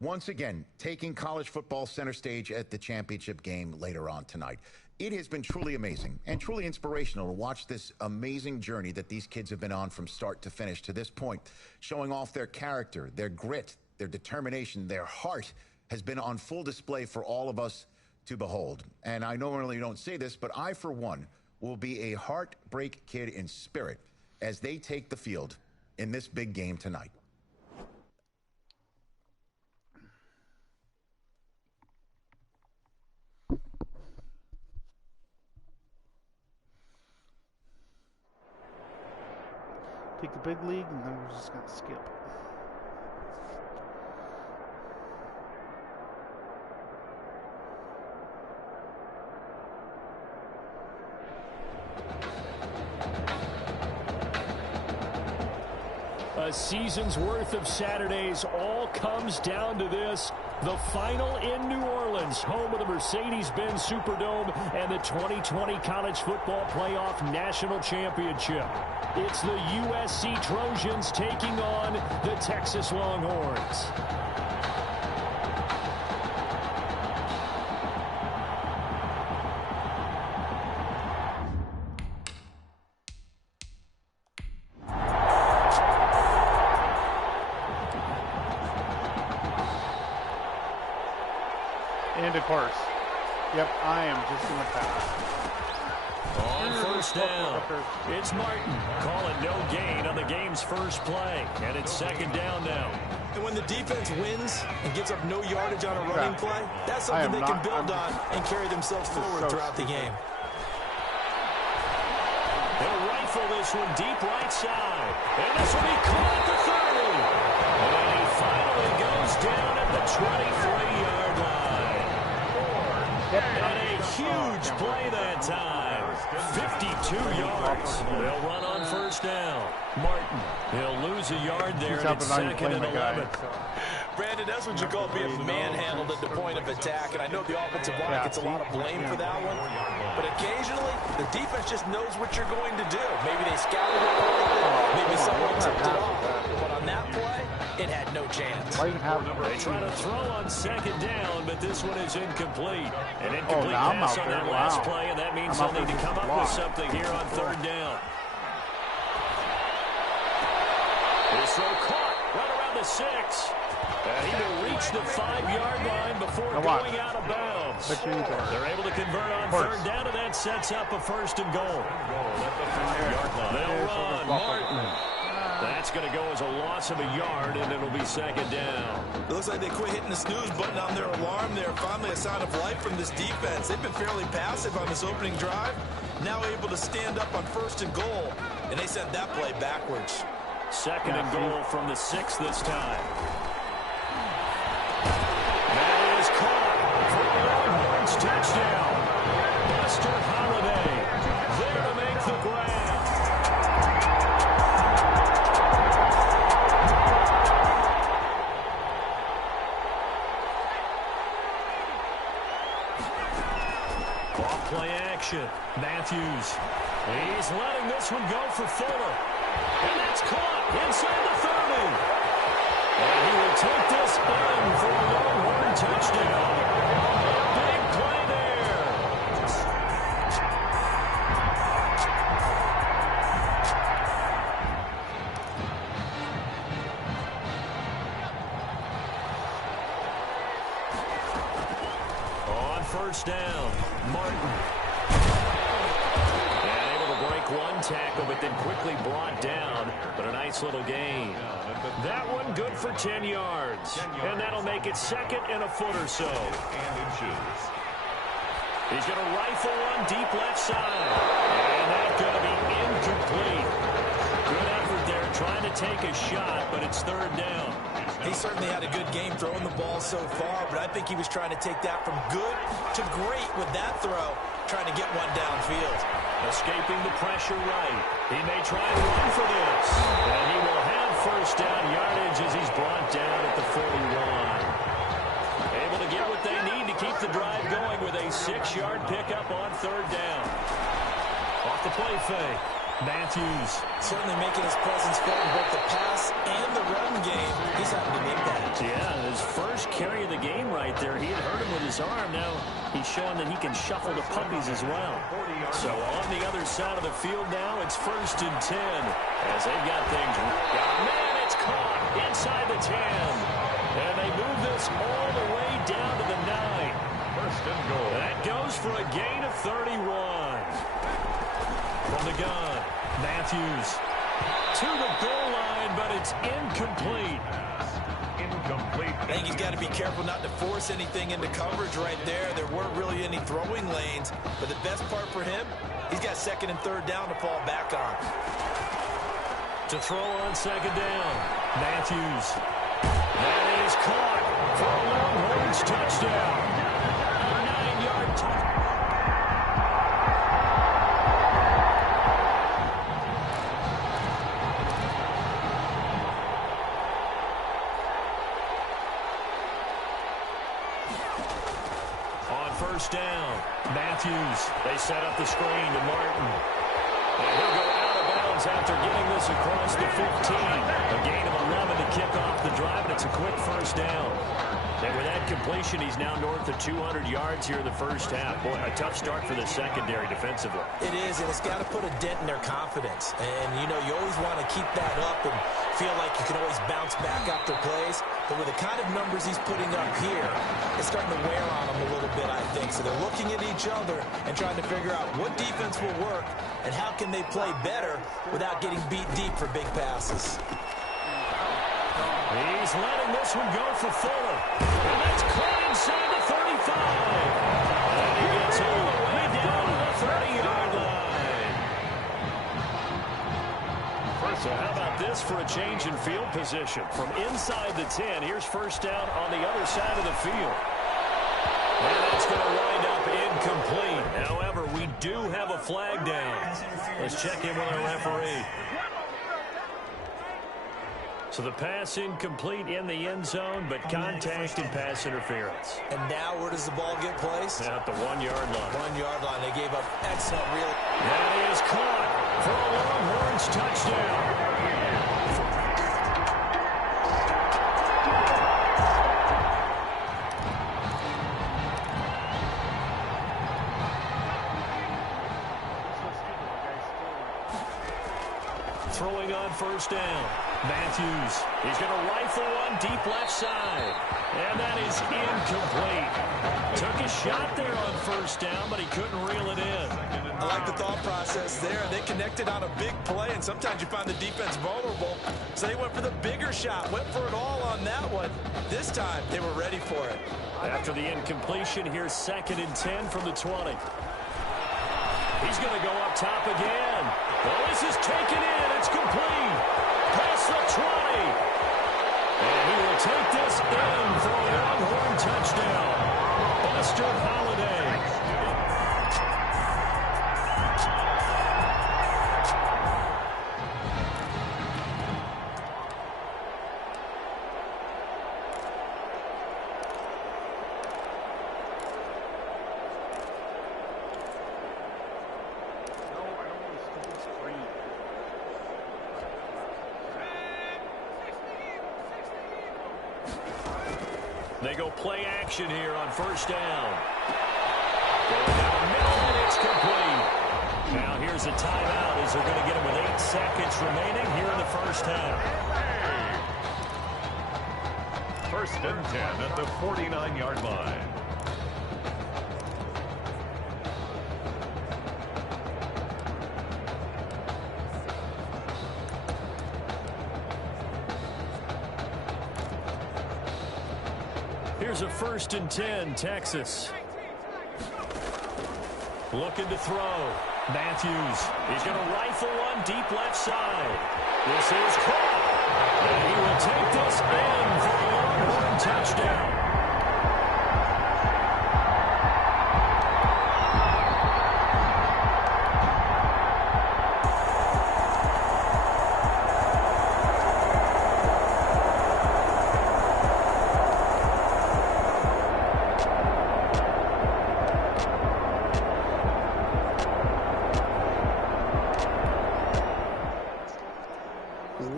Once again, taking college football center stage at the championship game later on tonight. It has been truly amazing and truly inspirational to watch this amazing journey that these kids have been on from start to finish to this point, showing off their character, their grit, their determination, their heart has been on full display for all of us to behold. And I normally don't say this, but I, for one, will be a Heartbreak Kid in spirit as they take the field in this big game tonight. Take the big league and then we're just going to skip. A season's worth of Saturdays all comes down to this. The final in New Orleans, home of the Mercedes-Benz Superdome and the 2020 College Football Playoff National Championship. It's the USC Trojans taking on the Texas Longhorns. And of course, yep, I am just in the pass. On first down, it's Martin calling no gain on the game's first play, and it's second down now. And when the defense wins and gives up no yardage on a running play, that's something they can build on and carry themselves forward throughout the game. They'll rifle this one deep right side, and this will be caught at the 30. And he finally goes down at the 23-yard line. And a huge play that time. 52 yards. They'll run on first down. Martin, he'll lose a yard there, and it's second and 11. Brandon, that's what you call being manhandled at the point of attack, and I know the offensive line gets a lot of blame for that one, but occasionally the defense just knows what you're going to do. Maybe they scouted it right, maybe someone tipped it off, but on that play, it had no chance. They try to throw on second down, but this one is incomplete. An incomplete pass on that last play, and that means they'll need to come up with something here on third down. This throw caught right around the 6. He will reach the 5-yard line before going out of bounds. They're able to convert on third down, and that sets up a first and goal. They'll run. Martin. That's going to go as a loss of a yard, and it'll be second down. It looks like they quit hitting the snooze button on their alarm there. Finally a sign of life from this defense. They've been fairly passive on this opening drive. Now able to stand up on first and goal, and they sent that play backwards. Second and goal from the 6 this time. That is caught for a Longhorns touchdown. Buster Holiday there to make the grab. Off play action. Matthews. He's letting this one go for Fuller. And that's caught inside the 30. And he will take this in for a Longhorn touchdown. Big play there. On first down, Martin. One tackle, but then quickly brought down, but a nice little gain. That one good for 10 yards, and that'll make it second and a foot or so. He's going to rifle one deep left side, and that's going to be incomplete. Good effort there, trying to take a shot, but it's third down. He certainly had a good game throwing the ball so far, but I think he was trying to take that from good to great with that throw, trying to get one downfield. Escaping the pressure right. He may try and run for this. And he will have first down yardage as he's brought down at the 41. Able to get what they need to keep the drive going with a 6-yard pickup on third down. Off the play fake. Matthews. Certainly making his presence felt in both the pass and the run game. He's having to make that. Yeah, his first carry of the game right there. He had hurt him with his arm. Now he's showing that he can shuffle the puppies as well. So on the other side of the field now, it's first and 10 as they've got things. Man, it's caught inside the 10. And they move this all the way down to the 9. First and goal. That goes for a gain of 31. From the gun, Matthews to the goal line, but it's incomplete. I think he's got to be careful not to force anything into coverage right there. There weren't really any throwing lanes, but the best part for him, he's got second and third down to fall back on. To throw on second down, Matthews. That is caught for a Longhorns touchdown. A 9-yard touchdown. first down. Matthews, they set up the screen to Martin. And he'll go out of bounds after getting this across the 15. A gain of 11 to kick off the drive, and it's a quick first down. And with that completion, he's now north of 200 yards here in the first half. Boy, a tough start for the secondary defensively. It is, and it's got to put a dent in their confidence. And, you know, you always want to keep that up and feel like you can always bounce back after plays. But with the kind of numbers he's putting up here, it's starting to wear on them a little bit, I think. So they're looking at each other and trying to figure out what defense will work and how can they play better without getting beat deep for big passes. He's letting this one go for Fuller. And that's caught inside the 35. And he gets all the way down to the 30-yard line. So how about this for a change in field position? From inside the 10, here's first down on the other side of the field. And that's going to wind up incomplete. However, we do have a flag down. Let's check in with our referee. So the pass incomplete in the end zone, but contact and pass interference. And now where does the ball get placed? At the 1-yard line. 1-yard line. They gave up excellent real. That is caught for a Longhorns touchdown. Throwing on first down. Matthews. He's going to rifle one deep left side. And that is incomplete. Took a shot there on first down, but he couldn't reel it in. I like the thought process there. They connected on a big play, and sometimes you find the defense vulnerable. So they went for the bigger shot, went for it all on that one. This time, they were ready for it. After the incompletion, here's 2nd and 10 from the 20. He's going to go up top again. Well, this is taken in. It's complete. Past the 20. And he will take this in for a Longhorn touchdown. Buster Holiday. They go play action here on first down. Going down the middle, and it's complete. Now here's a timeout as they're going to get him with 8 seconds remaining here in the first half. 1st and 10 at the 49-yard line. Here's a 1st and 10, Texas. Looking to throw. Matthews. He's going to rifle one deep left side. This is caught. And he will take this in for a Longhorn touchdown.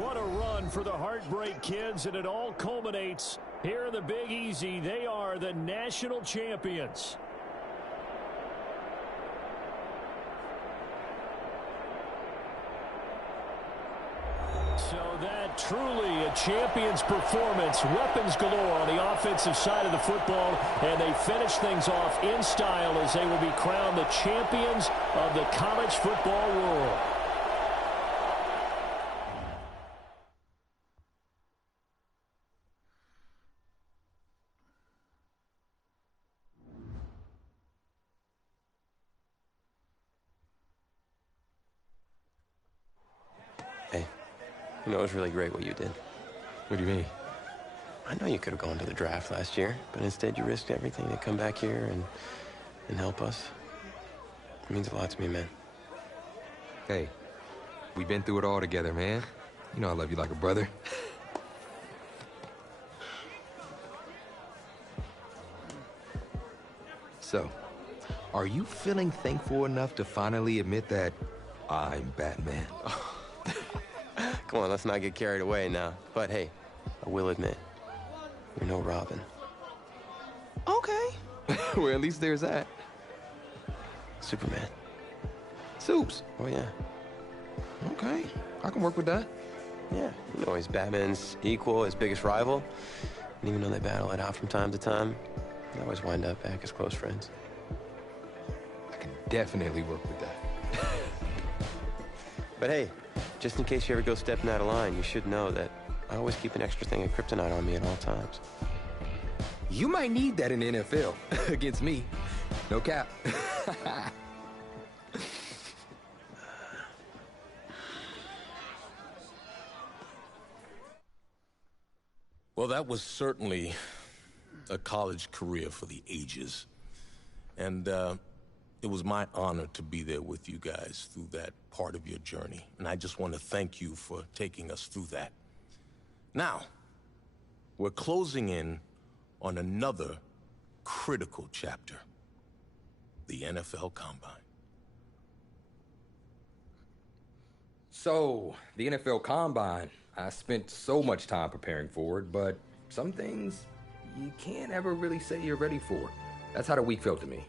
What a run for the Heartbreak Kids, and it all culminates here in the Big Easy. They are the national champions. So that truly a champion's performance. Weapons galore on the offensive side of the football, and they finish things off in style as they will be crowned the champions of the college football world. Hey, you know, it was really great what you did. What do you mean? I know you could have gone to the draft last year, but instead you risked everything to come back here and help us. It means a lot to me, man. Hey, we've been through it all together, man. You know I love you like a brother. So, Are you feeling thankful enough to finally admit that I'm Batman? Come on, let's not get carried away now. But hey, I will admit, you're no Robin. Okay. Well, at least there's that. Superman. Supes. Oh, yeah. Okay, I can work with that. Yeah, you know he's Batman's equal, his biggest rival. And even though they battle it out from time to time, they always wind up back as close friends. I can definitely work with that. But hey, just in case you ever go stepping out of line, you should know that I always keep an extra thing of kryptonite on me at all times. You might need that in the NFL against me. No cap. Well, that was certainly a college career for the ages. And it was my honor to be there with you guys through that part of your journey. And I just want to thank you for taking us through that. Now, we're closing in on another critical chapter, the NFL Combine. So, the NFL Combine, I spent so much time preparing for it, but some things you can't ever really say you're ready for. That's how the week felt to me.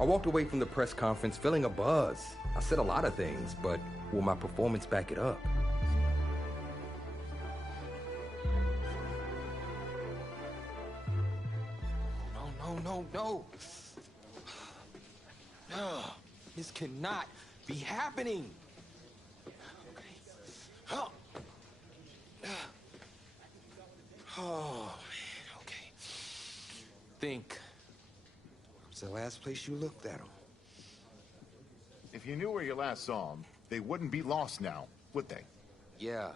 I walked away from the press conference feeling a buzz. I said a lot of things, but will my performance back it up? No. No, this cannot be happening. Okay. Oh, man, okay. Think. What's the last place you looked at him? If you knew where you last saw them, they wouldn't be lost now, would they? Yeah,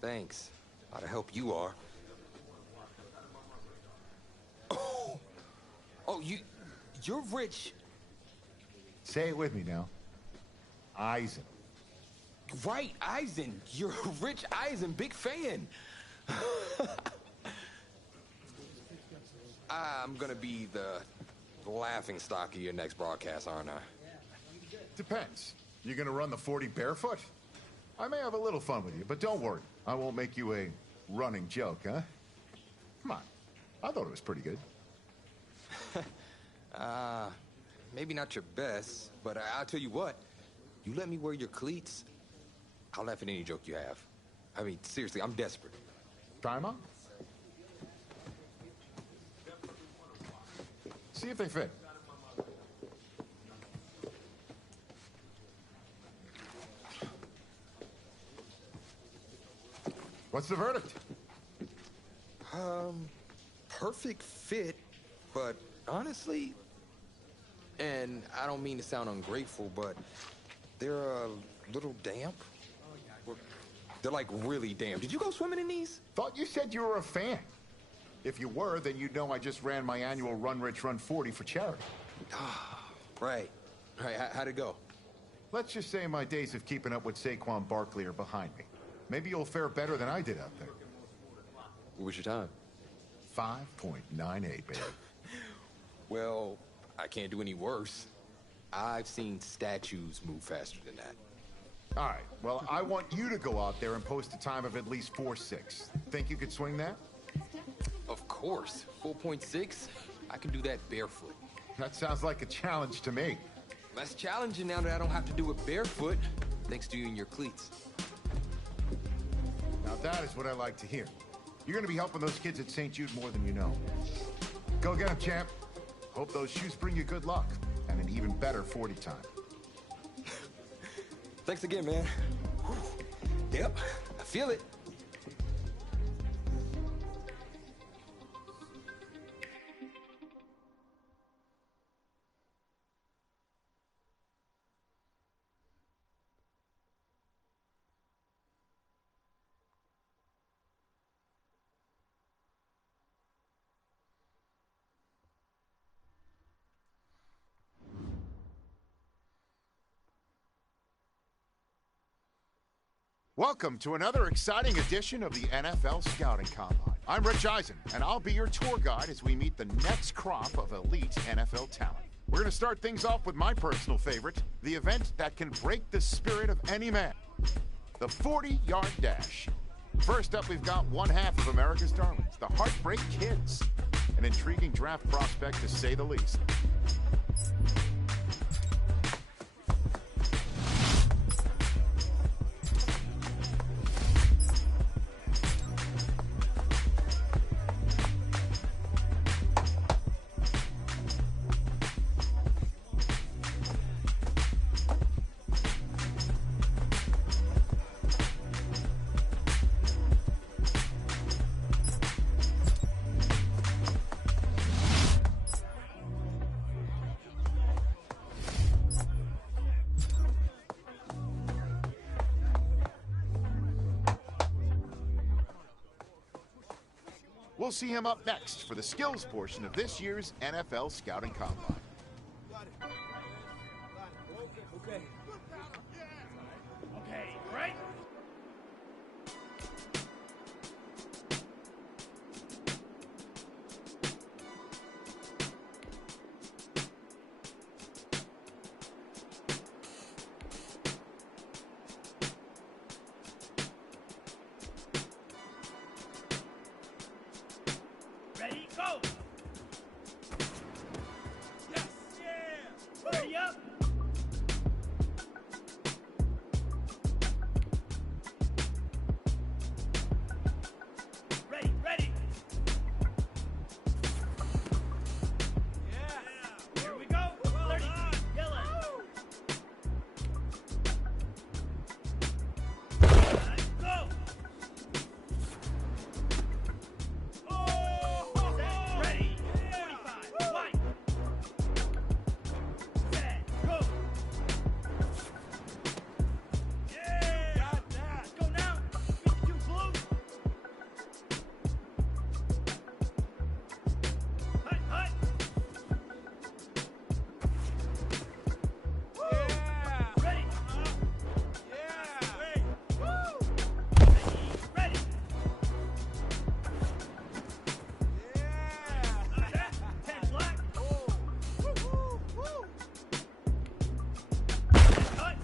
thanks. A lot of help you are. Oh, you're rich. Say it with me now. Eisen. Right, Eisen. You're Rich Eisen, big fan. I'm gonna be the laughing stock of your next broadcast, aren't I? Depends. You gonna run the 40 barefoot? I may have a little fun with you, but don't worry. I won't make you a running joke, huh? Come on. I thought it was pretty good. Maybe not your best, but I'll tell you what. You let me wear your cleats, I'll laugh at any joke you have. I mean, seriously, I'm desperate. Try 'em on. See if they fit. What's the verdict? Perfect fit, but honestly, and I don't mean to sound ungrateful, but they're a little damp. They're like really damp. Did you go swimming in these? Thought you said you were a fan. If you were, then you'd know I just ran my annual Run Rich Run 40 for charity. Right. How'd it go? Let's just say my days of keeping up with Saquon Barkley are behind me. Maybe you'll fare better than I did out there. What was your time? 5.98, baby. Well, I can't do any worse. I've seen statues move faster than that. All right, well, I want you to go out there and post a time of at least 4.6. Think you could swing that? Of course. 4.6? I can do that barefoot. That sounds like a challenge to me. That's challenging now that I don't have to do it barefoot, thanks to you and your cleats. Now that is what I like to hear. You're going to be helping those kids at St. Jude more than you know. Go get them, champ. Hope those shoes bring you good luck and an even better 40 time. Thanks again, man. Whew. Yep, I feel it. Welcome to another exciting edition of the NFL Scouting Combine. I'm Rich Eisen, and I'll be your tour guide as we meet the next crop of elite NFL talent. We're going to start things off with my personal favorite, the event that can break the spirit of any man, the 40-yard dash. First up, we've got one half of America's darlings, the Heartbreak Kids, an intriguing draft prospect to say the least. We'll see him up next for the skills portion of this year's NFL Scouting Combine. Okay, right? Ready, go! Yes! Yeah! Ready up! Ready, ready! Yeah! Here we go! 30, yellow! Go! Ready, 45, white. Set, go. Yeah, got that. Let's go now. 52 blue. Hut, hut. Yeah. Ready. Yeah. Wait. Woo. Ready. Ten black. Cut.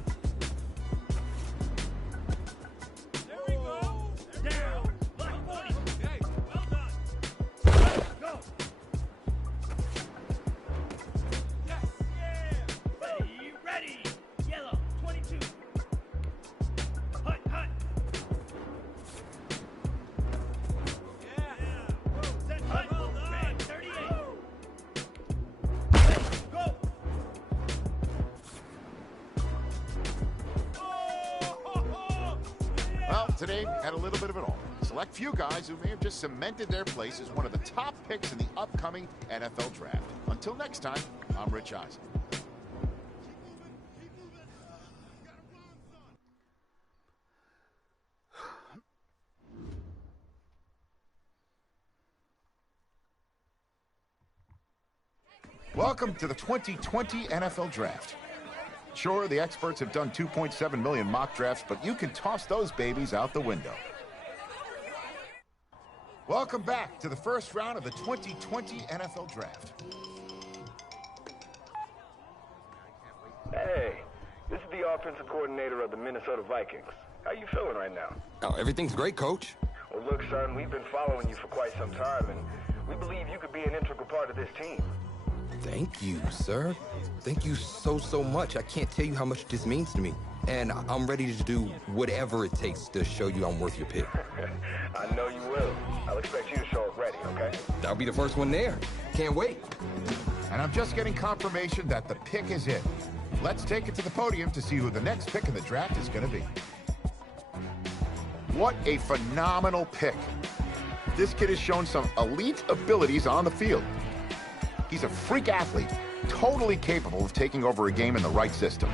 There we go. Down. Black 40. Okay, well done. Go. Yes. Yeah. Ready, ready. Yellow 22. Hut, hut. Yeah. Set hut. Red 38. Go! Well, today had a little bit of it all. Select few guys who may have just cemented their place as one of the top picks in the upcoming NFL Draft. Until next time, I'm Rich Eisen. Welcome to the 2020 NFL Draft. Sure, the experts have done 2.7 million mock drafts, but you can toss those babies out the window. Welcome back to the first round of the 2020 NFL Draft. Hey, this is the offensive coordinator of the Minnesota Vikings. How you feeling right now? Oh, everything's great, Coach. Well, look, son, we've been following you for quite some time, and we believe you could be an integral part of this team. Thank you, sir. Thank you so much. I can't tell you how much this means to me. And I'm ready to do whatever it takes to show you I'm worth your pick. I know you will. I'll expect you to show up ready, okay? I'll be the first one there. Can't wait. And I'm just getting confirmation that the pick is in. Let's take it to the podium to see who the next pick in the draft is going to be. What a phenomenal pick. This kid has shown some elite abilities on the field. He's a freak athlete, totally capable of taking over a game in the right system.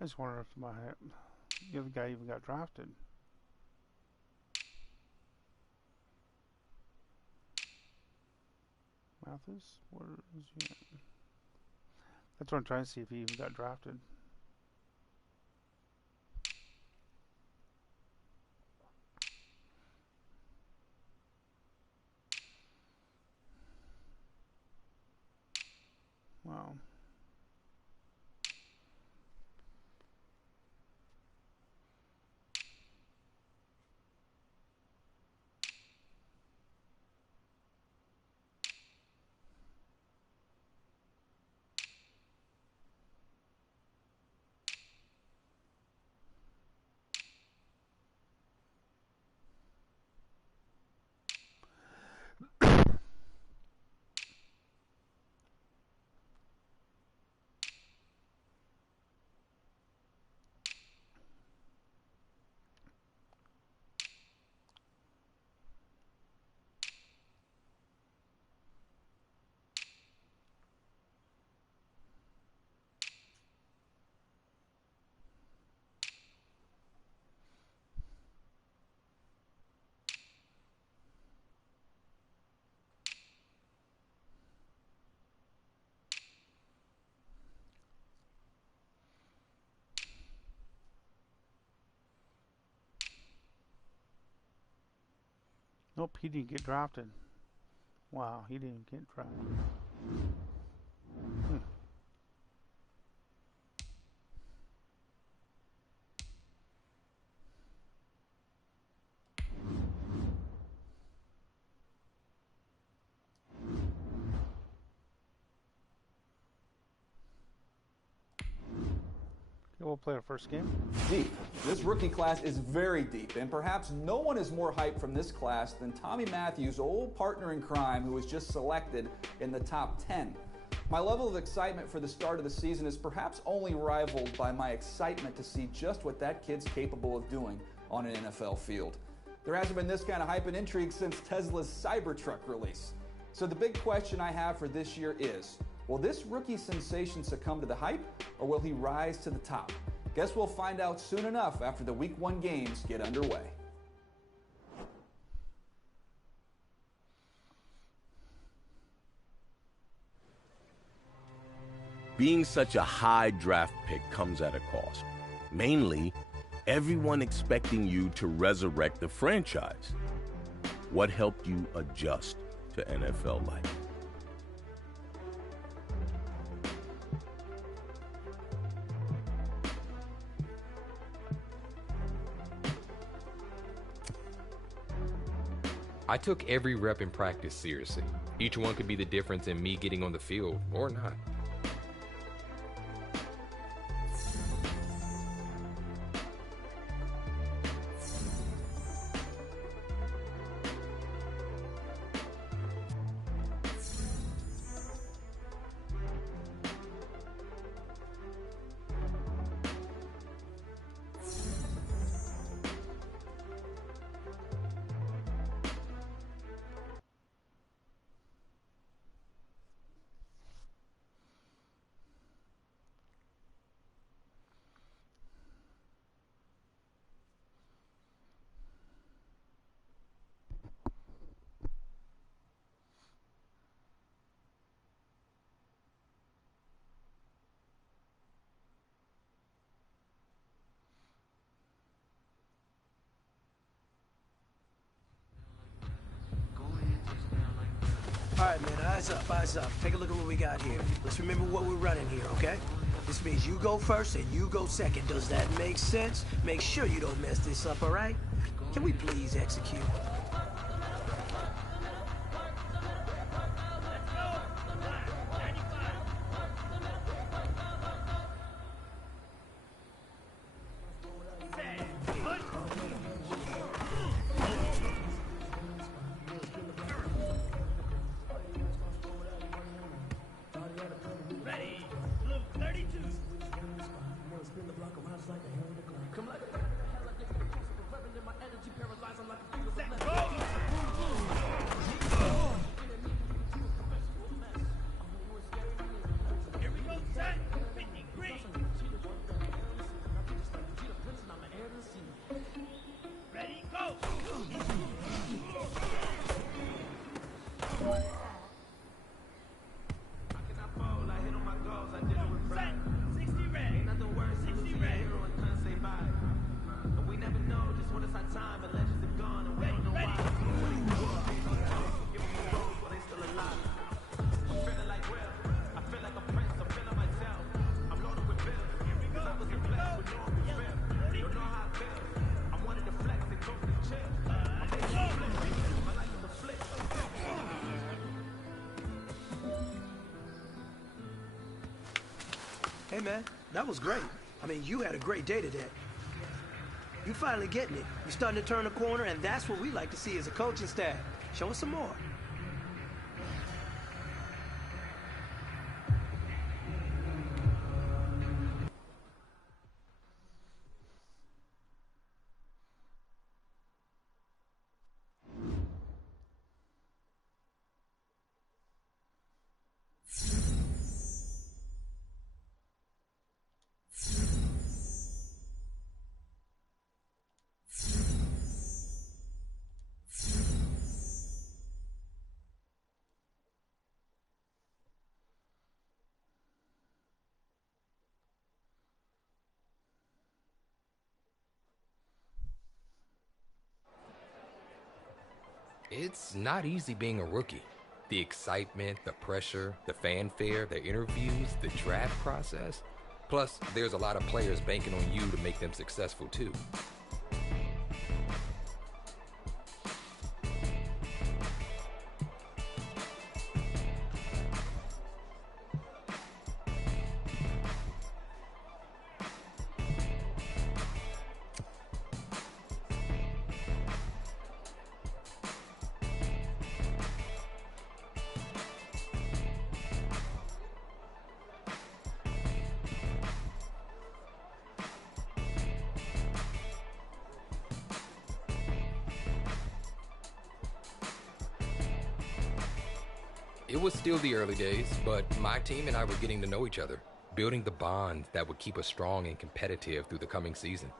I just wonder if the other guy even got drafted. Mathis? Where is he at? That's what I'm trying to see if he even got drafted. Wow. Nope, he didn't get drafted. Wow, he didn't get drafted. We'll play our first game. Deep. This rookie class is very deep, and perhaps no one is more hyped from this class than Tommy Matthews' old partner in crime, who was just selected in the top 10. My level of excitement for the start of the season is perhaps only rivaled by my excitement to see just what that kid's capable of doing on an NFL field. There hasn't been this kind of hype and intrigue since Tesla's Cybertruck release. So the big question I have for this year is, will this rookie sensation succumb to the hype, or will he rise to the top? Guess we'll find out soon enough after the Week 1 games get underway. Being such a high draft pick comes at a cost. Mainly, everyone expecting you to resurrect the franchise. What helped you adjust to NFL life? I took every rep in practice seriously. Each one could be the difference in me getting on the field or not. All right, man, eyes up, eyes up. Take a look at what we got here. Let's remember what we're running here, okay? This means you go first and you go second. Does that make sense? Make sure you don't mess this up, all right? Can we please execute? Hey, man, that was great. I mean, you had a great day today. You finally getting it. You're starting to turn a corner, and that's what we like to see as a coaching staff. Show us some more. It's not easy being a rookie. The excitement, the pressure, the fanfare, the interviews, the draft process. Plus, there's a lot of players banking on you to make them successful too. It was still the early days, but my team and I were getting to know each other, building the bond that would keep us strong and competitive through the coming season.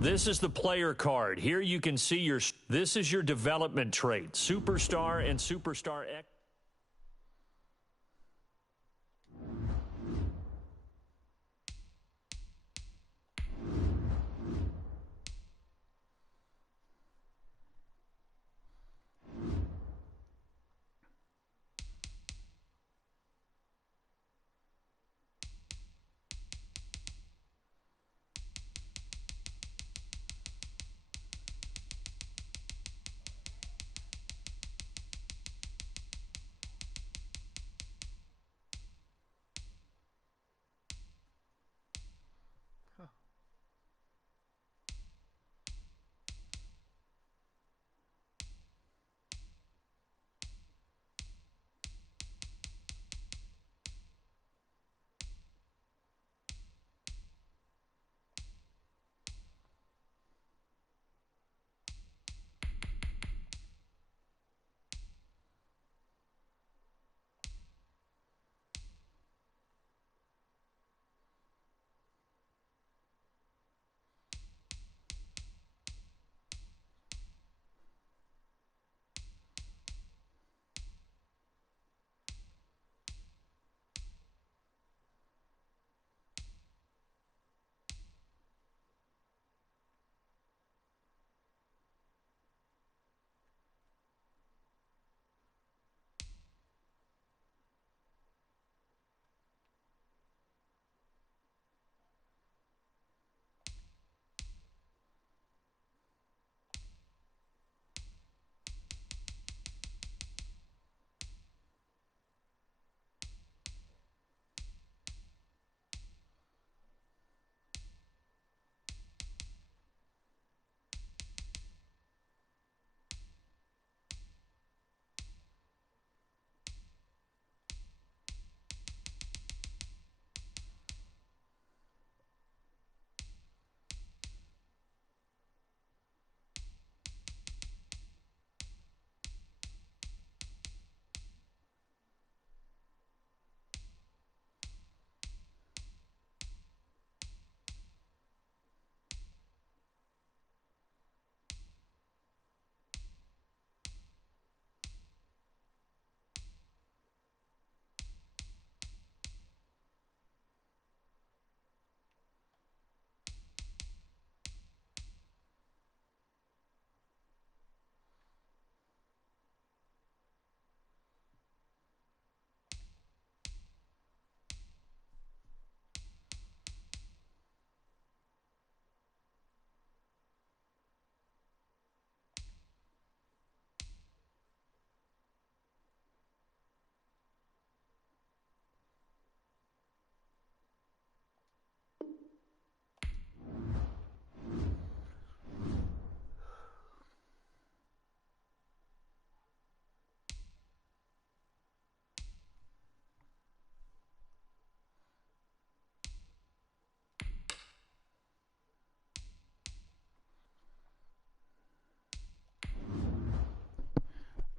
This is the player card. Here you can see this is your development trait, Superstar and Superstar X.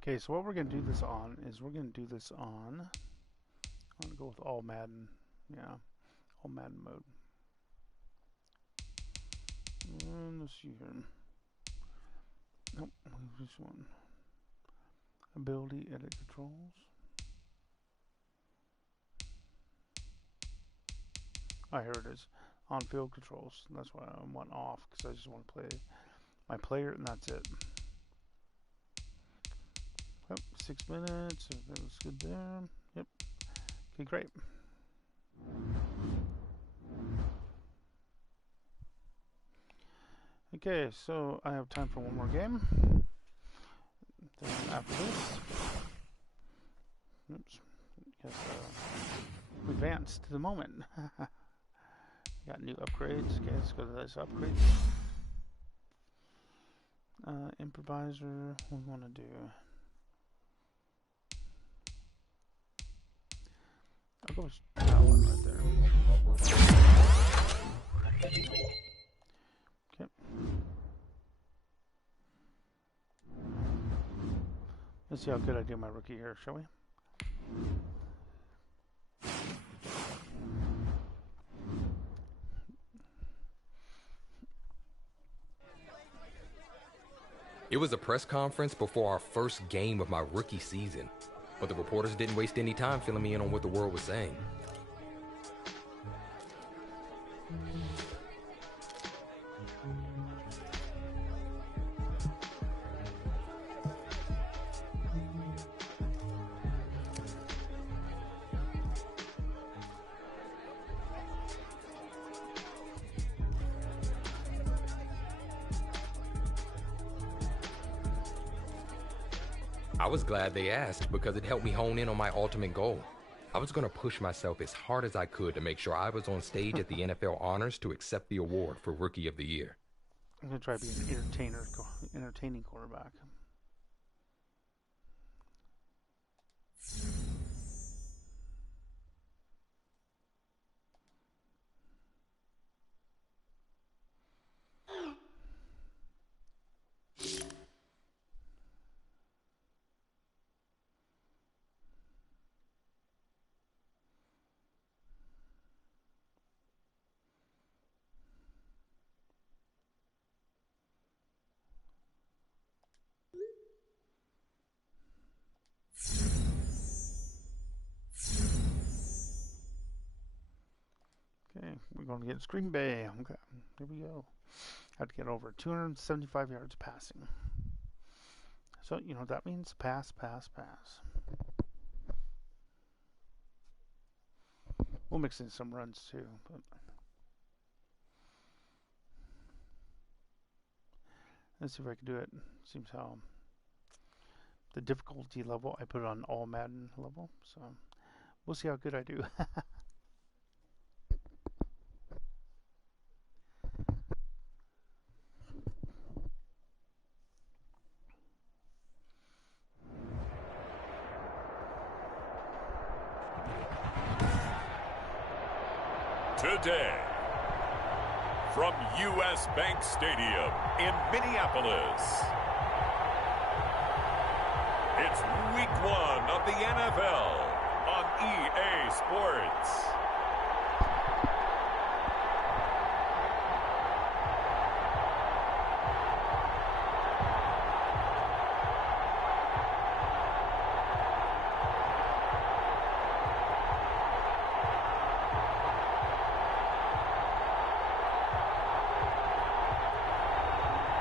Okay, so what we're going to do this on is we're going to do this on... I'm going to go with all Madden. Yeah, all Madden mode. And let's see here. Nope, this one. Ability edit controls. Oh, here it is. On field controls. That's why I want off, because I just want to play my player, and that's it. Yep, 6 minutes. Everything looks good there. Yep. Okay, great. Okay, so I have time for one more game. Then after this, oops, guess we advance to the moment. Got new upgrades. Okay, let's go to this upgrades. Improviser. What we want to do? I'll go with that one right there. Okay. Let's see how good I do my rookie here, shall we? It was a press conference before our first game of my rookie season, but the reporters didn't waste any time filling me in on what the world was saying. I was glad they asked because it helped me hone in on my ultimate goal. I was going to push myself as hard as I could to make sure I was on stage at the NFL Honors to accept the award for Rookie of the Year. I'm going to try to be an entertaining quarterback. Okay, we're going to get Green Bay. Okay, here we go. Have to get over 275 yards passing. So, you know what that means? Pass, pass, pass. We'll mix in some runs too, but let's see if I can do it. Seems how the difficulty level, I put it on all Madden level, so we'll see how good I do. Today, from U.S. Bank Stadium in Minneapolis, it's Week 1 of the NFL on EA Sports.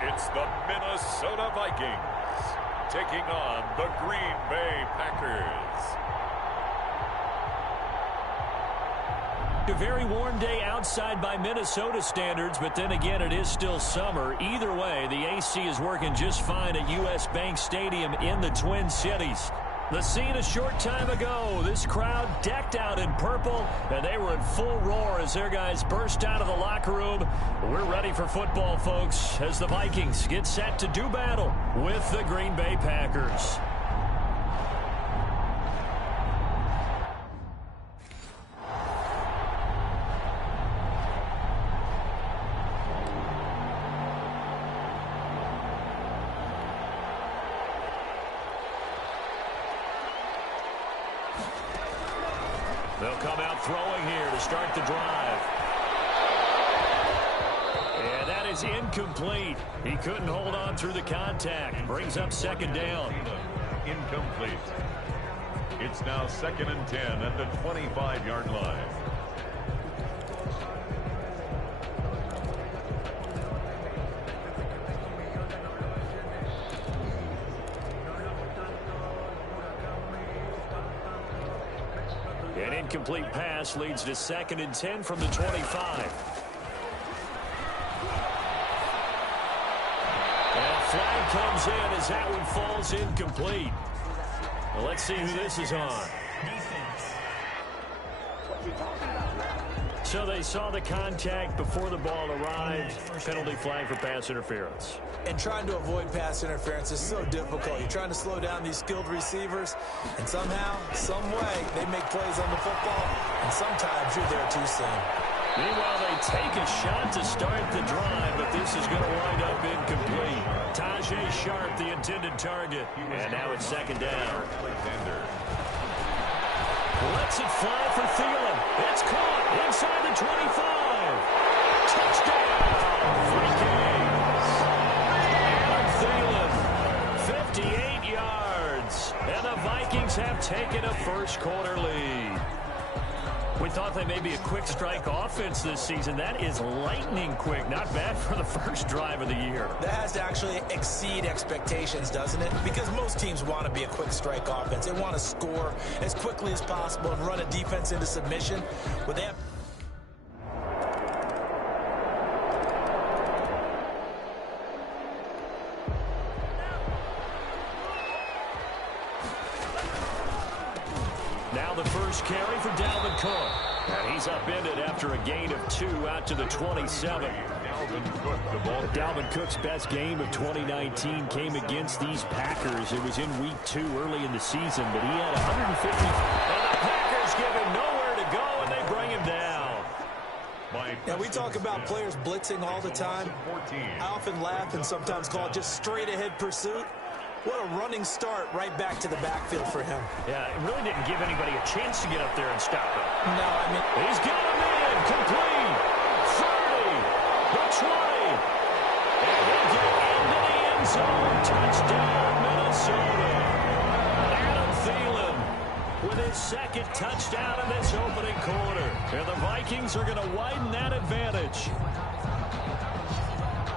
It's the Minnesota Vikings taking on the Green Bay Packers. A very warm day outside by Minnesota standards, but then again, it is still summer. Either way, the AC is working just fine at U.S. Bank Stadium in the Twin Cities. The scene a short time ago, this crowd decked out in purple, and they were in full roar as their guys burst out of the locker room. We're ready for football, folks, as the Vikings get set to do battle with the Green Bay Packers. They'll come out throwing here to start the drive. And that is incomplete. He couldn't hold on through the contact. Brings up second down. Incomplete. It's now 2nd and 10 at the 25-yard line. An incomplete pass leads to 2nd and 10 from the 25. And a flag comes in as that one falls incomplete. Well, let's see who this is on. So they saw the contact before the ball arrived. Penalty flag for pass interference. And trying to avoid pass interference is so difficult. You're trying to slow down these skilled receivers, and somehow, some way, they make plays on the football, and sometimes you're there too soon. Meanwhile, they take a shot to start the drive, but this is going to wind up incomplete. Tajay Sharp, the intended target, and now it's 2nd down. Lets it fly for Thielen. It's caught inside the 25. Touchdown, Vikings. Adam Thielen, 58 yards. And the Vikings have taken a first-quarter lead. We thought they may be a quick strike offense this season. That is lightning quick. Not bad for the first drive of the year. That has to actually exceed expectations, doesn't it? Because most teams want to be a quick strike offense. They want to score as quickly as possible and run a defense into submission. But they have... Now the first carry for Dalvin Cook. And he's upended after a gain of 2 out to the 27. Dalvin Cook's best game of 2019 came against these Packers. It was in week 2 early in the season, but he had 150. And the Packers give him nowhere to go, and they bring him down. Now, we talk about players blitzing all the time. I often laugh and sometimes call it just straight-ahead pursuit. What a running start right back to the backfield for him. Yeah, it really didn't give anybody a chance to get up there and stop him. No, I mean... He's got him in. Complete. 30. The 20. And he'll get into the end zone. Touchdown, Minnesota. Adam Thielen with his 2nd touchdown in this opening quarter. And the Vikings are going to widen that advantage.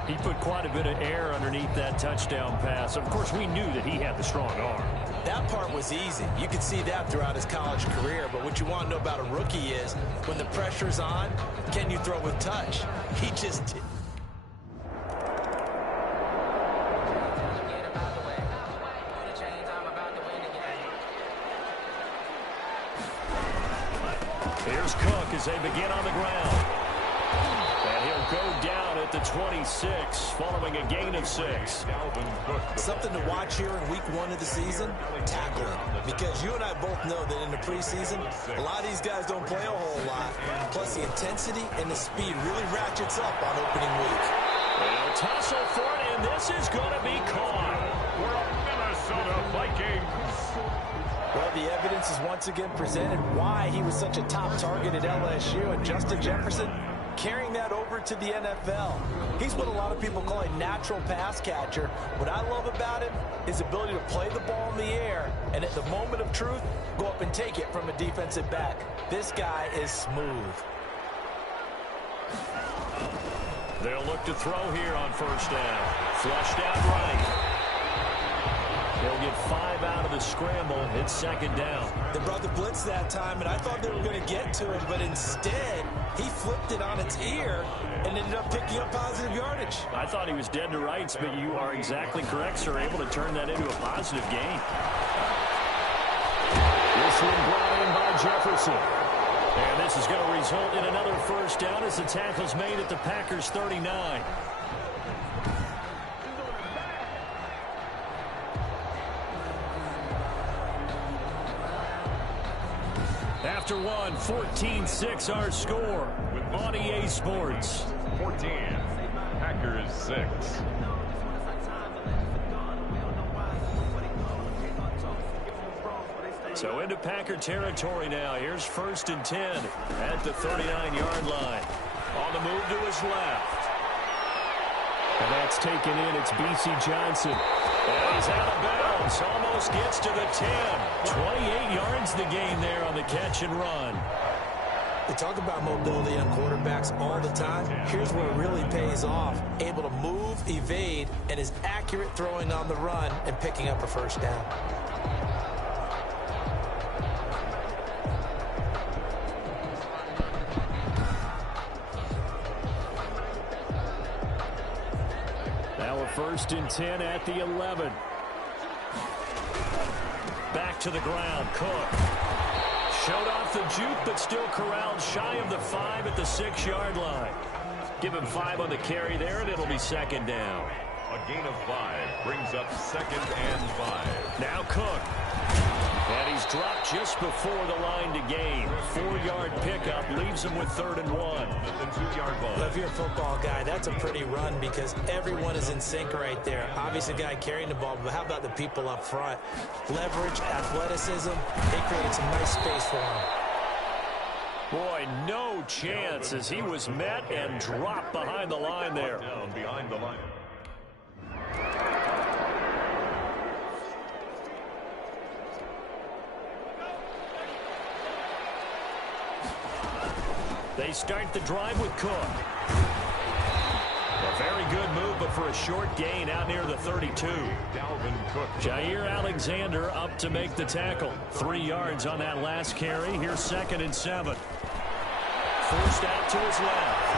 He put quite a bit of air underneath that touchdown pass. Of course, we knew that he had the strong arm. That part was easy. You could see that throughout his college career. But what you want to know about a rookie is when the pressure's on, can you throw with touch? He just did. Here's Cook as they begin on the ground. And he'll go down at the 26, following a gain of 6. Something to watch here in week 1 of the season, tackling. Because you and I both know that in the preseason, a lot of these guys don't play a whole lot. Plus the intensity and the speed really ratchets up on opening week. And a tussle for it, and this is going to be caught. For a Minnesota Vikings. Well, the evidence is once again presented why he was such a top target at LSU, and Justin Jefferson carrying that over to the NFL. He's what a lot of people call a natural pass catcher. What I love about him is his ability to play the ball in the air and at the moment of truth, go up and take it from a defensive back. This guy is smooth. They'll look to throw here on first down. Flushed out right. They'll get 5 out of the scramble. It's 2nd down. They brought the blitz that time, and I thought they were going to get to him, but instead, he flipped it on its ear and ended up picking up positive yardage. I thought he was dead to rights, but you are exactly correct, sir. Able to turn that into a positive gain. This one brought in by Jefferson. And this is going to result in another first down as the tackle's made at the Packers' 39. After one, 14-6 our score on EA Sports. 14, Packers 6. So into Packer territory now. Here's 1st and 10 at the 39-yard line. On the move to his left. And that's taken in. It's B.C. Johnson. And he's out of bounds. Almost gets to the 10. 28 yards the gain there on the catch and run. We talk about mobility on quarterbacks all the time. Here's where it really pays off. Able to move, evade, and is accurate throwing on the run and picking up a first down. Now a 1st and 10 at the 11. Back to the ground. Cook. Showed off the juke, but still corralled shy of the 5 at the 6-yard line. Give him 5 on the carry there, and it'll be 2nd down. A gain of 5 brings up 2nd and 5. Now Cook. And he's dropped just before the line to gain. 4-yard pickup leaves him with 3rd and 1. The 2-yard line. If you're a football guy, that's a pretty run because everyone is in sync right there. Obviously, the guy carrying the ball, but how about the people up front? Leverage, athleticism, they created some nice space for him. Boy, no chance as he was met and dropped behind the line there. Down behind the line. They start the drive with Cook. A very good move, but for a short gain out near the 32. Dalvin Cook. Jair Alexander up to make the tackle. 3 yards on that last carry. Here's 2nd and 7. Forced out to his left.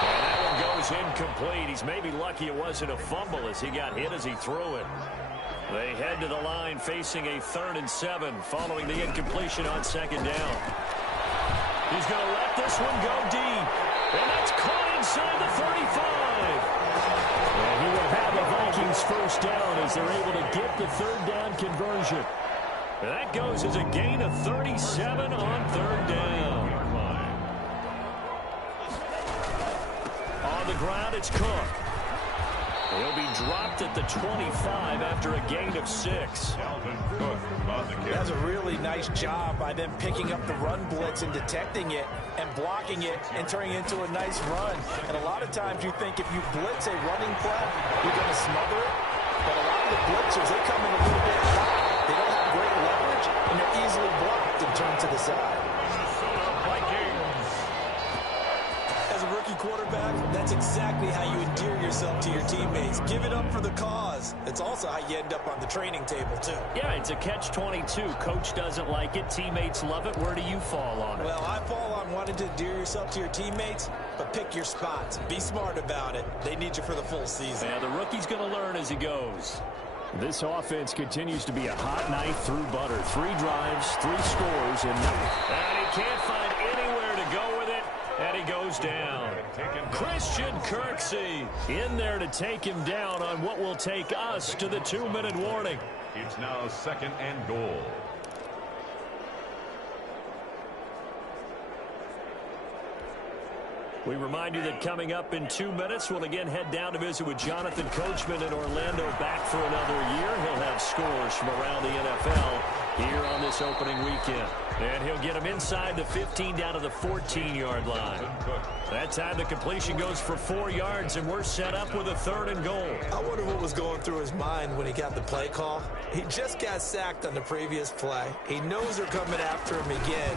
And that one goes incomplete. He's maybe lucky it wasn't a fumble as he got hit as he threw it. They head to the line facing a 3rd and 7 following the incompletion on 2nd down. He's going to let this one go deep. And that's caught inside the 35. And he will have the Vikings 1st down as they're able to get the 3rd down conversion. And that goes as a gain of 37 on 3rd down. On the ground, it's Cook. He'll be dropped at the 25 after a gain of 6. Dalvin Cook on the catch. That's a really nice job by them picking up the run blitz and detecting it and blocking it and turning it into a nice run. And a lot of times you think if you blitz a running play, you're going to smother it. But a lot of the blitzers, they come in a little bit high. They don't have great leverage, and they're easily blocked and turned to the side. As a rookie quarterback, that's exactly how you endear yourself to your teammates. Give it up for the cause. It's also how you end up on the training table, too. Yeah, it's a catch-22. Coach doesn't like it. Teammates love it. Where do you fall on it? Well, I fall on wanting to endear yourself to your teammates, but pick your spots. Be smart about it. They need you for the full season. Yeah, the rookie's going to learn as he goes. This offense continues to be a hot knife through butter. 3 drives, 3 scores, and he can't find anywhere to go with it. And he goes down. Christian Kirksey in there to take him down on what will take us to the 2-minute warning. It's now 2nd and goal. We remind you that coming up in 2 minutes, we'll again head down to visit with Jonathan Coachman in Orlando, back for another year. He'll have scores from around the NFL here on this opening weekend. And he'll get them inside the 15 down to the 14-yard line. That time the completion goes for 4 yards, and we're set up with a 3rd and goal. I wonder what was going through his mind when he got the play call. He just got sacked on the previous play. He knows they're coming after him again.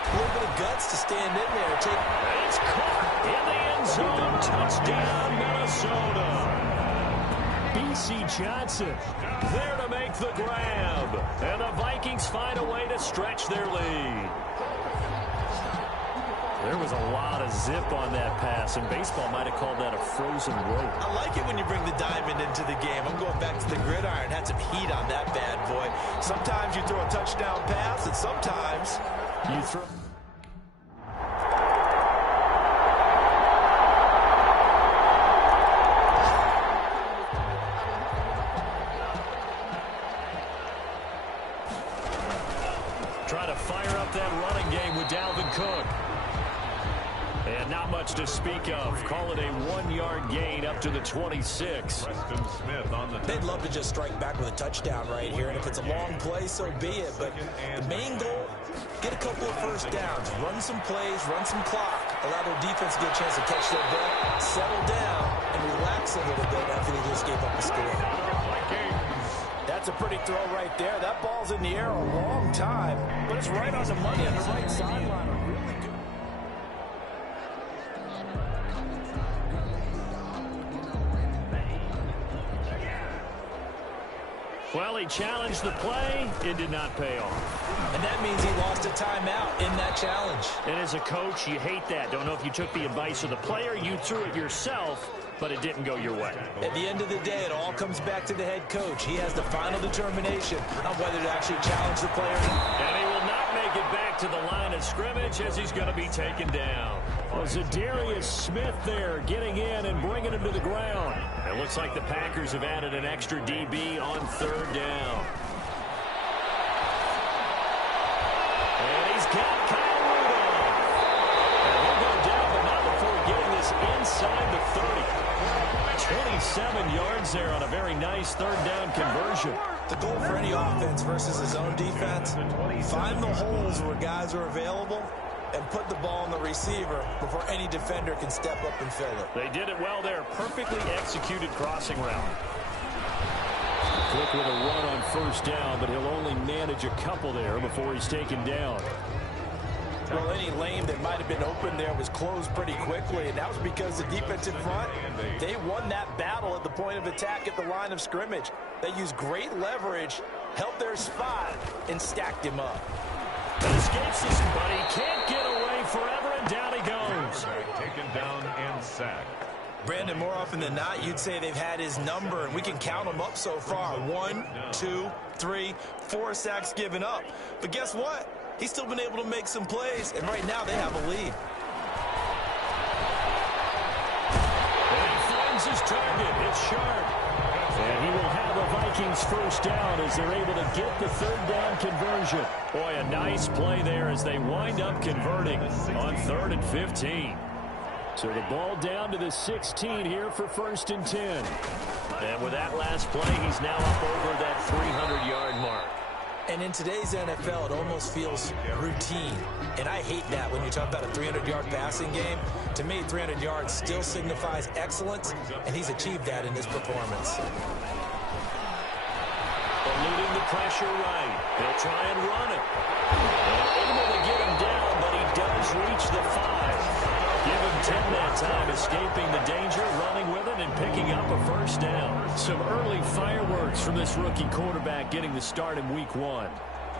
A little bit of guts to stand in there and take. It's caught in the end zone. Touchdown, Minnesota. B.C. Johnson there to make the grab. And the Vikings find a way to stretch their lead. There was a lot of zip on that pass, and baseball might have called that a frozen rope. I like it when you bring the diamond into the game. I'm going back to the gridiron. Had some heat on that bad boy. Sometimes you throw a touchdown pass, and sometimes you throw. Try to fire up that running game with Dalvin Cook. And not much to speak of. Call it a 1-yard gain up to the 26. They'd love to just strike back with a touchdown right here, and if it's a long play, so be it. But the main goal, get a couple of first downs, run some plays, run some clock, allow their defense to get a chance to catch their breath, settle down, and relax a little bit after they just gave up a score. That's a pretty throw right there. That ball's in the air a long time, but it's right on the money on the right sideline. A really good. Well, he challenged the play. It did not pay off. And that means he lost a timeout in that challenge. And as a coach, you hate that. Don't know if you took the advice of the player, you threw it yourself, but it didn't go your way. At the end of the day, it all comes back to the head coach. He has the final determination on whether to actually challenge the player. And he will not make it back to the line of scrimmage as he's going to be taken down. Well, Zadarius Smith there getting in and bringing him to the ground. It looks like the Packers have added an extra DB on 3rd down. And he's got Kyle Rudolph. And he'll go down, but not before getting this inside the 30. 27 yards there on a very nice 3rd down conversion. The goal for any offense versus his own defense, find the holes where guys are available and put the ball on the receiver before any defender can step up and fill it. They did it well there. Perfectly executed crossing route. Quick with a run on 1st down, but he'll only manage a couple there before he's taken down. Well, any lane that might have been open there was closed pretty quickly, and that was because the defense in front, they won that battle at the point of attack at the line of scrimmage. They used great leverage, held their spot, and stacked him up. But escapes this, but he can't get away forever, and down he goes. Taken down and sacked. Brandon, more often than not, you'd say they've had his number, and we can count them up so far. 1, 2, 3, 4 sacks given up. But guess what? He's still been able to make some plays, and right now they have a lead. And he finds his target. It's Sharp. And he will have a Vikings 1st down as they're able to get the 3rd down conversion. Boy, a nice play there as they wind up converting on 3rd and 15. So the ball down to the 16 here for 1st and 10. And with that last play, he's now up over that 300-yard mark. And in today's NFL, it almost feels routine. And I hate that when you talk about a 300-yard passing game. To me, 300 yards still signifies excellence, and he's achieved that in this performance. Eluding the pressure right. They'll try and run it. And able to get him down, but he does reach the 5. Give him 10 that time, escaping the danger, running with it, and picking up a 1st down. Some early fireworks from this rookie quarterback getting the start in Week 1.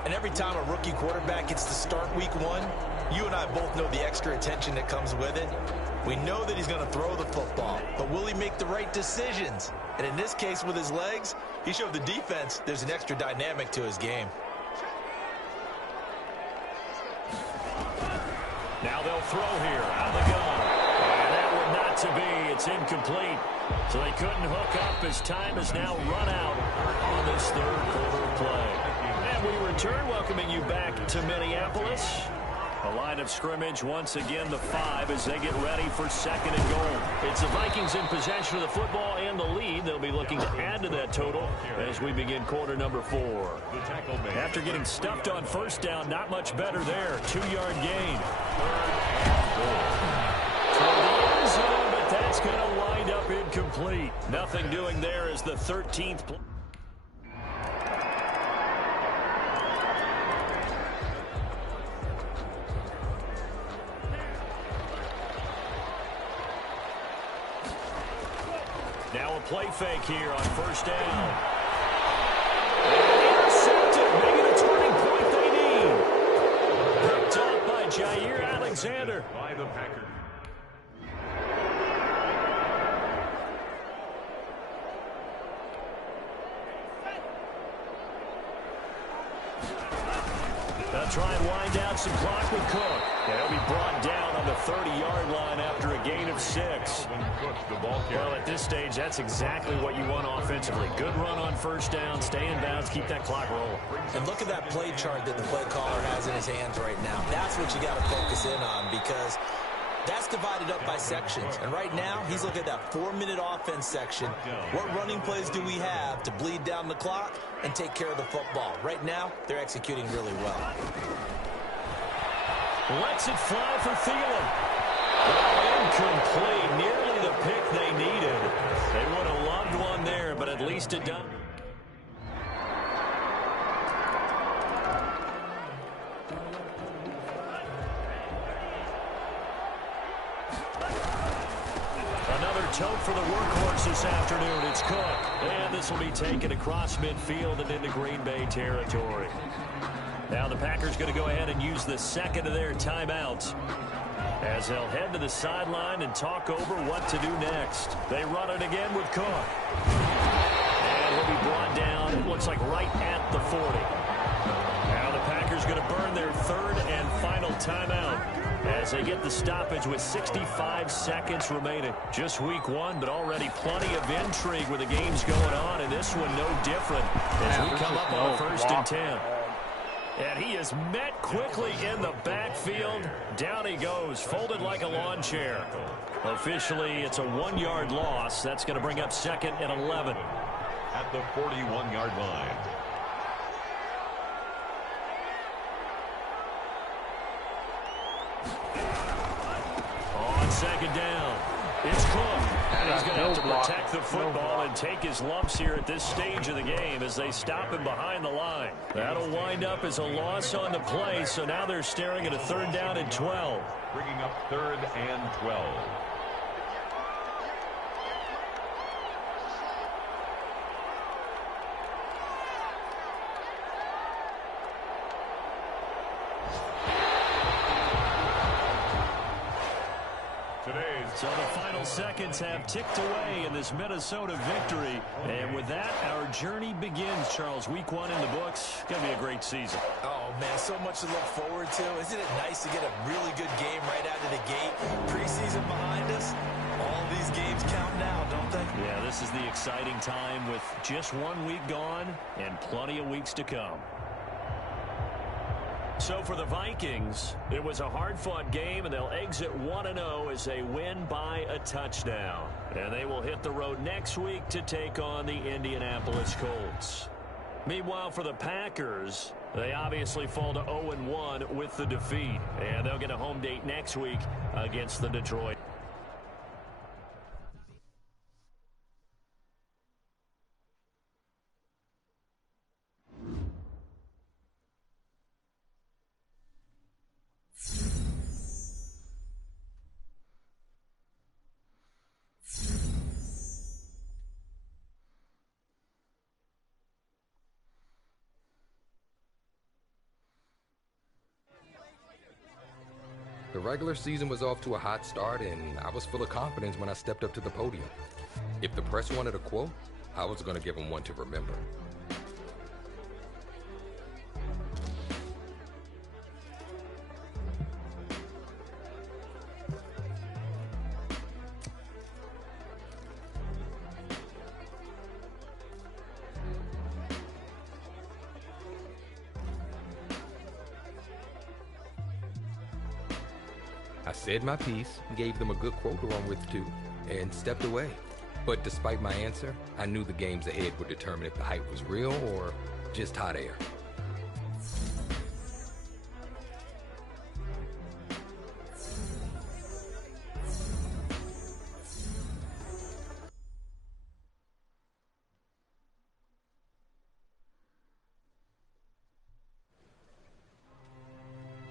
And every time a rookie quarterback gets to start Week 1, you and I both know the extra attention that comes with it. We know that he's going to throw the football, but will he make the right decisions? And in this case, with his legs, he showed the defense there's an extra dynamic to his game. Now they'll throw here out of the gun. And that one not to be. It's incomplete. So they couldn't hook up as time is now run out on this 3rd quarter play. And we return, welcoming you back to Minneapolis. The line of scrimmage once again the 5 as they get ready for 2nd and goal. It's the Vikings in possession of the football and the lead. They'll be looking to add to that total as we begin quarter number 4. After getting stuffed on 1st down, not much better there. 2-yard gain. Toward the end zone, but that's going to wind up incomplete. Nothing doing there as the 13th play. Now a play fake here on 1st down. Intercepted, making a turning point they need. Picked up by Jair Alexander. By the Packers. They'll try and wind down some clock with Cook. And he'll be brought down on the 30-yard line after a gain of 6. Well, at this stage, that's exactly what you want offensively. Good run on 1st down, stay in bounds, keep that clock rolling. And look at that play chart that the play caller has in his hands right now. That's what you got to focus in on, because That's divided up by sections. And right now, he's looking at that 4-minute offense section. What running plays do we have to bleed down the clock and take care of the football? Right now, they're executing really well. Lets it fly for Thielen. Incomplete. Nearly the pick they needed. They would have loved one there, but at least it done. Tote for the workhorse this afternoon. It's Cook. And this will be taken across midfield and into Green Bay territory. Now the Packers going to go ahead and use the second of their timeouts as they'll head to the sideline and talk over what to do next. They run it again with Cook. And he'll be brought down, it looks like right at the 40. Now the Packers going to burn their third and final timeout as they get the stoppage with 65 seconds remaining. Just week one, but already plenty of intrigue where the game's going on, and this one no different as we come up on first and 10. And he is met quickly in the backfield. Down he goes, folded like a lawn chair. Officially, it's a 1-yard loss. That's going to bring up second and 11. At the 41-yard line. On second down, it's Cook. He's going to have to protect the football and take his lumps here at this stage of the game as they stop him behind the line. That'll wind up as a loss on the play, so now they're staring at a third down and 12. Bringing up third and 12. So the final seconds have ticked away in this Minnesota victory. And with that, our journey begins, Charles. Week one in the books. Going to be a great season. Oh, man, so much to look forward to. Isn't it nice to get a really good game right out of the gate? Preseason behind us. All these games count now, don't they? Yeah, this is the exciting time with just 1 week gone and plenty of weeks to come. So for the Vikings, it was a hard-fought game, and they'll exit 1-0 as they win by a touchdown. And they will hit the road next week to take on the Indianapolis Colts. Meanwhile, for the Packers, they obviously fall to 0-1 with the defeat. And they'll get a home date next week against the Detroit. The regular season was off to a hot start, and I was full of confidence when I stepped up to the podium. If the press wanted a quote, I was going to give them one to remember. I said my piece, gave them a good quote to run with too, and stepped away. But despite my answer, I knew the games ahead would determine if the hype was real or just hot air.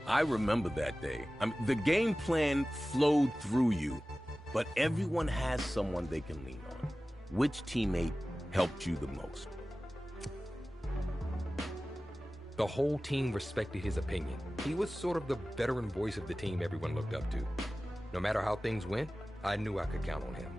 I remember that day. The game plan flowed through you, but everyone has someone they can lean on. Which teammate helped you the most? The whole team respected his opinion. He was sort of the veteran voice of the team everyone looked up to. No matter how things went, I knew I could count on him.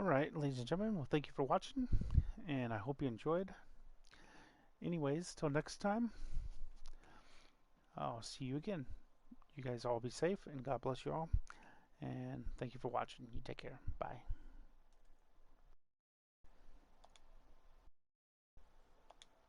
Alright, ladies and gentlemen, well, thank you for watching, and I hope you enjoyed. Anyways, till next time, I'll see you again. You guys all be safe, and God bless you all. And thank you for watching. You take care. Bye.